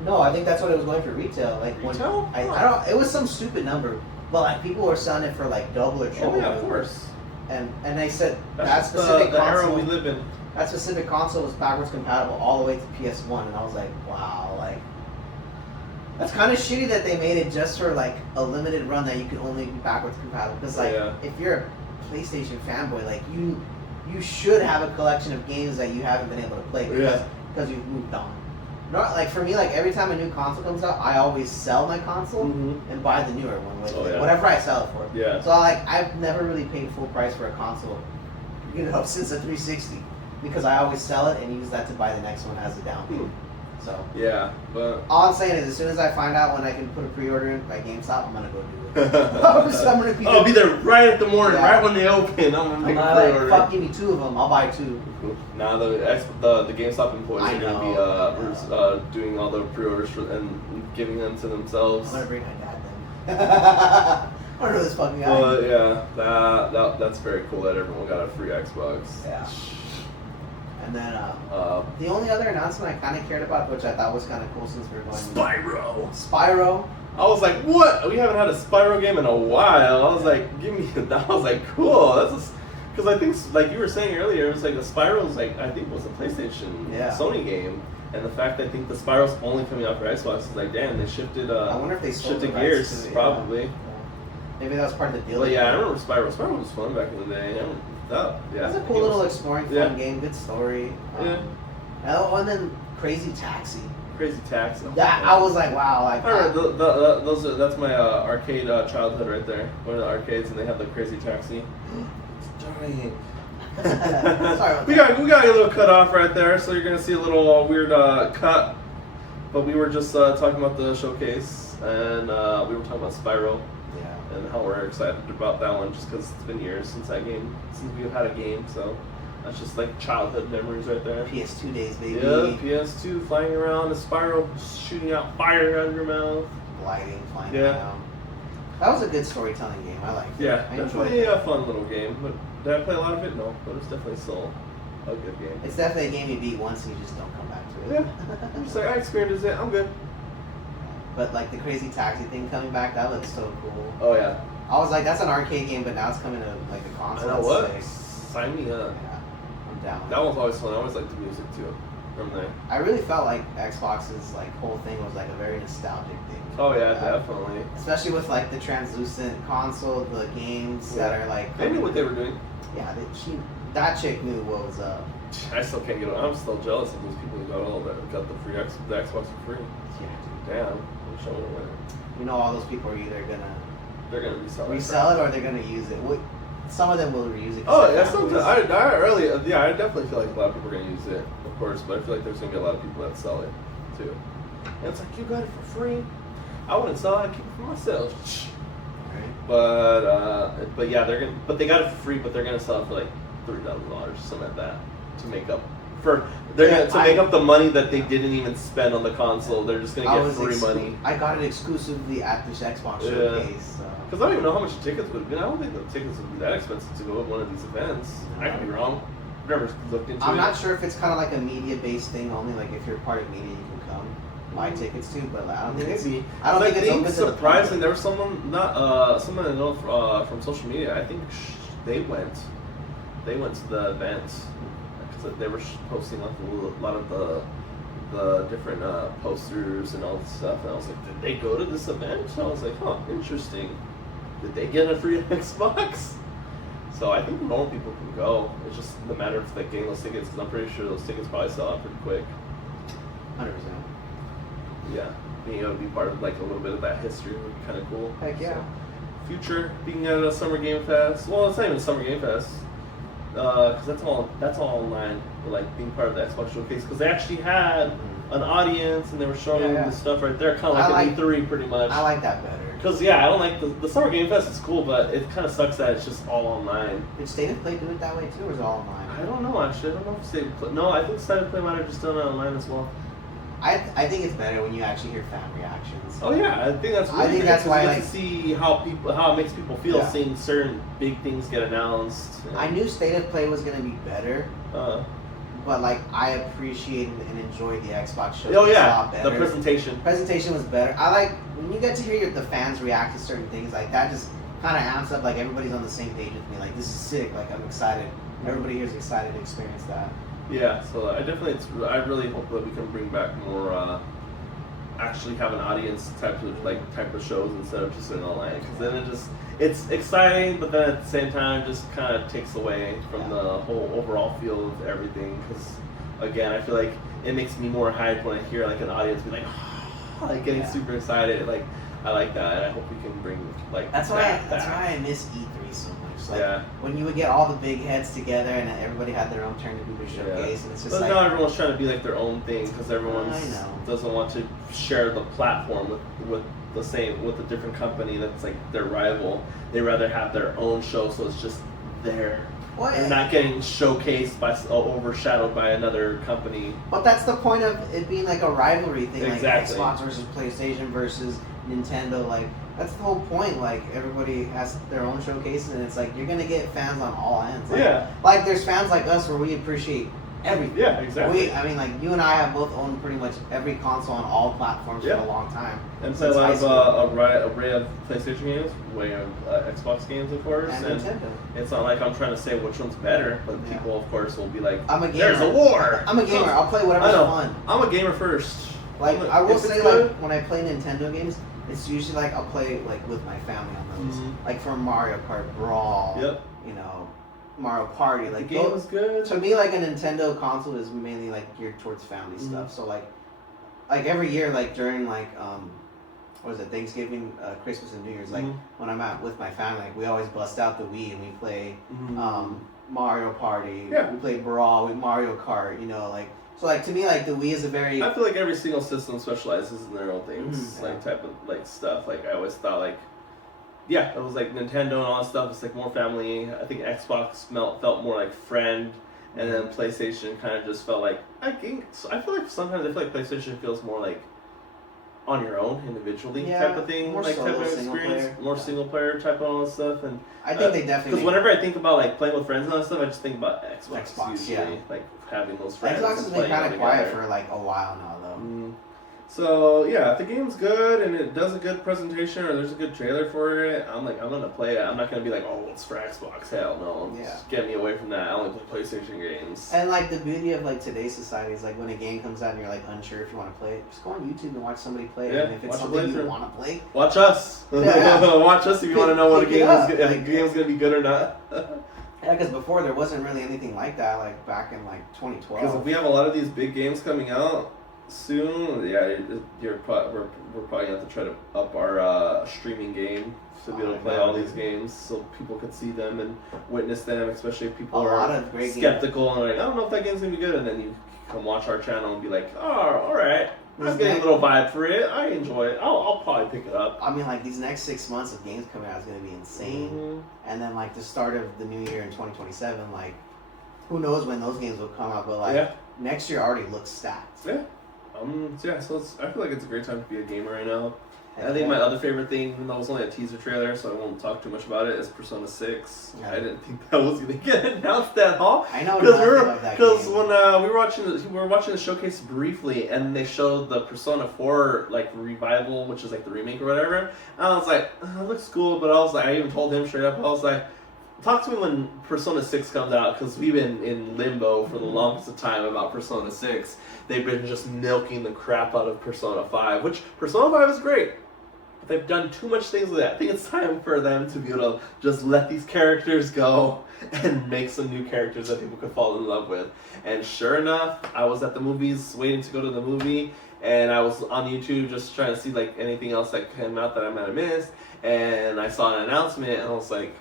No, I think that's what it was going for retail. Like retail? I don't. It was some stupid number, but like people were selling it for like double or triple. Oh yeah, of course. And they said that's specific the console, era we live in. That specific console was backwards compatible all the way to PS1, and I was like, wow, like that's kind of shitty that they made it just for like a limited run that you could only be backwards compatible. Because like if you're a PlayStation fanboy, like you should have a collection of games that you haven't been able to play because you've moved on. Not like for me, like every time a new console comes out, I always sell my console and buy the newer one with whatever I sell it for. Yeah. So like I've never really paid full price for a console, since the 360, because I always sell it and use that to buy the next one as a down payment. So yeah, but all I'm saying is, as soon as I find out when I can put a pre-order in by GameStop, I'm gonna go do it. I'll be there right at the morning, right when they open. I'm gonna make a pre-order. Fuck, give me 2 of them. I'll buy 2. Nah, the GameStop employees are gonna be doing all the pre-orders and giving them to themselves. I'm gonna bring my dad then. I don't know this fucking guy. Well, yeah, that's very cool that everyone got a free Xbox. Yeah. And then the only other announcement I kind of cared about, which I thought was kind of cool since we were going Spyro. I was like, what? We haven't had a Spyro game in a while. I was like, give me that. I was like, cool. That's because I think, like you were saying earlier, it was like the Spyro's like I think was a PlayStation Sony game, and the fact that I think the Spyro's only coming out for Xbox is like, damn, they shifted. I wonder if they shifted gears, probably. Yeah. Maybe that was part of the deal. But yeah, I remember Spyro. Spyro was fun back in the day. It was a cool little exploring fun game, good story. Oh, and then Crazy Taxi. That I was like, wow, like. I remember that's my arcade childhood right there. One of the arcades, and they have the Crazy Taxi. It's dying. Sorry we got a little cut off right there, so you're gonna see a little weird cut. But we were just talking about the showcase, and we were talking about Spyro. And how we're excited about that one, just because it's been years since we've had a game, so that's just like childhood memories right there. PS2 days, baby. Yeah, PS2, flying around, a Spyro shooting out fire out of your mouth. Gliding, flying around. That was a good storytelling game, I liked it. Yeah, definitely a fun little game, but did I play a lot of it? No, but it's definitely still a good game. It's definitely a game you beat once and you just don't come back to it. Yeah, I'm just like, I experienced it, I'm good. But like the Crazy Taxi thing coming back, that looks so cool. Oh yeah. I was like, that's an arcade game, but now it's coming to like a console. I know what? Sign me up. Yeah, I'm down. That one's always fun. I always liked the music too. From there. I really felt like Xbox's like whole thing was like a very nostalgic thing. Oh yeah, definitely. Especially with like the translucent console, the games that are like. They knew what they were doing. Yeah, that chick knew what was up. I still can't get it. I'm still jealous of those people who got the the Xbox for free. Yeah. Damn. Wish I would have. You know, all those people are either They're gonna resell it or they're gonna use it. Some of them will reuse it. Oh, yeah, sometimes I definitely feel like a lot of people are gonna use it, of course, but I feel like there's gonna be a lot of people that sell it too. And it's like, you got it for free. I wouldn't sell it. I keep it for myself. Right. But yeah, they got it for free, but they're gonna sell it for like $3,000, something like that, to make up make up the money that they didn't even spend on the console. They're just gonna get free money. I got it exclusively at this Xbox showcase. Because I don't even know how much the tickets would have been. I don't think the tickets would be that expensive to go to one of these events. I could be wrong. I've never looked into it. I'm not sure if it's kind of like a media-based thing only. Like if you're part of media, you can come buy tickets too. But I don't think it's. I don't think it's open to the public. Surprisingly, there was someone I know from social media. I think they went to the event because they were posting like a lot of the different posters and all this stuff. And I was like, did they go to this event? So I was like, huh, interesting. Did they get a free Xbox? So I think normal people can go. It's just the matter of like getting those tickets, because I'm pretty sure those tickets probably sell out pretty quick. 100%. Yeah, being able to be part of like a little bit of that history would be kind of cool. Heck yeah. So, future being at a Summer Game Fest. Well, it's not even Summer Game Fest, because that's all online. Like being part of the Xbox showcase, because they actually had an audience and they were showing the stuff right there, kind of like an E3 pretty much. I like that better. Because I don't like the Summer Game Fest is cool, but it kind of sucks that it's just all online. Did State of Play do it that way too, or is it all online? I don't know actually. I don't know if State of Play. No, I think State of Play might have just done it online as well. I think it's better when you actually hear fan reactions. Oh yeah, I think that's. Really I think that's why I to see how it makes people feel seeing certain big things get announced. I knew State of Play was gonna be better. But like I appreciated and enjoyed the Xbox show. Oh yeah, a lot better. the presentation. Presentation was better. I like when you get to hear the fans react to certain things like that. Just kind of amps up. Like everybody's on the same page with me. Like this is sick. Like I'm excited. Everybody here is excited to experience that. Yeah, so I really hope that we can bring back more. Actually have an audience type of shows instead of just an online, because then it's exciting, but then at the same time just kind of takes away from the whole overall feel of everything. Because again, I feel like it makes me more hyped when I hear like an audience be like getting super excited. Like I like that, and I hope we can bring like that's why I miss E3 so much. Like when you would get all the big heads together and everybody had their own turn to do the showcase, and it's just but now everyone's trying to be like their own thing, because everyone doesn't want to share the platform with a different company that's like their rival. They rather have their own show, so it's just there. They're not getting showcased overshadowed by another company. But that's the point of it being like a rivalry thing, exactly. Like Xbox versus PlayStation versus Nintendo. Like that's the whole point. Like everybody has their own showcases, and it's like you're gonna get fans on all ends. Like, like there's fans like us where we appreciate everything. Yeah, exactly. Like you and I have both owned pretty much every console on all platforms for a long time. And play a lot of array of PlayStation games, way of Xbox games, of course. And Nintendo. It's not like I'm trying to say which one's better, but people, of course, will be like, I'm a gamer. There's a war! I'm a gamer. I'll play whatever's fun. I'm a gamer first. Like, I will say, like, when I play Nintendo games, it's usually like I'll play like with my family on those. Like from Mario Kart Brawl, you know, Mario Party. Like the game was good. To me, like a Nintendo console is mainly like geared towards family stuff. So like every year, like during like what is it, Thanksgiving, Christmas, and New Year's, like when I'm out with my family, like, we always bust out the Wii and we play Mario Party. We play Brawl with Mario Kart. You know, like. So like to me, like the Wii is a very. I feel like every single system specializes in their own things, like type of like stuff. Like I always thought, like it was like Nintendo and all that stuff. It's like more family. I think Xbox felt more like friend, and then PlayStation kind of just felt like I feel like sometimes I feel like PlayStation feels more like on your own individually type of thing, like type of experience, more single player type of all that stuff. And I think they definitely. Because whenever I think about like playing with friends and all that stuff, I just think about Xbox usually, like having those friends. Xbox has been kind of quiet for like a while now, though. So if the game's good and it does a good presentation or there's a good trailer for it, I'm gonna play it. I'm not gonna be like, oh, it's for Xbox. Hell no. Just get me away from that. I only play PlayStation games. And like the beauty of like today's society is like when a game comes out and you're like unsure if you want to play it, just go on YouTube and watch somebody play it. And if it's something you want to play, watch us. Watch us if you want to know what a game's gonna be good or not. Yeah, because before there wasn't really anything like that, like back in like 2012. Because if we have a lot of these big games coming out soon, yeah, we're probably going to have to try to up our streaming game to be able to play all these games so people could see them and witness them, especially if people are skeptical and like, I don't know if that game's going to be good, and then you come watch our channel and be like, oh, alright, I'm getting a little vibe for it, I enjoy it, I'll probably pick it up. I mean, like, these next 6 months of games coming out is going to be insane. Mm-hmm. And then, like, the start of the new year in 2027, like, who knows when those games will come out, but, like, next year already looks stacked. Yeah. So I feel like it's a great time to be a gamer right now. I think my other favorite thing, even though it was only a teaser trailer, so I won't talk too much about it, is Persona 6. Yeah. I didn't think that was going to get announced at all. I know because when we were watching the showcase briefly, and they showed the Persona 4 like revival, which is like the remake or whatever. And I was like, it looks cool, but I was like, I even told him straight up, I was like, talk to me when Persona 6 comes out, because we've been in limbo for the longest of time about Persona 6. They've been just milking the crap out of Persona 5, which Persona 5 is great. But they've done too much things with it. I think it's time for them to be able to just let these characters go and make some new characters that people could fall in love with. And sure enough, I was at the movies waiting to go to the movie, and I was on YouTube just trying to see like anything else that came out that I might have missed. And I saw an announcement, and I was like,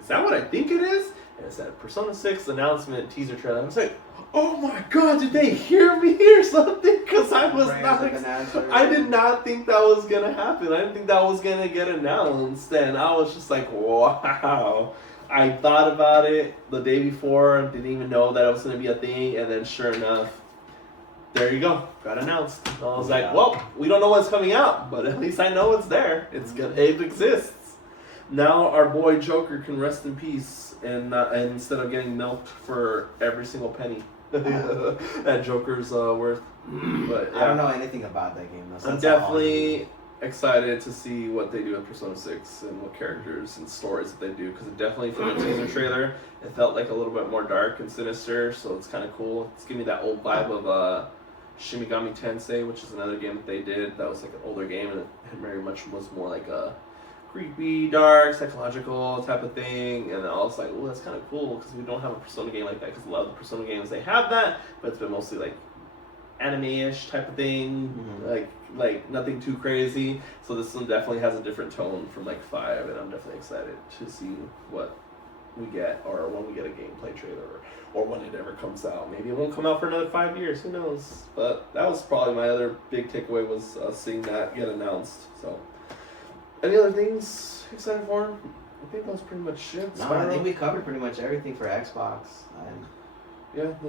is that what I think it is? And it said Persona 6 announcement teaser trailer. I was like, oh my god, did they hear me or something? Because I was I did not think that was going to happen. I didn't think that was going to get announced. And I was just like, wow. I thought about it the day before, didn't even know that it was going to be a thing. And then sure enough, there you go, got announced. And I was like, well, we don't know what's coming out, but at least I know it's there. It exists. Now our boy Joker can rest in peace, and instead of getting milked for every single penny that Joker's worth. But I don't know anything about that game. I'm definitely excited to see what they do with Persona 6 and what characters and stories that they do, because it definitely, from the teaser trailer, it felt like a little bit more dark and sinister, so it's kind of cool. It's giving me that old vibe of Shin Megami Tensei, which is another game that they did that was like an older game, and it very much was more like a creepy, dark, psychological type of thing, and I was like, oh, that's kind of cool, because we don't have a Persona game like that, because a lot of the Persona games, they have that, but it's been mostly like anime-ish type of thing, like nothing too crazy, so this one definitely has a different tone from like 5, and I'm definitely excited to see what we get, or when we get a gameplay trailer, or when it ever comes out. Maybe it won't come out for another 5 years, who knows, but that was probably my other big takeaway, was seeing that get announced, so. Any other things excited for? I think that was pretty much it. No, I think we covered pretty much everything for Xbox. I don't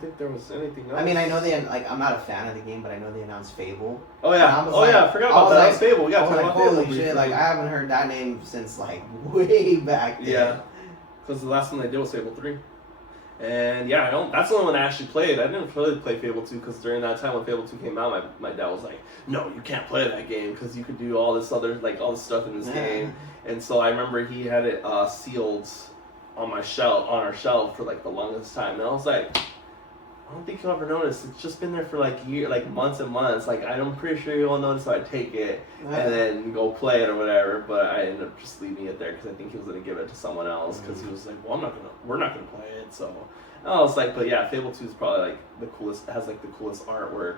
think there was anything else. I mean, I know I'm not a fan of the game, but I know they announced Fable. Oh yeah, I forgot about that. That was Fable. We got to talk about Fable. Holy shit! Like, I haven't heard that name since like way back then. Yeah, because the last one they did was Fable 3. And yeah, that's the only one I actually played. I didn't really play Fable 2 because during that time when Fable 2 came out, my dad was like, no, you can't play that game because you could do all this other, like all this stuff in this game. And so I remember he had it sealed on our shelf for like the longest time. And I was like, I don't think you'll ever notice. It's just been there for like months and months. Like, I'm pretty sure you'll notice if I take it and then go play it or whatever. But I ended up just leaving it there because I think he was gonna give it to someone else because he was like, well, we're not gonna play it. So I was like, but yeah, Fable 2 is probably like the coolest. It has like the coolest artwork.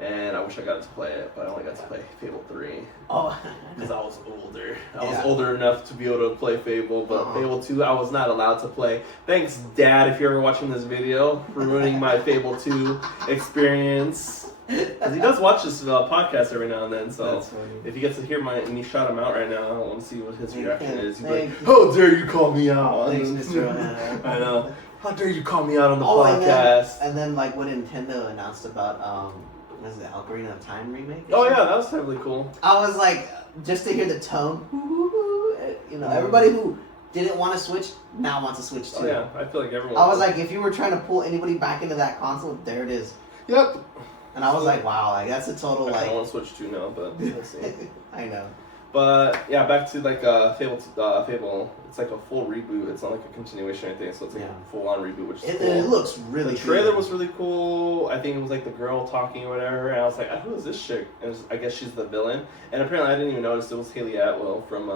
And I wish I got to play it, but I only got to play Fable 3. Oh. Because I was older. I was older enough to be able to play Fable, but Fable 2 I was not allowed to play. Thanks, Dad, if you're ever watching this video, for ruining my Fable 2 experience. Because he does watch this podcast every now and then, so if he gets to hear me shout him out right now, I want to see what his reaction is. He's like, how dare you call me out? Thanks, Mr. I know. How dare you call me out on the podcast? And then like when Nintendo announced about was it Ocarina of Time remake? Oh yeah, that was totally cool. I was like, just to hear the tone, everybody who didn't want to switch now wants to switch too. Oh yeah, I feel like everyone. I was like, if you were trying to pull anybody back into that console, there it is. Yep. And I was like, wow, like that's a total I don't want to switch too now, but we'll see. I know. But yeah, back to like Fable. Fable. It's like a full reboot. It's not like a continuation or anything. So it's like a full on reboot, which is cool. It looks really. The trailer was really cool. I think it was like the girl talking or whatever, and I was like, who is this chick? And I guess she's the villain. And apparently, I didn't even notice it was Haley Atwell from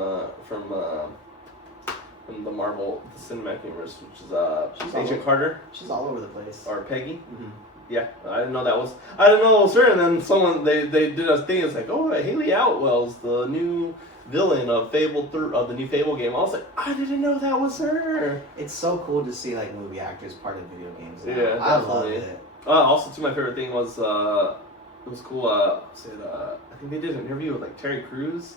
in the Marvel Cinematic Universe, which is She's Agent Carter She's all over the place. or Peggy. Mm-hmm. Yeah, I didn't know that was. I didn't know it was her. And then someone they did a thing. It's like, oh, Haley Atwell's the new villain of of the new Fable game. I was like, I didn't know that was her. It's so cool to see like movie actors part of video games now. Yeah, I definitely. love it. Also, too, my favorite thing was it was cool. I think they did an interview with like Terry Crews,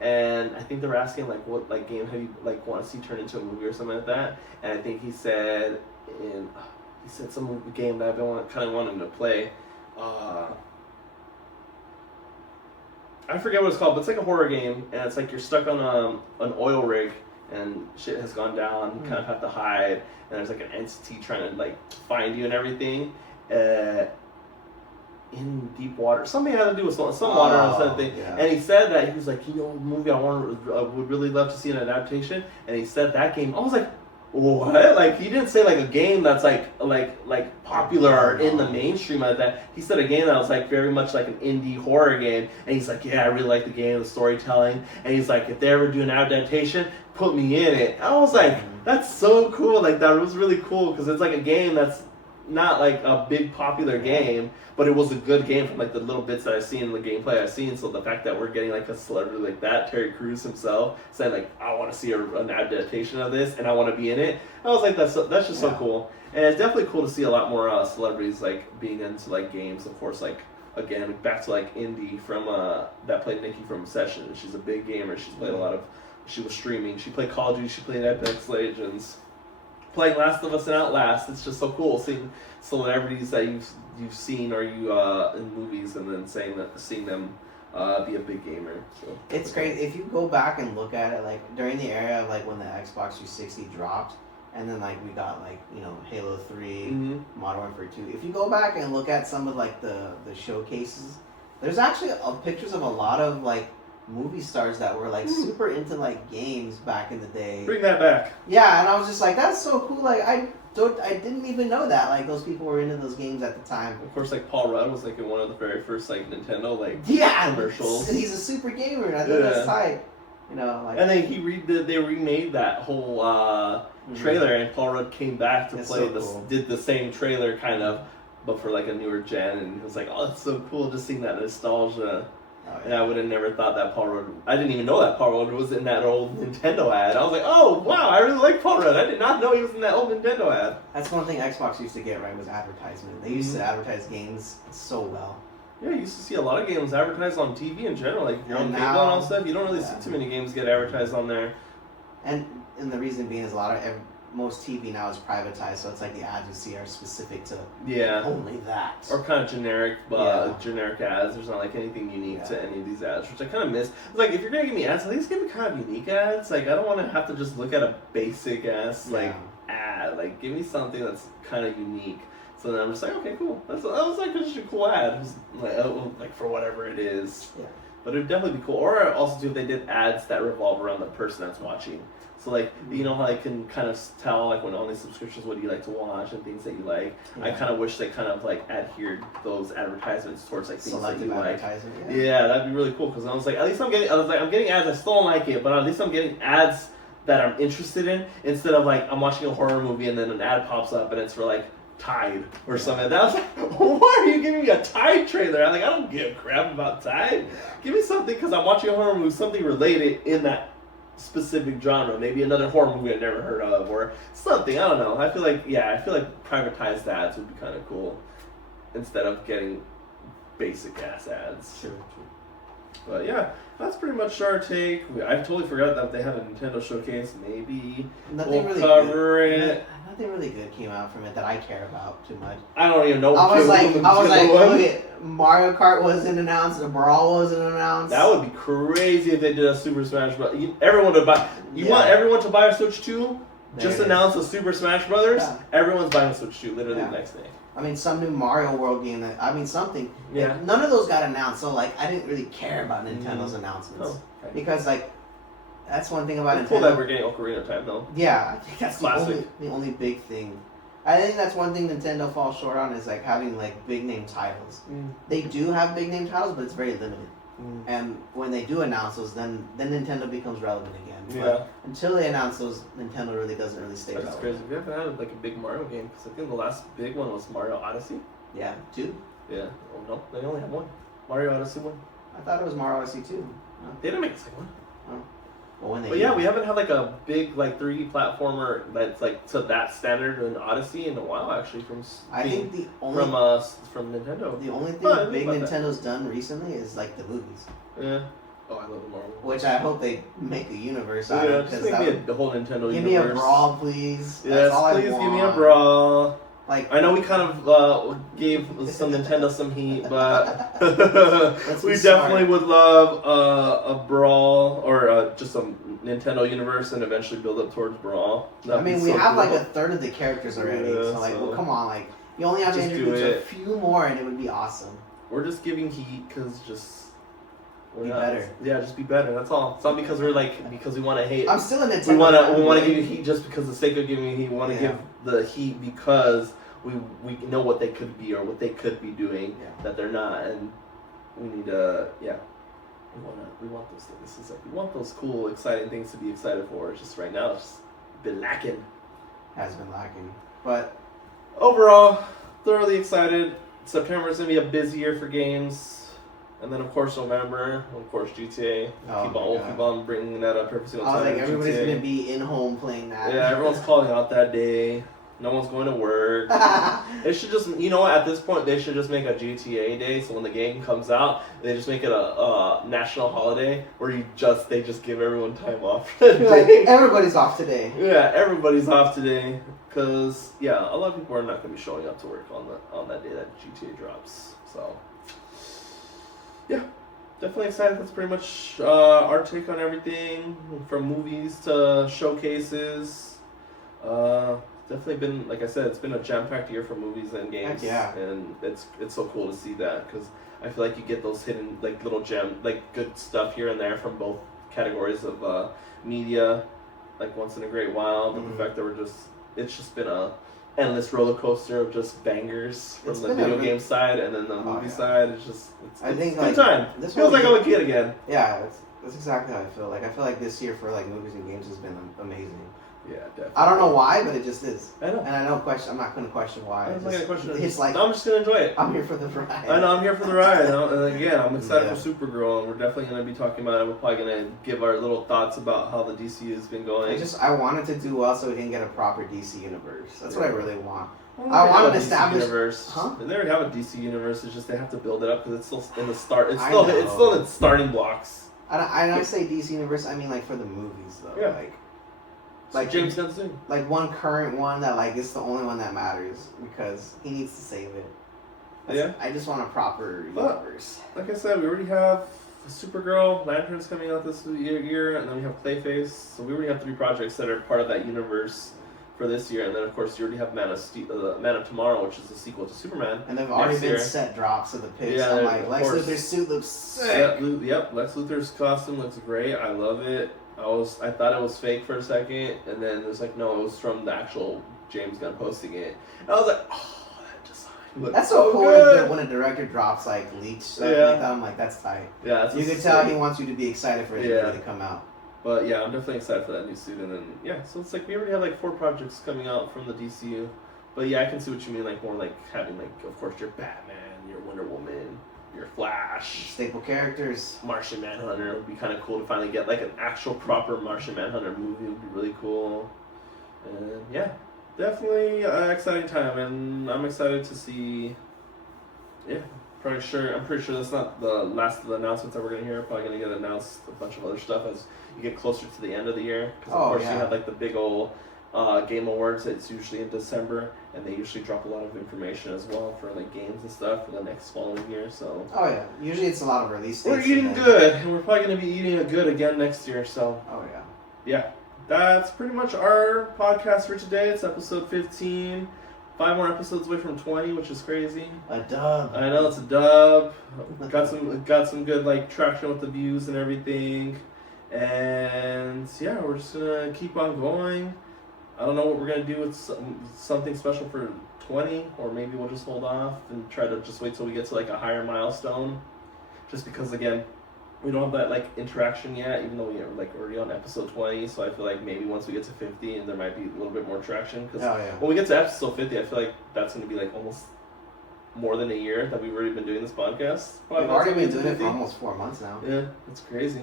and I think they were asking like what like game have you like want to see turn into a movie or something like that. And I think he said some game that I've been kind of wanting to play. I forget what it's called, but it's like a horror game, and it's like you're stuck on an oil rig, and shit has gone down. You kind of have to hide, and there's like an entity trying to like find you and everything. In deep water, something had to do with some water or something. Yeah. And he said that he was like, a movie I would really love to see an adaptation. And he said that game. I was like, what? Like he didn't say like a game that's like popular or in the mainstream like that. He said a game that was like very much like an indie horror game. And he's like, yeah, I really like the game, the storytelling. And he's like, if they ever do an adaptation, put me in it. And I was like, that's so cool. Like that was really cool because it's like a game that's not like a big popular game, but it was a good game from like the little bits that I've seen in the gameplay I've seen. So the fact that we're getting like a celebrity like that, Terry Crews himself, saying like, I want to see an adaptation of this and I want to be in it. I was like, that's just so cool. And it's definitely cool to see a lot more celebrities like being into like games. Of course, like again back to like Indy from that played Nikki from Session. She's a big gamer. She's played a lot of. She was streaming. She played Call of Duty. She played Apex Legends. Playing Last of Us and Outlast, it's just so cool seeing celebrities that you've seen or you in movies, and then seeing them be a big gamer. So it's great if you go back and look at it. Like during the era of like when the Xbox 360 dropped, and then like we got like Halo 3, Modern Warfare 2. If you go back and look at some of like the showcases, there's actually pictures of a lot of like movie stars that were like super into like games back in the day. Bring that back. Yeah, and I was just like, that's so cool. Like I didn't even know that like those people were into those games at the time. Of course, like Paul Rudd was like in one of the very first like Nintendo like commercials. He's a super gamer, and I think that's tight. Like. And then they remade that whole trailer, and Paul Rudd came back to play did the same trailer kind of, but for like a newer gen, and it was like, oh, it's so cool just seeing that nostalgia. Oh, yeah. And I would have never thought that Paul Rudd. I didn't even know that Paul Rudd was in that old Nintendo ad. I was like, oh wow, I really like Paul Rudd. I did not know he was in that old Nintendo ad. That's one thing Xbox used to get right was advertisement. They used to advertise games so well. Yeah, you used to see a lot of games advertised on TV in general, like your own cable and all stuff. You don't really see too many games get advertised on there. And the reason being is most TV now is privatized, so it's like the ads you see are specific to only that. Or kind of generic ads. There's not like anything unique to any of these ads, which I kind of miss. It's like if you're gonna give me ads, at least give me kind of unique ads. Like I don't want to have to just look at a basic ass ad. Like give me something that's kind of unique. So then I'm just like, okay, cool. That was like just a cool ad. It was like for whatever it is. Yeah. But it'd definitely be cool. Or also too if they did ads that revolve around the person that's watching. So like you know how I can kind of tell like when on these subscriptions what do you like to watch and things that you like. Yeah. I kind of wish they kind of like adhered those advertisements towards like things selective that you like. Yeah, that'd be really cool because I was like at least I'm getting ads. I still don't like it, but at least I'm getting ads that I'm interested in instead of like I'm watching a horror movie and then an ad pops up and it's for like Tide or something. That was like, why are you giving me a Tide trailer? I'm like, I don't give a crap about Tide. Give me something because I'm watching a horror movie, something related in that specific genre. Maybe another horror movie I've never heard of or something. I don't know. I feel like privatized ads would be kind of cool instead of getting basic ass ads. True. But yeah, that's pretty much our take. I totally forgot that they had a Nintendo showcase. Maybe we'll cover it. Nothing really good came out from it that I care about too much. I don't even know. I was like, look at Mario Kart wasn't announced, the Brawl wasn't announced. That would be crazy if they did a Super Smash Bros. Everyone would buy. You want everyone to buy a Switch 2? Just announce a Super Smash Brothers. Yeah. Everyone's buying a Switch 2 literally the next day. I mean, some new Mario World game. Something. Yeah. None of those got announced, so like I didn't really care about Nintendo's announcements because like. That's one thing about Nintendo. Cool that we're getting Ocarina of Time, though. Yeah, I think that's the only big thing. I think that's one thing Nintendo falls short on is like having like big name titles. They do have big name titles, but it's very limited. And when they do announce those, then Nintendo becomes relevant again. Yeah. But until they announce those, Nintendo really doesn't really stay That's relevant. crazy. We haven't had like a big Mario game because I think the last big one was Mario Odyssey. Yeah, 2? Yeah. Oh no, they only have one. Mario Odyssey one. I thought it was Mario Odyssey 2. No. They didn't make a second one. Well, when they But yeah, we haven't had like a big like 3D platformer that's like to that standard in Odyssey in a while actually from Nintendo. The only thing But big about Nintendo's done recently is like the movies, Yeah. Oh, I love the Marvel. which I hope they make a universe out Yeah, of. just make me the whole Nintendo Give universe. me a Brawl, please. Yes, That's all please I want. give me a Brawl. Like, I know we kind of gave some Nintendo some heat, but we be definitely smart. would love a Brawl or just some Nintendo universe and eventually build up towards Brawl. I mean, we have like a third of the characters already, Yeah, so like, so- well, come on, like, you only have to Just do introduce a it. few more, and it would be awesome. We're just giving heat because Be better. Yeah, just be better. That's all. It's not because we want to hate. I'm still a Nintendo. We want fanboy. to give you heat just because of the sake of giving you heat. We want to Yeah. give the heat because we know what they could be or what they could be doing Yeah. that they're not, and we need to we want those things. It's like we want those cool, exciting things to be excited for. It's just right now it's just been lacking. Has been lacking, but Overall, thoroughly excited. September's gonna be a busy year for games. And then of course November, of course GTA. Oh We'll my keep God. on bringing that up every single I was time. like, everybody's GTA. gonna be in home playing that. Yeah, everyone's calling out that day. No one's going to work. They should just, you know what, at this point, they should just make a GTA day, so when the game comes out, they just make it a national holiday, where they just give everyone time off for that Like, day. everybody's off today. Yeah, everybody's off today, because, yeah, a lot of people are not going to be showing up to work on that day that GTA drops, so, yeah, definitely excited. That's pretty much our take on everything, from movies to showcases. Definitely been, like I said, it's been a jam-packed year for movies and games. Heck yeah. And it's so cool to see that, because I feel like you get those hidden, like, little good stuff here and there from both categories of media, like, once in a great while. But the fact that it's just been a endless roller coaster of just bangers from It's the been a video really- game side and then the movie side. It's I think, a like, good time. this Feels whole like I'm a kid again. Yeah, that's exactly how I feel. Like, I feel like this year for like movies and games has been amazing. Yeah, definitely. I don't know why, but it just is. I know. And I'm not going to question why. I'm not gonna question it. It's like, I'm just gonna enjoy it. I'm here for the ride. I know, I'm here for the ride. And again, I'm excited Yeah. for Supergirl, and we're definitely going to be talking about it. We're probably going to give our little thoughts about how the DC has been going. I wanted to do well so we didn't get a proper DC universe. That's what I really want. Well, I they want have to a DC establish. universe. Huh? They already have a DC universe. It's just they have to build it up because it's still in the start. It's I still know. in its starting blocks. I say DC universe, I mean like for the movies though. Yeah. Like James Gunn's doing. like one current one that like is the only one that matters because he needs to save it. Yeah. I just want a proper But- universe. Like I said, we already have Supergirl, Lantern's coming out this year, and then we have Clayface. So we already have 3 projects that are part of that universe for this year. And then of course you already have Man of Tomorrow, which is the sequel to Superman. And they've already next been year. set drops of the pics. Yeah, I'm of like, Lex course. Luthor's suit looks sick. Yep, Lex Luthor's costume looks great. I love it. I thought it was fake for a second, and then it was like, no, it was from the actual James Gunn posting it. And I was like, oh, that design looks That's so cool good. when a director drops like leaked stuff Yeah. like that. I'm like, that's tight. Yeah, that's You a can tell sick- he wants you to be excited for his Yeah. movie to come out. But yeah, I'm definitely excited for that new suit, and then yeah, so it's like we already have like 4 projects coming out from the DCU. But yeah, I can see what you mean, like more like having like, of course, your Batman, your Wonder Woman, your Flash, Staple characters. Martian Manhunter. It would be kind of cool to finally get like an actual proper Martian Manhunter movie. It would be really cool. And yeah, definitely an exciting time, and I'm excited to see. Yeah, I'm pretty sure that's not the last of the announcements that we're gonna hear. Probably gonna get announced a bunch of other stuff as you get closer to the end of the year. Because of course you have like the big old Game Awards. It's usually in December, and they usually drop a lot of information as well for like games and stuff for the next following year. So Oh yeah. Usually it's a lot of release dates. we're eating and then- good, and we're probably gonna be eating it good again next year. So Oh yeah. yeah, that's pretty much our podcast for today. It's episode 15. 5 more episodes away from 20, which is crazy. A dub. I know it's a dub. Got some good like traction with the views and everything. And yeah, we're just gonna keep on going. I don't know what we're gonna do with something special for 20, or maybe we'll just hold off and try to just wait till we get to like a higher milestone. Just because again, we don't have that like interaction yet, even though we're like already on episode 20. So I feel like maybe once we get to 50, and there might be a little bit more traction. Because when we get to episode 50, I feel like that's going to be like almost more than a year that we've already been doing this podcast. We've already been doing it for almost 4 months now. Yeah, it's crazy.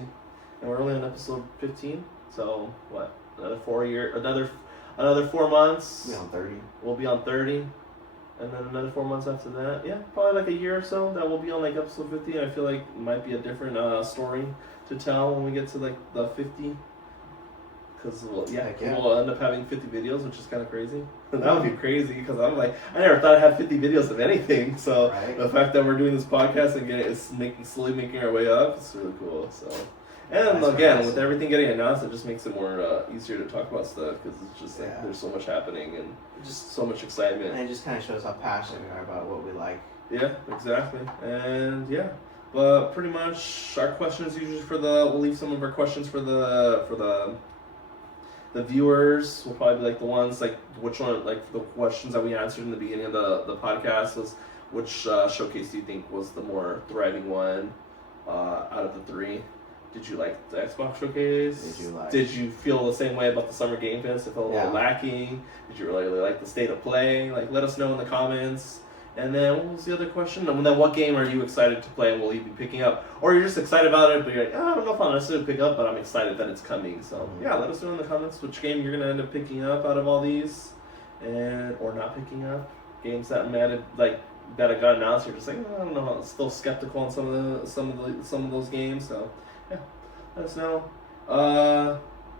And we're only on episode 15. So what? Another 4 months. We'll be on 30. We'll be on 30. And then another 4 months after that. Yeah, probably like a year or so that we'll be on like episode 50. I feel like it might be a different story to tell when we get to like the 50. Because we'll end up having 50 videos, which is kind of crazy. That would be crazy because I'm like, I never thought I'd have 50 videos of anything. So the fact that we're doing this podcast and slowly making our way up, it's really cool. So. And again, with everything getting announced, it just makes it more easier to talk about stuff because it's just like there's so much happening and just so much excitement. And it just kind of shows how passionate we are about what we like. Yeah, exactly. And but pretty much our questions usually we'll leave some of our questions for the viewers. Will probably be like the ones like which one like the questions that we answered in the beginning of the podcast was which showcase do you think was the more thriving one out of the three? Did you like the Xbox showcase? Did you feel the same way about the Summer Game Fest? It felt a little lacking. Did you really like the state of play? Like, let us know in the comments. And then what was the other question? And then what game are you excited to play and will you be picking up? Or you're just excited about it, but you're like, I don't know if I'll necessarily pick up, but I'm excited that it's coming. So let us know in the comments which game you're gonna end up picking up out of all these, or not picking up. Games that that have got announced. You're just like, I don't know. I'm still skeptical on some of those games. So. Yeah, let us know.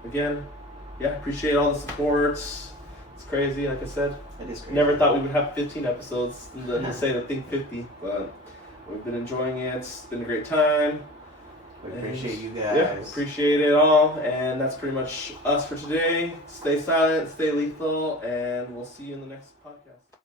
Again, appreciate all the support. It's crazy, like I said. It is crazy. Never thought we would have 15 episodes and then say the thing 50, but we've been enjoying it. It's been a great time. We appreciate you guys. Yeah, appreciate it all. And that's pretty much us for today. Stay silent, stay lethal, and we'll see you in the next podcast.